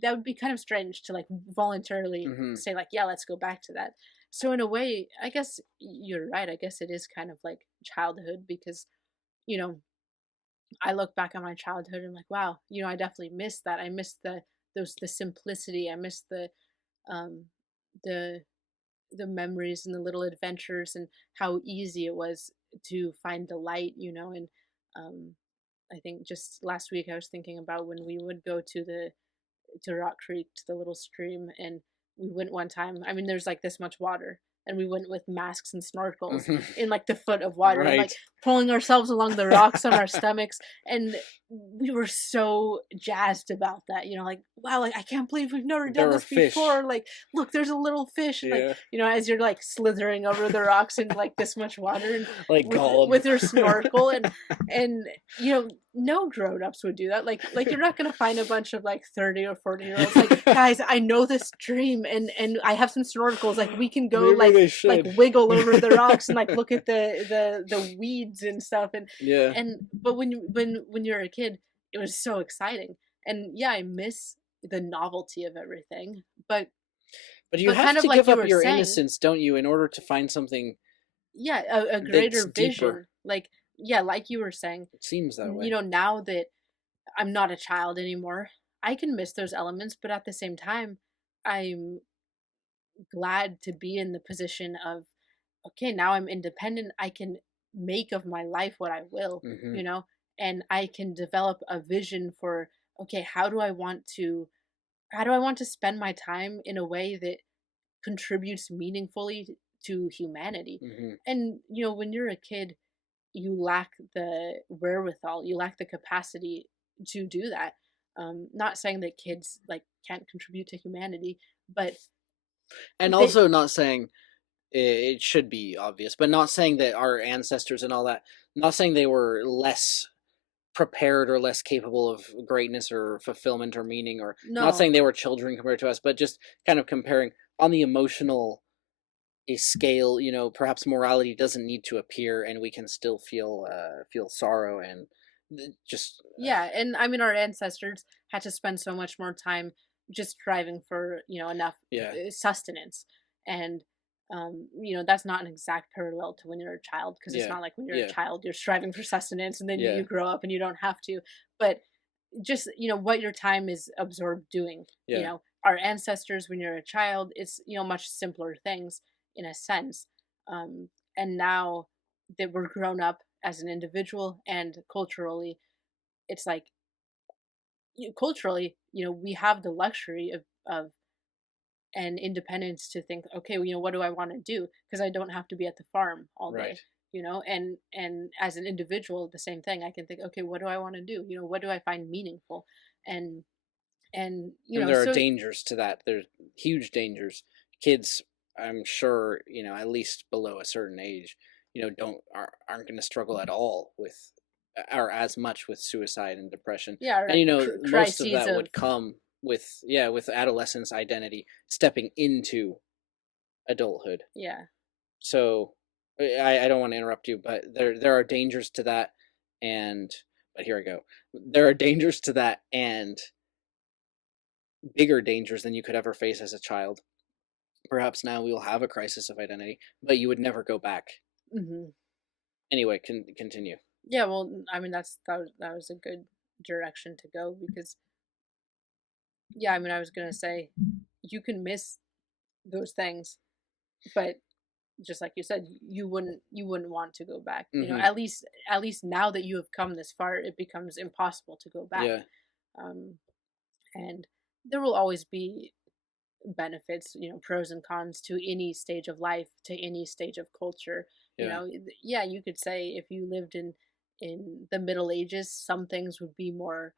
that would be kind of strange to like voluntarily Mm-hmm. say, like, yeah, let's go back to that. So in a way, I guess you're right, I guess it is kind of like childhood, because you know I look back on my childhood and like, wow, I definitely miss that. I miss the simplicity, I miss um the the memories and the little adventures, and how easy it was to find delight, and um I think just last week I was thinking about when we would go to Rock Creek, to the little stream, and we went one time. I mean, there's like this much water, and we went with masks and snorkels Mm-hmm. in like the foot of water, and like Right. pulling ourselves along the rocks on our stomachs, and we were so jazzed about that, like, wow, like, I can't believe we've never done There are this fish. before, like, look, there's a little fish, and, like, Yeah. as you're, like, slithering over the rocks in, like, this much water, and Like Gollum. with your snorkel, and no grown-ups would do that, like, you're not gonna find a bunch of, like, 30 or 40-year-olds, like, "Guys, I know this dream, and I have some snorkels, like, we can go, Maybe they like, should. wiggle over the rocks and, like, look at the weeds and stuff," Yeah. but when you're a kid, it was so exciting, and, yeah, I miss the novelty of everything, But you but have kind of to like give you up were your saying, innocence, don't you, in order to find something yeah, a that's greater deeper. vision, like, yeah, like you were saying, It seems that way. now that I'm not a child anymore, I can miss those elements, but at the same time, I'm glad to be in the position of, okay, now I'm independent. I can make of my life what I will, Hmm. and I can develop a vision for, okay, how do I want to spend my time in a way that contributes meaningfully to humanity? Hmm. And when you're a kid, you lack the wherewithal, you lack the capacity to do that. Not saying that kids like can't contribute to humanity, but And they also not saying it should be obvious, but not saying that our ancestors and all that, not saying they were less prepared or less capable of greatness or fulfillment or meaning, or not no. saying they were children compared to us, but just kind of comparing on the emotional a scale. Perhaps morality doesn't need to appear, and we can still feel sorrow and just Yeah, and I mean our ancestors had to spend so much more time just striving for, enough yeah, sustenance. And that's not an exact parallel to when you're a child, because it's yeah, not like when you're a yeah, child you're striving for sustenance and then you yeah, grow up and you don't have to. But just, what your time is absorbed doing. yeah. Our ancestors, when you're a child, it's, much simpler things in a sense. And now that we're grown up as an individual and culturally, it's like, culturally, we have the luxury of and independence to think, okay, well, what do I want to do? Because I don't have to be at the farm all Right. day, and as an individual, the same thing. I can think, okay, what do I want to do? What do I find meaningful? And And there are so dangers to that. There's huge dangers. Kids, I'm sure, at least below a certain age, aren't going to struggle at all with, or as much with suicide and depression. yeah, or And like most of crises that of, would come with, yeah, with adolescence identity stepping into adulthood. yeah. So I don't want to interrupt you, but there are dangers to that, and but here I go. There are dangers to that, and bigger dangers than you could ever face as a child. Perhaps now we will have a crisis of identity, but you would never go back. Hmm. Anyway, continue. Yeah, well, I mean, that was a good direction to go, because, yeah, I mean, I was gonna say, you can miss those things, but just like you said, you wouldn't want to go back. Hmm. At least now that you have come this far, it becomes impossible to go back. Yeah, Um, and there will always be benefits, pros and cons to any stage of life, to any stage of culture. yeah, Yeah, you could say if you lived in the Middle Ages, some things would be more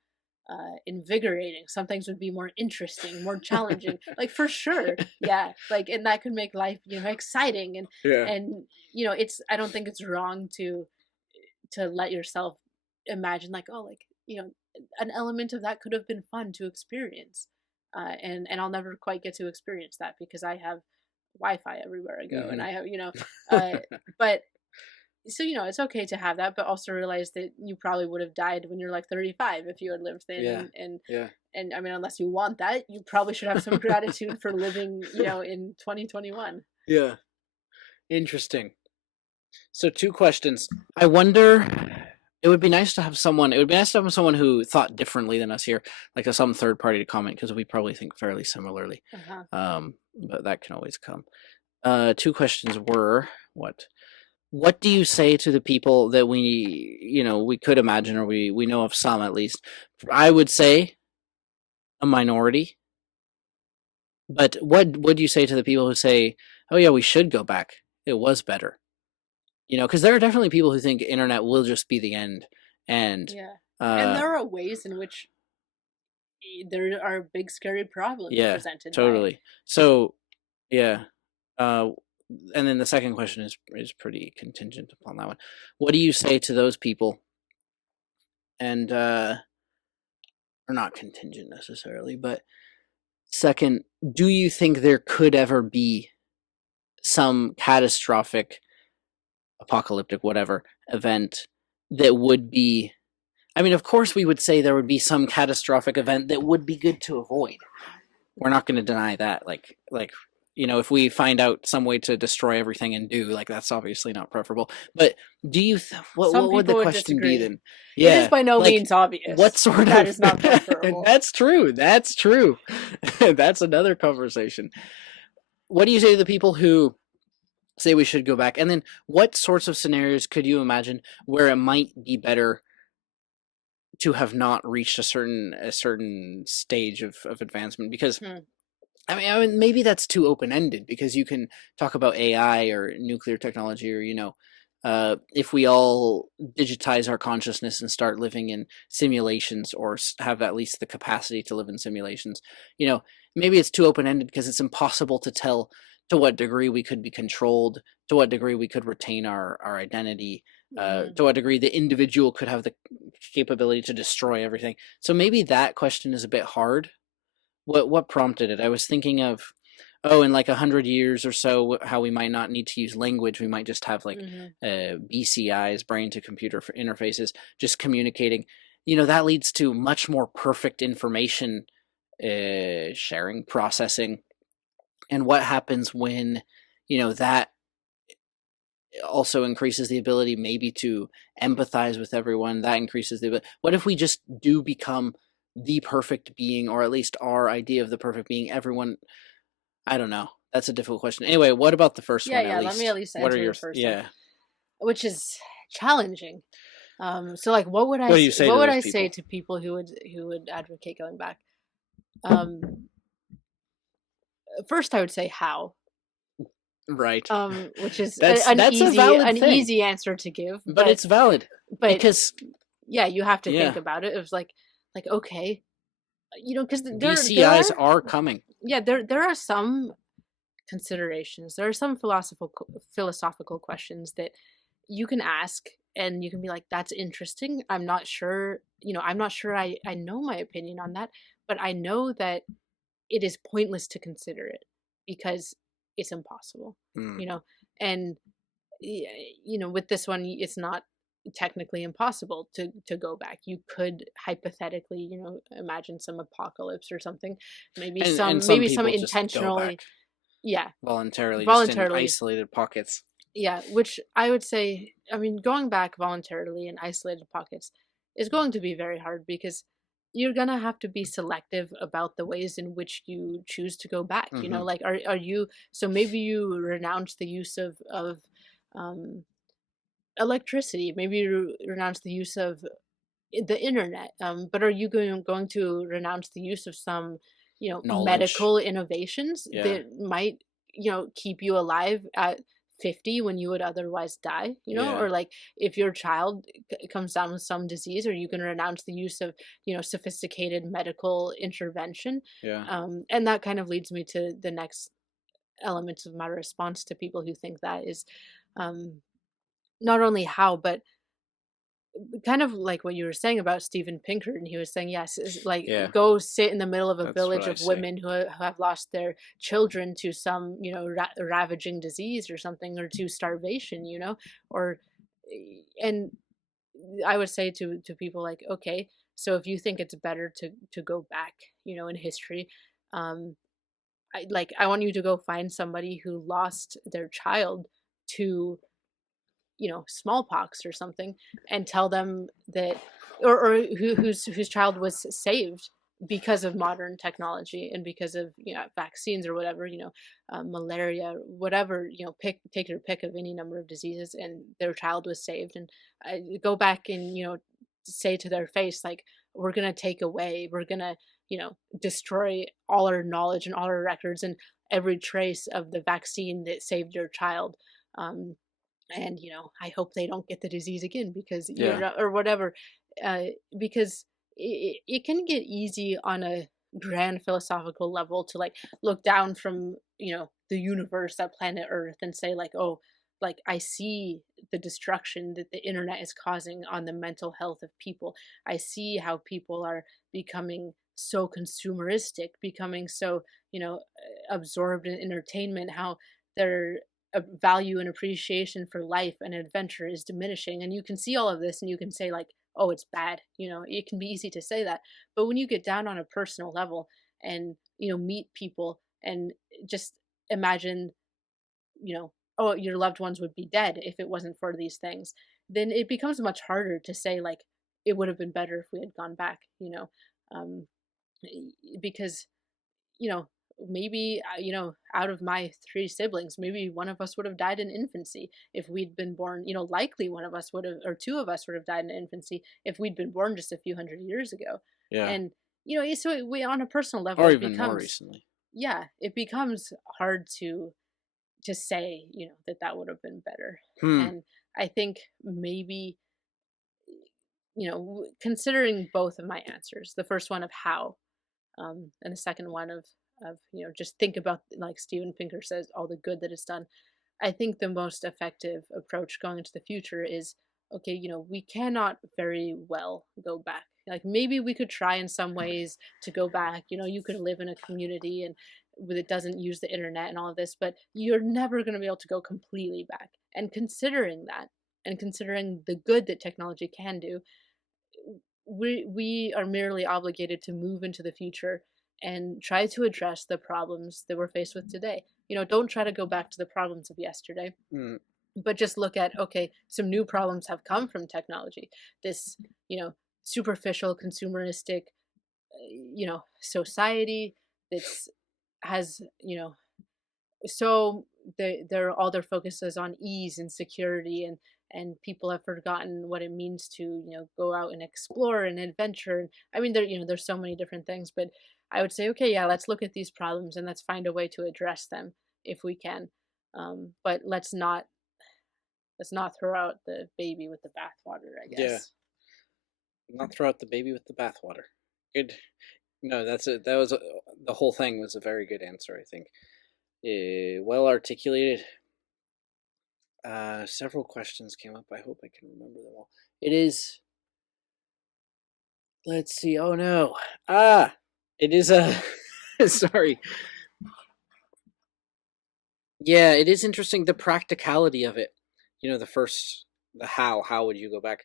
invigorating, some things would be more interesting, more challenging, like, for sure, yeah, like, and that could make life, exciting. and yeah, and it's, I don't think it's wrong to let yourself imagine, like, oh, like, an element of that could have been fun to experience. And I'll never quite get to experience that because I have Wi-Fi everywhere I go, and hmm. I have, uh but so, it's okay to have that, but also realize that you probably would have died when you're like 35 if you had lived then. Yeah, and yeah, and I mean, unless you want that, you probably should have some gratitude for living, in 2021. yeah. Interesting. So, two questions. I wonder. It would be nice to have someone. It would be nice to have someone who thought differently than us here, like some third party to comment, because we probably think fairly similarly. Uh-huh. But that can always come. Two questions were what do you say to the people that we could imagine, or we know of some at least. I would say a minority, but what would you say to the people who say, oh yeah, we should go back, it was better? Because there are definitely people who think internet will just be the end, and Yeah. And uh, there are ways in which there are big scary problems yeah, presented by it. totally. So yeah, uh, and then the second question is pretty contingent upon that one. What do you say to those people? And or not contingent necessarily, but second, do you think there could ever be some catastrophic, apocalyptic, whatever event that would be? I mean, of course, we would say there would be some catastrophic event that would be good to avoid. We're not going to deny that. If we find out some way to destroy everything and do like that's obviously not preferable. But do you? Some What would the people would question be disagree. then? It is Yeah, by no like means what obvious sort that of? is not preferable. That's true. That's true. That's another conversation. What do you say to the people who say we should go back? And then what sorts of scenarios could you imagine where it might be better to have not reached a certain stage of advancement? Because Hmm. I mean, maybe that's too open ended because you can talk about AI or nuclear technology or if we all digitize our consciousness and start living in simulations or have at least the capacity to live in simulations, you know, maybe it's too open ended because it's impossible to tell to what degree we could be controlled, to what degree we could retain our identity, Hmm. to what degree the individual could have the capability to destroy everything. So maybe that question is a bit hard. What prompted it? I was thinking of, oh, in like 100 years or so, how we might not need to use language. We might just have like Hmm. BCIs, brain to computer interfaces, just communicating. That leads to much more perfect information sharing, processing. And what happens when, that also increases the ability maybe to empathize with everyone. That increases the ability. What if we just do become the perfect being, or at least our idea of the perfect being? Everyone, I don't know. That's a difficult question. Anyway, what about the first Yeah, one at yeah. Let me at least? least What are answer your the first one, yeah? which is challenging. So, like, What do you say what to would those I say people? to people who would advocate going back? Um, First, I would say how, Right. which is That's a valid an thing, easy answer to give, but it's valid but because yeah, you have to think yeah, about it. It was like okay, because there BCIs are, are coming. yeah, there are some considerations. There are some philosophical questions that you can ask, and you can be like, that's interesting. I'm not sure, I'm not sure I know my opinion on that, but I know that it is pointless to consider it because it's impossible, Mm. you know. And with this one, it's not technically impossible to go back. You could hypothetically, imagine some apocalypse or something, And some maybe some people just go intentionally, back yeah, voluntarily, just in voluntarily, isolated pockets. yeah, which I would say, I mean, going back voluntarily in isolated pockets is going to be very hard because you're gonna have to be selective about the ways in which you choose to go back. Hmm. Like, are you, so maybe you renounce the use of um, electricity, maybe you renounce the use of the internet, but are you going to renounce the use of some, Knowledge. medical innovations Yeah. that might, keep you alive at 50 when you would otherwise die, Yeah. or like if your child comes down with some disease, are you going to renounce the use of, sophisticated medical intervention? Yeah. And that kind of leads me to the next elements of my response to people who think that is, um, not only how, but kind of like what you were saying about Steven Pinker, and he was saying, yes, like Yeah. go sit in the middle of a That's what village I of say. women who have lost their children to some, ravaging disease or something, or to starvation, or and I would say to people like, okay, so if you think it's better to go back, in history, um, I want you to go find somebody who lost their child to, smallpox or something, and tell them that, or whose child was saved because of modern technology and because of, vaccines or whatever, malaria, whatever, take your pick of any number of diseases, and their child was saved. And go back and, say to their face, like, we're gonna, destroy all our knowledge and all our records and every trace of the vaccine that saved your child. um, and I hope they don't get the disease again, because Yeah. or whatever, uh, because it can get easy on a grand philosophical level to like look down from the universe, that planet Earth, and say like, oh, like I see the destruction that the internet is causing on the mental health of people. I see how people are becoming so consumeristic, becoming so absorbed in entertainment, how they're value and appreciation for life and adventure is diminishing. And you can see all of this and you can say like, oh, it's bad. It can be easy to say that. But when you get down on a personal level and meet people and just imagine, oh, your loved ones would be dead if it wasn't for these things, then it becomes much harder to say like it would have been better if we had gone back. Um, because you know, maybe, out of my 3 siblings, maybe one of us would have died in infancy if we'd been born. Likely one of us would have, or 2 of us would have died in infancy if we'd been born just a few hundred years ago. Yeah. And, so we, on a personal level, Or it even more becomes, recently. yeah, it becomes hard to say, that that would have been better. Hmm. And I think maybe, considering both of my answers, the first one of how, and the second one of just think about, like Steven Pinker says, all the good that it's done. I think the most effective approach going into the future is, okay, we cannot very well go back. Like maybe we could try in some ways to go back. You could live in a community and with it doesn't use the internet and all of this, but you're never going to be able to go completely back. And considering that, and considering the good that technology can do, we are merely obligated to move into the future and try to address the problems that we're faced with today. Don't try to go back to the problems of yesterday, Hmm. but just look at, okay, some new problems have come from technology. This, superficial consumeristic, society that's has, so they're all their focus is on ease and security, and people have forgotten what it means to go out and explore and adventure. And I mean, there's so many different things, but I would say, okay, yeah, let's look at these problems and let's find a way to address them if we can. But let's not throw out the baby with the bathwater, I Yeah. guess. Not throw out the baby with the bathwater. Good. No, that's it. That was the whole thing was a very good answer. I think. Well articulated. Several questions came up. I hope I can remember them all. It is. Let's see. Oh no. It is a. Sorry. Yeah, it is interesting the practicality of it. The first, the how. How would you go back?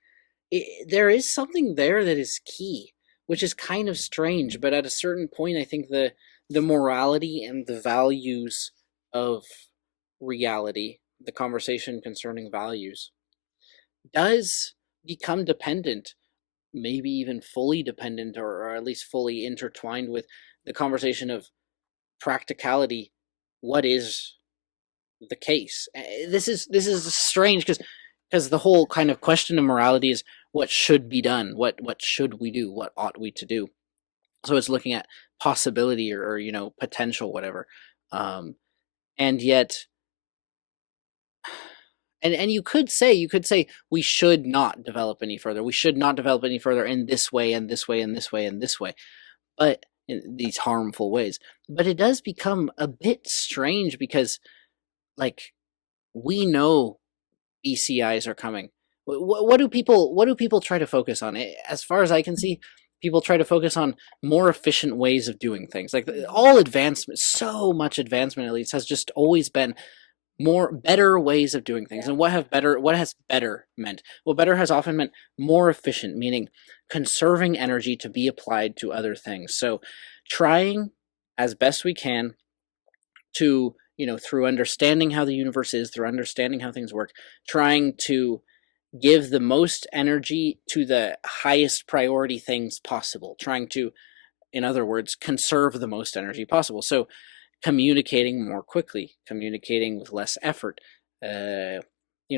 There is something there that is key, which is kind of strange. But at a certain point, I think the morality and the values of reality, the conversation concerning values, does become dependent, maybe even fully dependent, or at least fully intertwined with the conversation of practicality. What is the case? This is strange because the whole kind of question of morality is what should be done, what should we do, what ought we to do. So it's looking at possibility or potential, whatever. Um, and yet and you could say we should not develop any further. We should not develop any further in this way and this way and this way and this way, but in these harmful ways. But it does become a bit strange because, like, we know BCIs are coming. What do people try to focus on? As far as I can see, people try to focus on more efficient ways of doing things. Like Mhm. all advancement, so much advancement at least has just always been more better ways of doing things. Yeah. And what has better meant? Well, better has often meant more efficient, meaning conserving energy to be applied to other things. So trying as best we can to, through understanding how the universe is, through understanding how things work, trying to give the most energy to the highest priority things possible, trying to, in other words, conserve the most energy possible. So communicating more quickly, communicating with less effort, uh,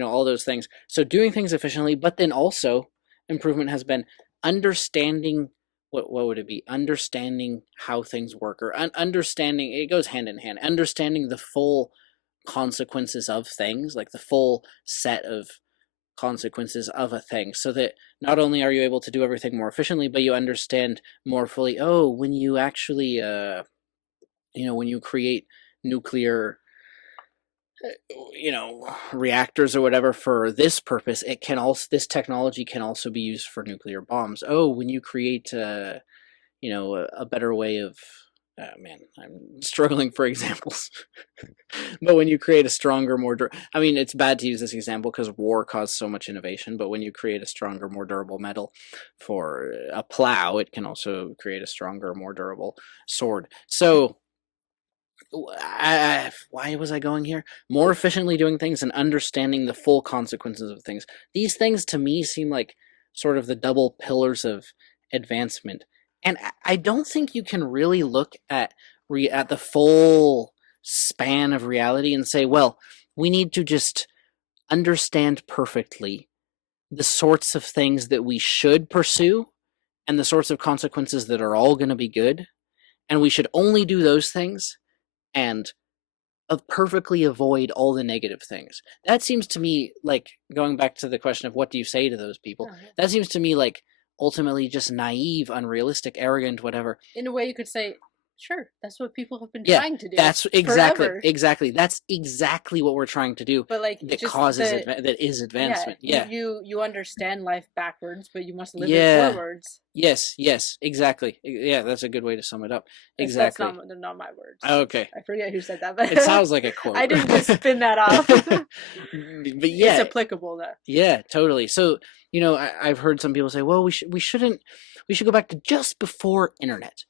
all those things. So doing things efficiently, but then also improvement has been understanding what would it be? Understanding how things work, or understanding, it goes hand in hand. Understanding the full consequences of things, like the full set of consequences of a thing, so that not only are you able to do everything more efficiently, but you understand more fully, oh, when you actually when you create nuclear reactors or whatever for this purpose, it can also this technology can also be used for nuclear bombs. Oh, when you create a better way of man, I'm struggling for examples. But when you create a stronger, I mean, it's bad to use this example because war caused so much innovation, but when you create a stronger, more durable metal for a plow, it can also create a stronger, more durable sword. So why was I going here? More efficiently doing things and understanding the full consequences of things. These things to me seem like sort of the double pillars of advancement. And I don't think you can really look at the full span of reality and say, well, we need to just understand perfectly the sorts of things that we should pursue and the sorts of consequences that are all going to be good. And we should only do those things and perfectly avoid all the negative things. That seems to me like, going back to the question of what do you say to those people, Uh-huh. that seems to me like ultimately just naive, unrealistic, arrogant, whatever. In a way, you could say, sure, that's what people have been Yeah, trying to do that's exactly forever. exactly that's exactly what we're trying to do. But like, That just causes the that is yeah, advancement. you Yeah, you understand life backwards, but you must live it yeah, forwards. yes, exactly. Yeah, that's a good way to sum it up. That's Exactly. not my words. Okay, I forget who said that, it but sounds like a quote. I didn't just spin that off. But It's yeah, applicable though. yeah, totally. So, I've heard some people say, well, we should go back to just before internet.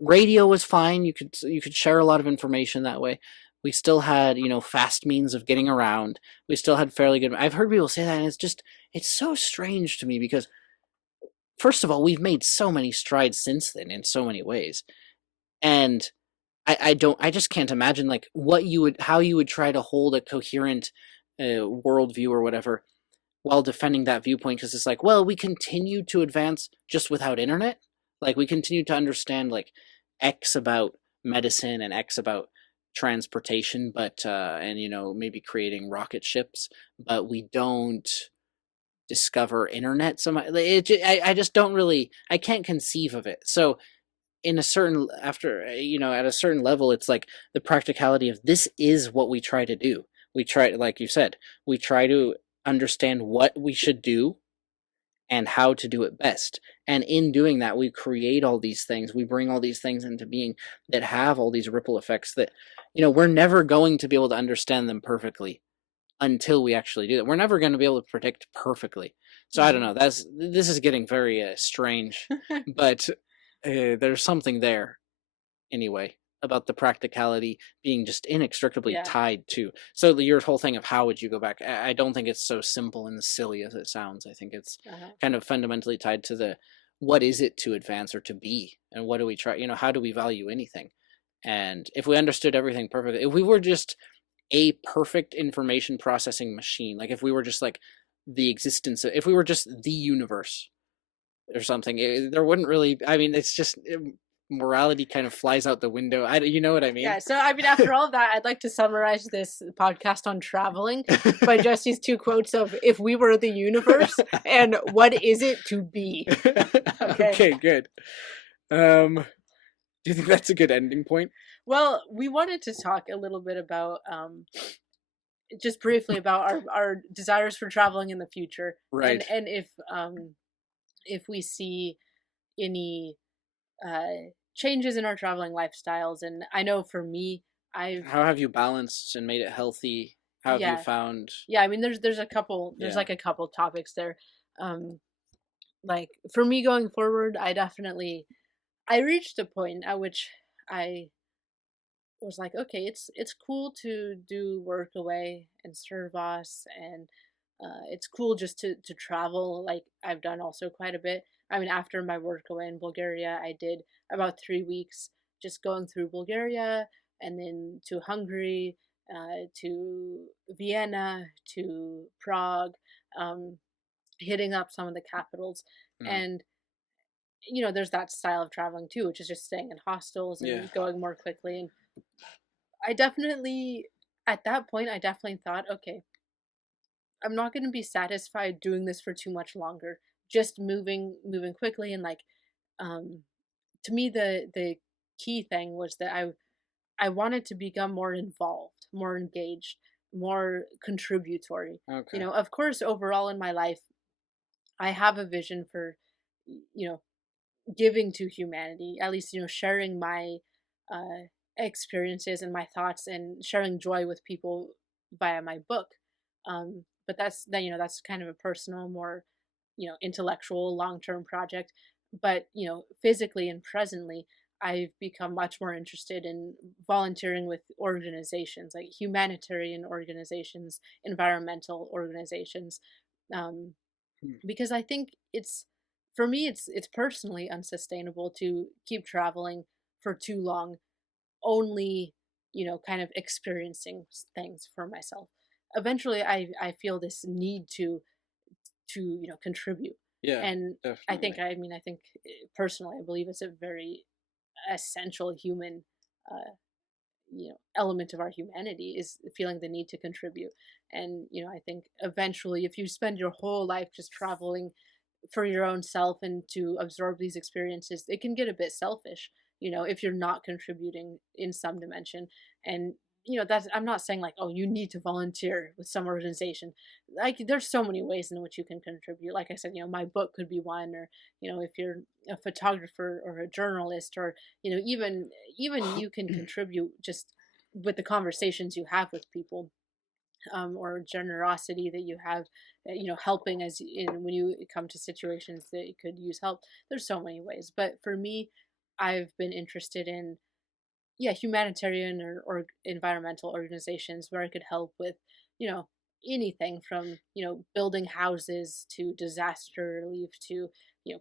Radio was fine. You could share a lot of information that way. We still had, fast means of getting around. We still had fairly good. I've heard people say that, and it's so strange to me because, first of all, we've made so many strides since then in so many ways, and I just can't imagine like how you would try to hold a coherent worldview or whatever while defending that viewpoint, because it's like, well, we continue to advance just without internet. Like, we continue to understand like X about medicine and X about transportation, but and maybe creating rocket ships, but we don't discover internet. I just don't really, I can't conceive of it. So in a certain after at a certain level, it's like the practicality of this is what we try to do. We try, like you said, we try to understand what we should do and how to do it best, and in doing that we create all these things, we bring all these things into being that have all these ripple effects that we're never going to be able to understand them perfectly until we actually do that. We're never going to be able to predict perfectly. So I don't Hmm. know, this is getting very strange, but there's something there anyway about the practicality being just inextricably Yeah. tied to. So your whole thing of how would you go back, I don't think it's so simple and silly as it sounds. I think it's Uh-huh. kind of fundamentally tied to the what is it to advance or to be, and what do we try, how do we value anything. And if we understood everything perfectly, if we were just a perfect information processing machine, like if we were just like if we were just the universe or something, there wouldn't really, I mean, it's just morality kind of flies out the window. You know what I mean? Yeah, so I mean, after all of that, I'd like to summarize this podcast on traveling by just these two quotes of "If we were the universe" and "What is it to be?" Okay. Okay, good. Do you think that's a good ending point? Well, we wanted to talk a little bit about just briefly about our desires for traveling in the future, Right. and if we see any changes in our traveling lifestyles. And I know for me, I've How have you balanced and made it healthy? How have you yeah, found? yeah. I mean, there's a couple, there's Yeah. like a couple topics there. Like for me going forward, I reached a point at which I was like, okay, it's cool to do work away and serve us, and it's cool just to travel. Like I've done also quite a bit. I mean, after my work away in Bulgaria, I did about 3 weeks just going through Bulgaria, and then to Hungary, to Vienna, to Prague, um, hitting up some of the capitals. Mm, And there's that style of traveling too, which is just staying in hostels yeah. and going more quickly. And I definitely at that point, I definitely thought, okay, I'm not going to be satisfied doing this for too much longer. Just moving quickly, and like, um to me, the key thing was that I wanted to become more involved, more engaged, more contributory. Okay. Of course, overall in my life, I have a vision for, you know, giving to humanity, at least, sharing my uh, experiences and my thoughts and sharing joy with people via my book. But that's kind of a personal, more, intellectual, long-term project. But, physically and presently, I've become much more interested in volunteering with organizations like humanitarian organizations, environmental organizations. Um, Hmm. because I think it's for me it's personally unsustainable to keep traveling for too long, only, kind of experiencing things for myself. Eventually I feel this need to contribute. Yeah, And definitely. I think personally, I believe it's a very essential human element of our humanity is feeling the need to contribute. And I think eventually, if you spend your whole life just traveling for your own self and to absorb these experiences, it can get a bit selfish, if you're not contributing in some dimension. And that's, I'm not saying like, oh, you need to volunteer with some organization. Like, there's so many ways in which you can contribute. Like I said, my book could be one, or if you're a photographer or a journalist, or even you can contribute just with the conversations you have with people, or generosity that you have, helping as in when you come to situations that you could use help. There's so many ways, but for me, I've been interested in, yeah, humanitarian or environmental organizations where I could help with, you know, anything from, building houses to disaster relief to,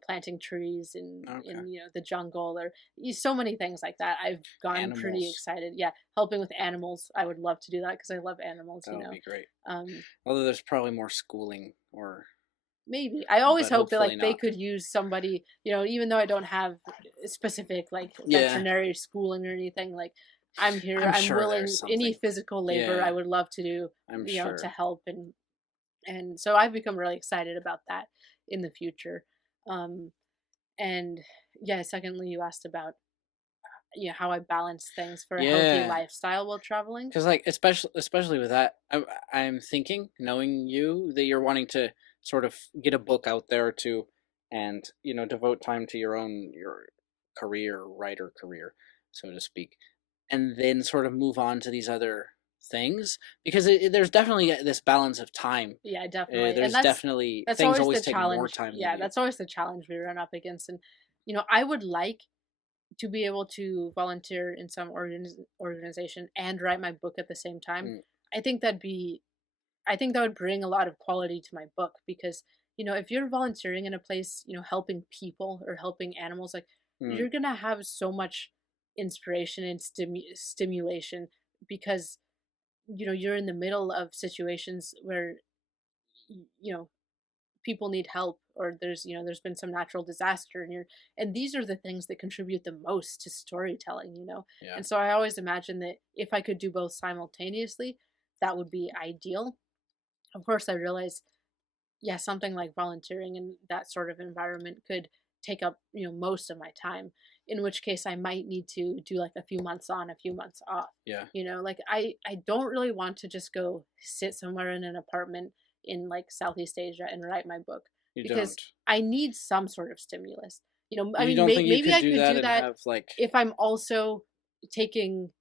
planting trees in Okay. the jungle, or so many things like that. I've gotten pretty Animals. excited. Yeah, helping with animals. I would love to do that because I love animals. That would be great. Um, Although there's probably more schooling, or Maybe. I always but hope that hopefully like they not. could use somebody, even though I don't have specific like Yeah, veterinary schooling or anything, like I'm here, I'm I'm sure there's willing any something. physical labor I Yeah, would love to do, I'm to sure. help. And so I've become really excited about that in the future. Um and yeah, secondly, you asked about how I balance things for a healthy Yeah, lifestyle while traveling. because like especially with that, I'm thinking, knowing you, that you're wanting to sort of get a book out there too, and devote time to your career, writer career, so to speak, and then sort of move on to these other things, because there's definitely this balance of time. Yeah, definitely. And There's definitely that's things always the always take more challenge. time than Yeah, you. that's always the challenge we run up against. And I would like to be able to volunteer in some organization and write my book at the same time. Mm, I think that'd be I think that would bring a lot of quality to my book because if you're volunteering in a place, helping people or helping animals, like mm, you're going to have so much inspiration and stimulation because you're in the middle of situations where you know people need help, or there's been some natural disaster, and these are the things that contribute the most to storytelling. yeah, And so I always imagine that if I could do both simultaneously, that would be ideal. Of course, I realize, yeah, something like volunteering in that sort of environment could take up most of my time, in which case I might need to do like a few months on, a few months off. yeah. Like I don't really want to just go sit somewhere in an apartment in like Southeast Asia and write my book, You because don't. I need some sort of stimulus. I You mean, don't think you maybe could I do could that do and that have like, if I'm also taking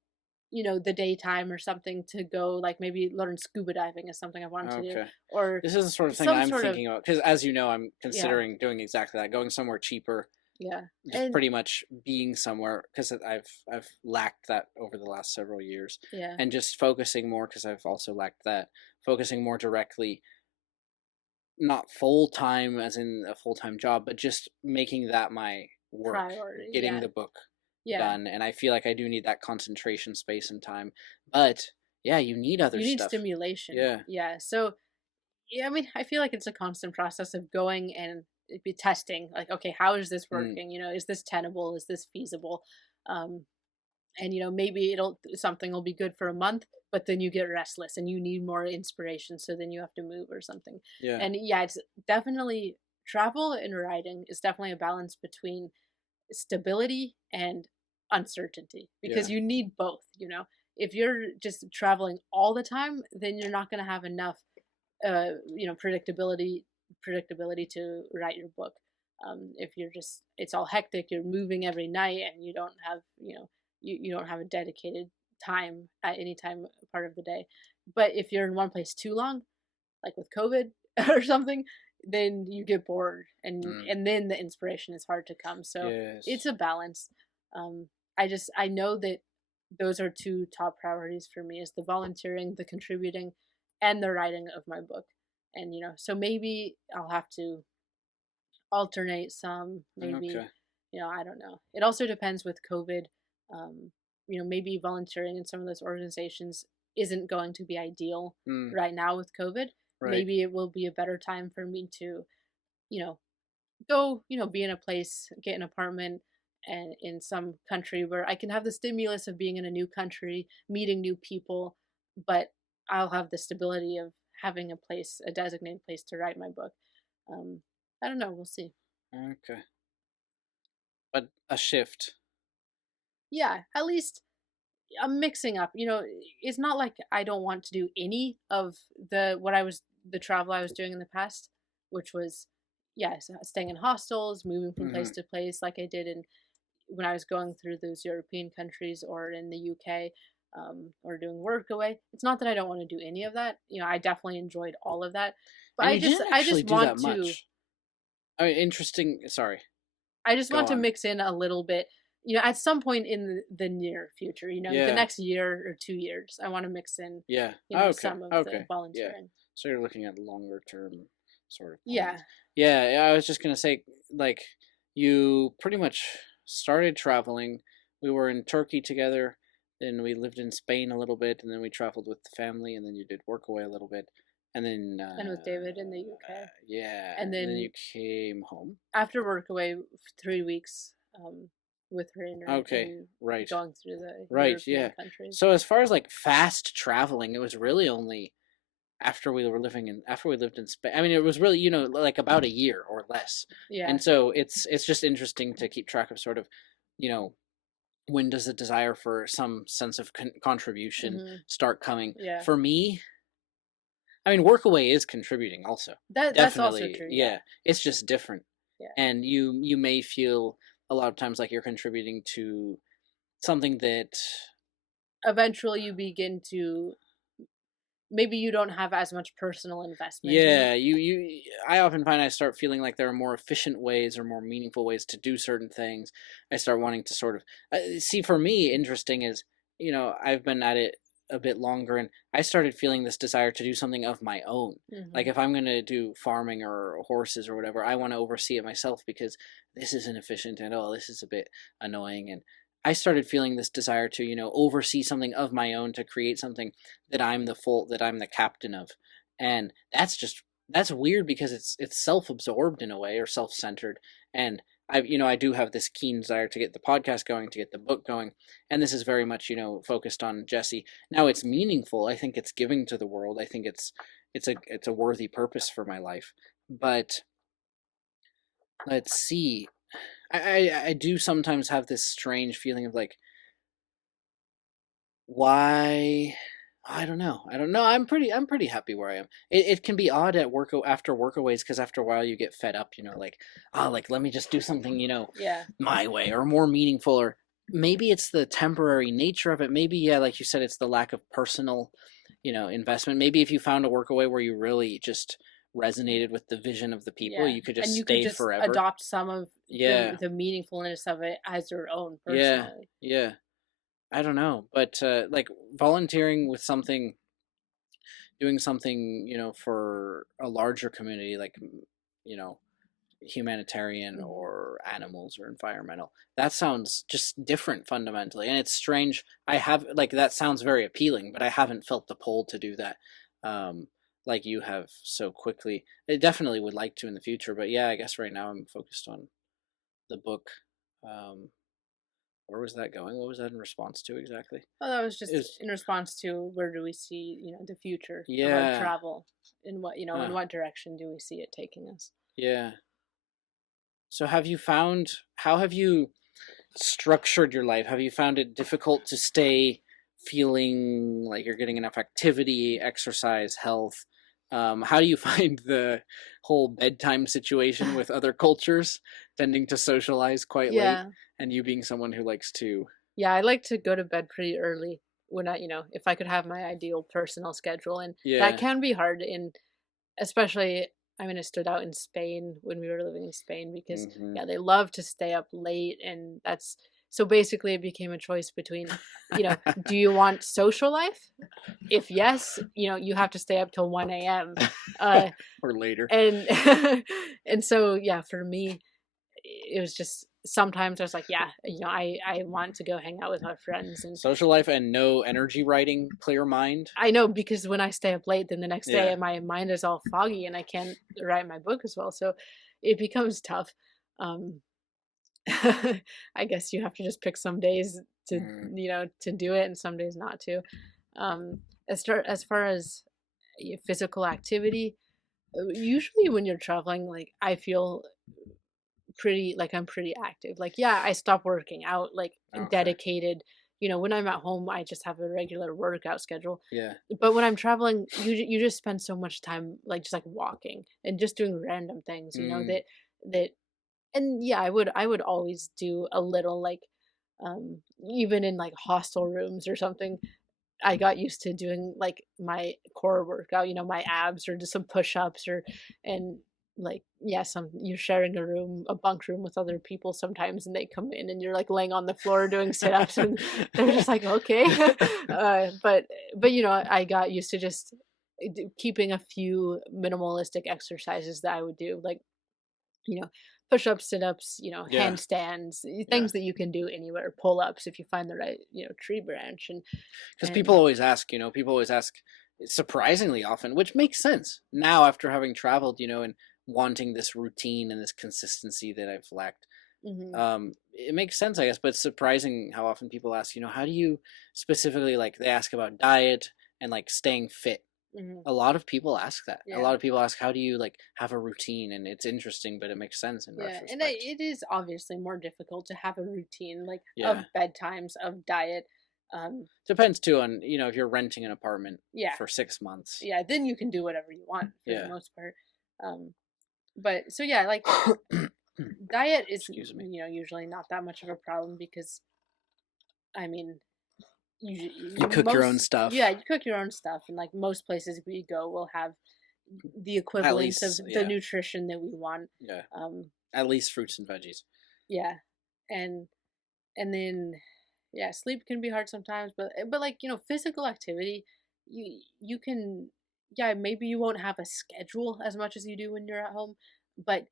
the daytime or something to go, like maybe learn scuba diving is something I wanted to do, okay. or This is the sort of thing some I'm sort of, thinking about, because, as you know, I'm yeah, considering doing exactly that, going somewhere cheaper, yeah, just and pretty much being somewhere, because I've lacked that over the last several years, yeah, and just focusing more, because I've also lacked that, focusing more directly, not full time as in a full time job, but just making that my work, priority, getting yeah, the book yeah. done, and I feel like I do need that concentration, space, and time. But yeah, you need other You need stuff. stimulation, Yeah. yeah. So yeah, I mean, I feel like it's a constant process of going and be testing, like, okay, how is this Mm, working? Is this tenable? Is this feasible? Um, and maybe it'll something will be good for a month, but then you get restless and you need more inspiration, so then you have to move or something. Yeah. And yeah, it's definitely travel and writing is definitely a balance between stability and uncertainty, because Yeah. you need both, if you're just traveling all the time, then you're not going to have enough predictability to write your book. If you're just, it's all hectic, you're moving every night and you don't have, you don't have a dedicated time at any time part of the day. But if you're in one place too long, like with COVID or something, then you get bored, and Mm. then the inspiration is hard to come. So it's Yes. a balance. um I know that those are two top priorities for me, is the volunteering, the contributing, and the writing of my book. And so maybe I'll have to alternate some, maybe, Okay. I don't know. It also depends with COVID. um Maybe volunteering in some of those organizations isn't going to be ideal Mm. right now with COVID. Right. Maybe it will be a better time for me to, you know go, be in a place, get an apartment, and in some country where I can have the stimulus of being in a new country, meeting new people, but I'll have the stability of having a place, a designated place to write my book. um I don't know, we'll see. Okay. But a shift. Yeah, at least I'm mixing up. It's not like I don't want to do any of the travel I was doing in the past, which was, yeah, staying in hostels, moving from place Hmm. to place, like I did in when I was going through those European countries or in the UK, or doing work away. It's not that I don't want to do any of that. I definitely enjoyed all of that, but And you didn't I actually just do that want to much. I mean, interesting. Sorry. Go want to on. mix in a little bit. At some point in the near future, the Yeah. next year or 2 years, I want to mix in, Yeah. Okay. some of the Okay. Yeah. volunteering. So you're looking at longer term sort of plans. Yeah, Yeah. Yeah, I was just gonna say, like, you pretty much started traveling. We were in Turkey together. Then we lived in Spain a little bit, and then we traveled with the family, and then you did work away a little bit, and then and with David in the UK, yeah, and and then you then came home. after work away, 3 weeks, with Rainer Okay. in Right. going through the Right. European Yeah. countries. So as far as like fast traveling, it was really only after we lived in Spain. I mean, it was really, like about a year or less. Yeah. And so it's just interesting to keep track of sort of, you know, when does the desire for some sense of contribution Hmm. start coming? Yeah. For me, I mean, Workaway is contributing also. That's also Definitely, true. Yeah. yeah. It's just different, Yeah. and you may feel a lot of times like you're contributing to something that, Eventually, you begin to, maybe you don't have as much personal investment in it. yeah, I often find I start feeling like there are more efficient ways or more meaningful ways to do certain things. I start wanting to sort of see. For me, interesting is, I've been at it a bit longer, and I started feeling this desire to do something of my own. Like Hmm. if I'm going to do farming or horses or whatever, I want to oversee it myself because this isn't efficient and oh, this is a bit annoying. And I started feeling this desire to, oversee something of my own, to create something that I'm the captain of. And that's weird because it's self-absorbed in a way, or self-centered. And I do have this keen desire to get the podcast going, to get the book going, and this is very much, focused on Jesse. Now it's meaningful. I think it's giving to the world. I think it's a worthy purpose for my life. But let's see. I do sometimes have this strange feeling of like, why? I don't know. I don't know. I'm pretty happy where I am. It can be odd at work after workaways, because after a while you get fed up, like, like let me just do something, Yeah. my way or more meaningful. Or maybe it's the temporary nature of it. Maybe, yeah, like you said, it's the lack of personal, investment. Maybe if you found a workaway where you really just resonated with the vision of the people, Yeah. you could And just you could stay just forever. adopt some of Yeah. the meaningfulness of it as your own Yeah. personally. Yeah. I don't know, but like volunteering with something, doing something, for a larger community, like, you know, humanitarian Hmm. or animals or environmental. That sounds just different fundamentally, and it's strange. I have like that sounds very appealing, but I haven't felt the pull to do that, um, like you have so quickly. I definitely would like to in the future, but yeah, I guess right now I'm focused on the book, um, where was that going? What was that in response to exactly? Well, that was It just was in response to where do we see, the future of our yeah. travel, in what, in Huh. what direction do we see it taking us? Yeah. So how have you structured your life? Have you found it difficult to stay feeling like you're getting enough activity, exercise, health? How do you find the whole bedtime situation with other cultures tending to socialize quite late, Yeah. and you being someone who likes to? Yeah, I like to go to bed pretty early when if I could have my ideal personal schedule, and that Yeah. can be hard especially, I mean, it stood out in Spain when we were living in Spain because, Hmm. yeah, they love to stay up late, and that's so basically it became a choice between, do you want social life? If yes, you have to stay up till 1 a.m. Uh, Or later. and and so yeah, for me, it was just sometimes I was like, yeah, I want to go hang out with my friends, and Social life and no energy writing, clear mind. I know because when I stay up late, then the next day Yeah. my mind is all foggy and I can't write my book as well. So it becomes tough. Um, I guess you have to just pick some days to Mm, to do it and some days not to. As far as physical activity, usually when you're traveling, like I feel pretty like I'm pretty active. Like yeah, I stop working out like okay. dedicated. When I'm at home, I just have a regular workout schedule. Yeah. But when I'm traveling, you just spend so much time like just like walking and just doing random things, Mm, that and yeah, I would always do a little like even in like hostel rooms or something. I got used to doing like my core workout, my abs or just some push-ups and like yeah, some you're sharing a room, a bunk room with other people sometimes and they come in and you're like laying on the floor doing sit-ups and they're just like, "Okay." But I got used to just keeping a few minimalistic exercises that I would do like you know, push-ups, sit-ups, yeah. handstands, Yeah. things that you can do anywhere, pull-ups if you find the right, tree branch Because and people always ask surprisingly often, which makes sense now after having traveled, and wanting this routine and this consistency that I've lacked. mhm, It makes sense, I guess, but it's surprising how often people ask, how do you specifically, like, they ask about diet and like staying fit. mhm, A lot of people ask that. A yeah, lot of people ask, how do you like have a routine? And it's interesting, but it makes sense in yeah, and retrospect. it is obviously more difficult to have a routine like Yeah. of bedtimes, of diet, um, Depends too on, if you're renting an apartment yeah, for 6 months. yeah, then you can do whatever you want for the Yeah. most part, but so yeah, like diet is Excuse me. usually not that much of a problem because I mean You cook your own most yeah, stuff. you cook your own stuff and like most places we go will have the At equivalent of least, the yeah. nutrition that we want. Yeah. um At least fruits and veggies. yeah, and then yeah, sleep can be hard sometimes, but like physical activity, you can, yeah, maybe you won't have a schedule as much as you do when you're at home, but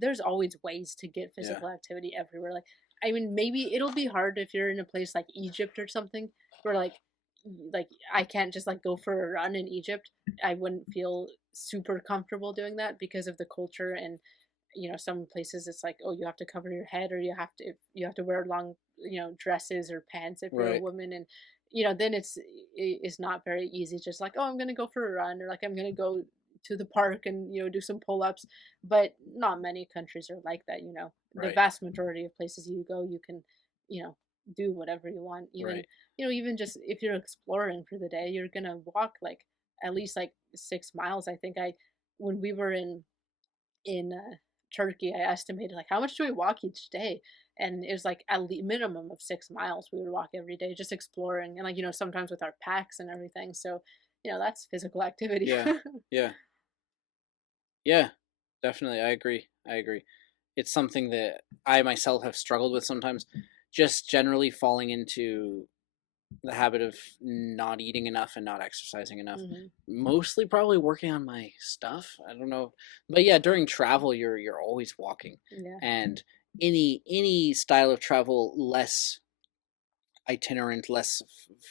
there's always ways to get Yeah. physical activity everywhere. Like I mean, maybe it'll be hard if you're in a place like Egypt or something where like I can't just like go for a run in Egypt. I wouldn't feel super comfortable doing that because of the culture and some places it's like, oh, you have to cover your head or you have to wear long dresses or pants if you're a Right. woman, and then it's not very easy just like, oh, I'm gonna go for a run or like I'm gonna go to the park and do some pull-ups. But not many countries are like that. The Right. vast majority of places you go, you can you know do whatever you want. Even Right. even just if you're exploring for the day, you're gonna walk like at least like 6 miles. I think I when we were in Turkey, I estimated like how much do we walk each day, and it was like at least minimum of 6 miles we would walk every day, just exploring, and like sometimes with our packs and everything. So that's physical activity. Yeah. Yeah. Yeah. Definitely. I agree. I agree. It's something that I myself have struggled with sometimes, just generally falling into the habit of not eating enough and not exercising enough. Hmm. Mostly probably working on my stuff. I don't know. But yeah, during travel you're always walking. Yeah. And any style of travel less itinerant, less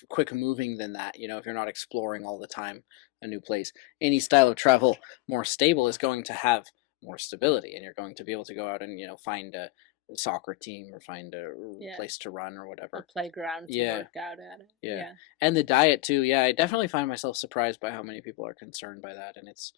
quick moving than that, if you're not exploring all the time a new place. Any style of travel more stable is going to have more stability, and you're going to be able to go out and find soccer team or find a Yeah. place to run or A whatever. playground to Yeah, work out at it. yeah. Yeah. And the diet too. Yeah, I definitely find myself surprised by how many people are concerned by that. And it's,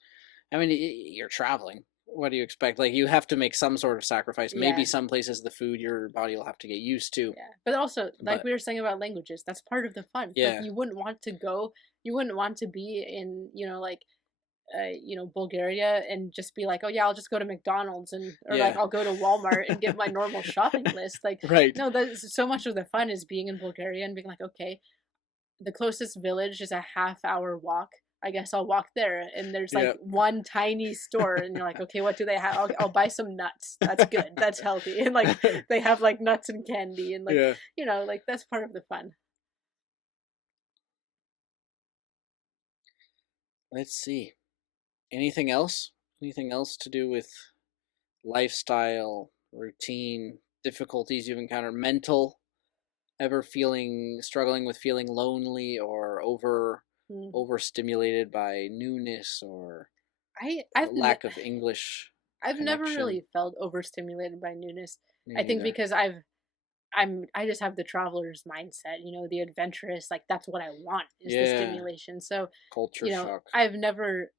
I mean, you're traveling. What do you expect? Like, you have to make some sort of sacrifice. Maybe Yeah. some places the food your body will have to get used to. Yeah. But also, like But we were saying about languages, that's part of the fun. Like yeah, you wouldn't want to be in, like Bulgaria and just be like, oh yeah, I'll just go to McDonald's or like yeah, I'll go to Walmart and get my normal shopping list. Like, right. no, that's so much of the fun is being in Bulgaria and being like, okay, the closest village is a half-hour walk. I guess I'll walk there, and there's like Yeah. one tiny store, and you're like, okay, what do they have? I'll buy some nuts. That's good. That's healthy, and like they have like nuts and candy, and like Yeah. like that's part of the fun. Let's see. Anything else? Anything else to do with lifestyle, routine, difficulties you've encountered, mental, ever struggling with feeling lonely or Mm. overstimulated by newness or I a I've lack of English I've never connection? really felt overstimulated by newness. Me I think neither. because I just have the traveler's mindset, the adventurous, like that's what I want is the Yeah, stimulation. So, culture shock. I've never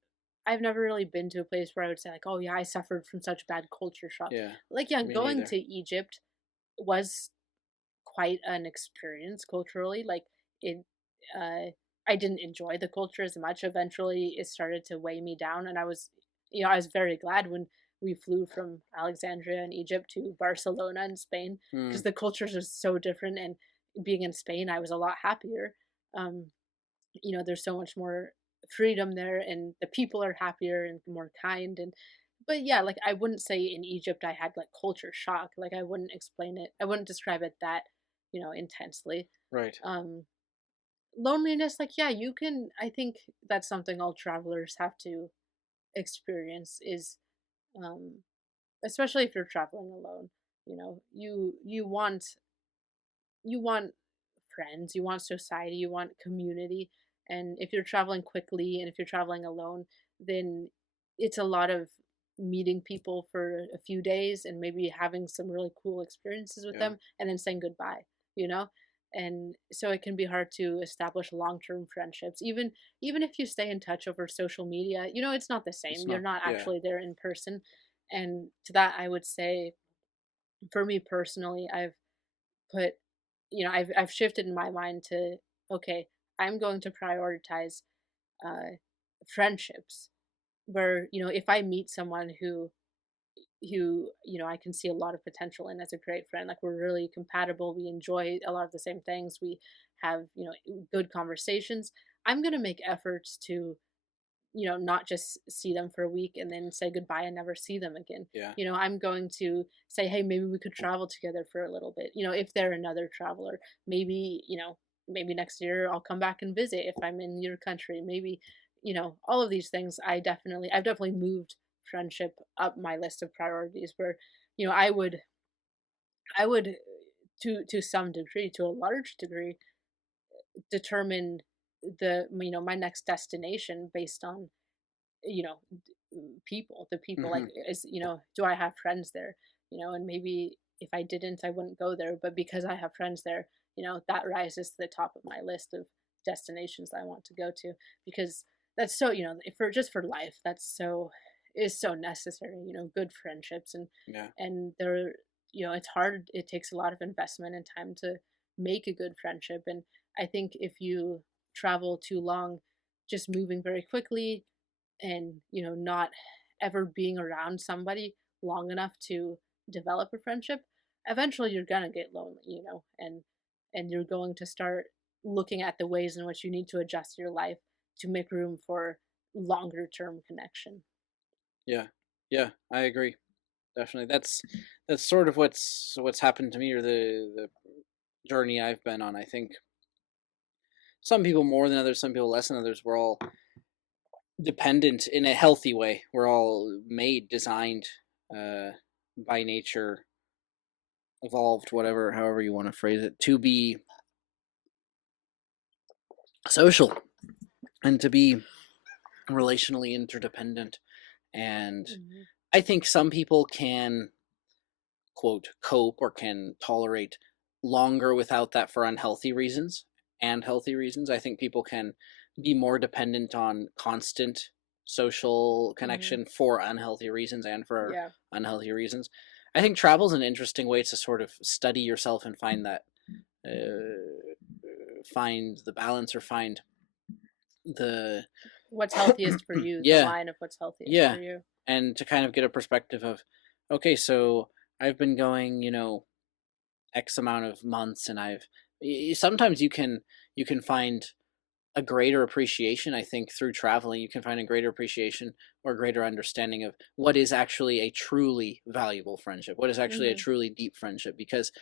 really been to a place where I would say like, oh yeah, I suffered from such bad culture shock. Yeah, Like yeah, me going neither. to Egypt was quite an experience culturally. Like it uh I didn't enjoy the culture as much. Eventually it started to weigh me down and I was very glad when we flew from Alexandria in Egypt to Barcelona in Spain Hmm. because the cultures are so different and being in Spain I was a lot happier. Um there's so much more freedom there and the people are happier and more kind and but yeah, like I wouldn't say in Egypt I had like culture shock. Like I wouldn't describe it that, intensely. Right. Um Loneliness, like yeah, I think that's something all travelers have to experience is um especially if you're traveling alone. You want friends, you want society, you want community. And if you're traveling quickly and if you're traveling alone, then it's a lot of meeting people for a few days and maybe having some really cool experiences with Yeah. them and then saying goodbye, you know? And so it can be hard to establish long-term friendships. Even if you stay in touch over social media, it's not the It's same. You're not. not Yeah. actually there in person. And to that I would say for me personally, put I've shifted in my mind to okay, I'm going to prioritize uh friendships where if I meet someone who I can see a lot of potential in as a great friend, like we're really compatible, we enjoy a lot of the same things, we have good conversations, I'm going to make efforts to not just see them for a week and then say goodbye and never see them again. Yeah. I'm going to say, hey, maybe we could travel together for a little bit. If they're another traveler, maybe next year I'll come back and visit if I'm in your country. Maybe, all of these things I've definitely moved friendship up my list of priorities where, I would to some degree, to a large degree, determine my next destination based on you know the people like Hmm. do I have friends there, and maybe if I didn't I wouldn't go there, but because I have friends there, that rises to the top of my list of destinations that I want to go to because that's so for just for life that's so is so necessary, good friendships Yeah. and they're it's hard, it takes a lot of investment and time to make a good friendship. And I think if you travel too long just moving very quickly and not ever being around somebody long enough to develop a friendship, eventually you're gonna get lonely, and you're going to start looking at the ways in which you need to adjust your life to make room for longer term connection. Yeah. Yeah. I agree. Definitely. That's sort of what's happened to me, or the journey I've been on. I think some people more than others, some people less than others. We're all dependent in a healthy way. We're all made, designed, uh, by nature, evolved, whatever, however you want to phrase it, to be social and to be relationally interdependent. And Hmm. I think some people can quote cope or can tolerate longer without that for unhealthy reasons and healthy reasons. I think people can be more dependent on constant social Hmm. connection for unhealthy reasons and for Yeah. unhealthy reasons. I think travel is an interesting way to sort of study yourself and find the balance or find the What's healthiest for you, the yeah, line of what's healthiest for yeah, you. and to kind of get a perspective of, okay, so I've been going, X amount of months, and sometimes you can find a greater appreciation. I think through traveling, you can find a greater appreciation or greater understanding of what is actually a truly valuable friendship, what is actually a Hmm. truly deep friendship, because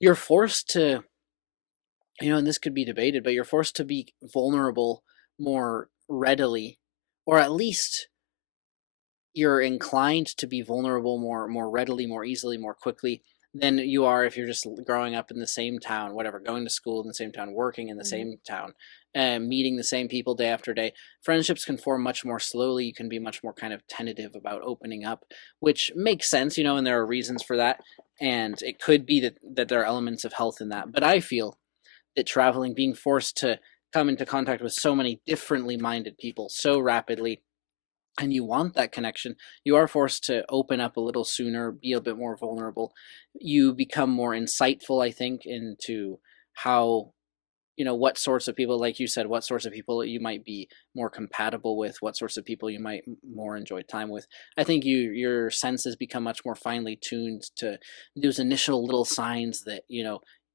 you're forced to, and this could be debated, but you're forced to be vulnerable more readily, or at least you're inclined to be vulnerable more readily, more easily, more quickly than you are if you're just growing up in the same town, whatever, going to school in the same town, working in the Hmm. same town, meeting the same people day after day. Friendships can form much more slowly. You can be much more kind of tentative about opening up, which makes sense, and there are reasons for that. And it could be that there are elements of health in that. But I feel that traveling, being forced to come into contact with so many differently minded people so rapidly, and you want that connection, you are forced to open up a little sooner, be a bit more vulnerable. You become more insightful, I think, into how, what sorts of people, like you said, what sorts of people you might be more compatible with, what sorts of people you might more enjoy time with. I think your senses become much more finely tuned to those initial little signs that,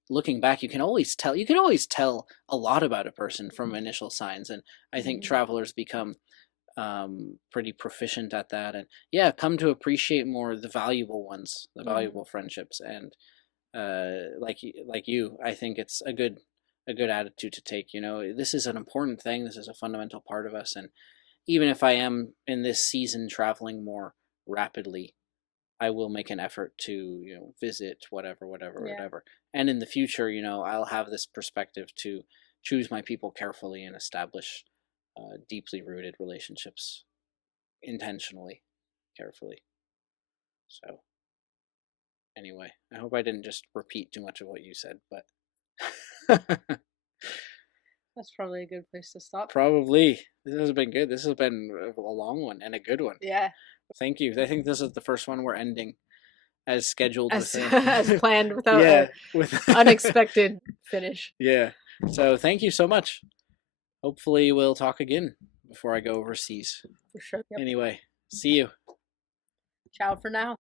looking back, you can always tell a lot about a person from initial signs. And I think Hmm. travelers become pretty proficient at that, and yeah, come to appreciate more the valuable ones, the Hmm. valuable friendships. And like you, I think it's a good attitude to take. This is an important thing, this is a fundamental part of us. And even if I am in this season traveling more rapidly, I will make an effort to, visit whatever, whatever, Yeah. whatever. And in the future, I'll have this perspective to choose my people carefully and establish deeply rooted relationships intentionally, carefully. So, anyway, I hope I didn't just repeat too much of what you said, but That's probably a good place to stop. probably this has been good. This has been a long one and a good one. Yeah. Thank you. I think this is the first one we're ending as scheduled with As a as planned without yeah, a with unexpected finish. yeah. So, thank you so much. Hopefully we'll talk again before I go overseas. For sure. Yep. Anyway, see you. Ciao for now.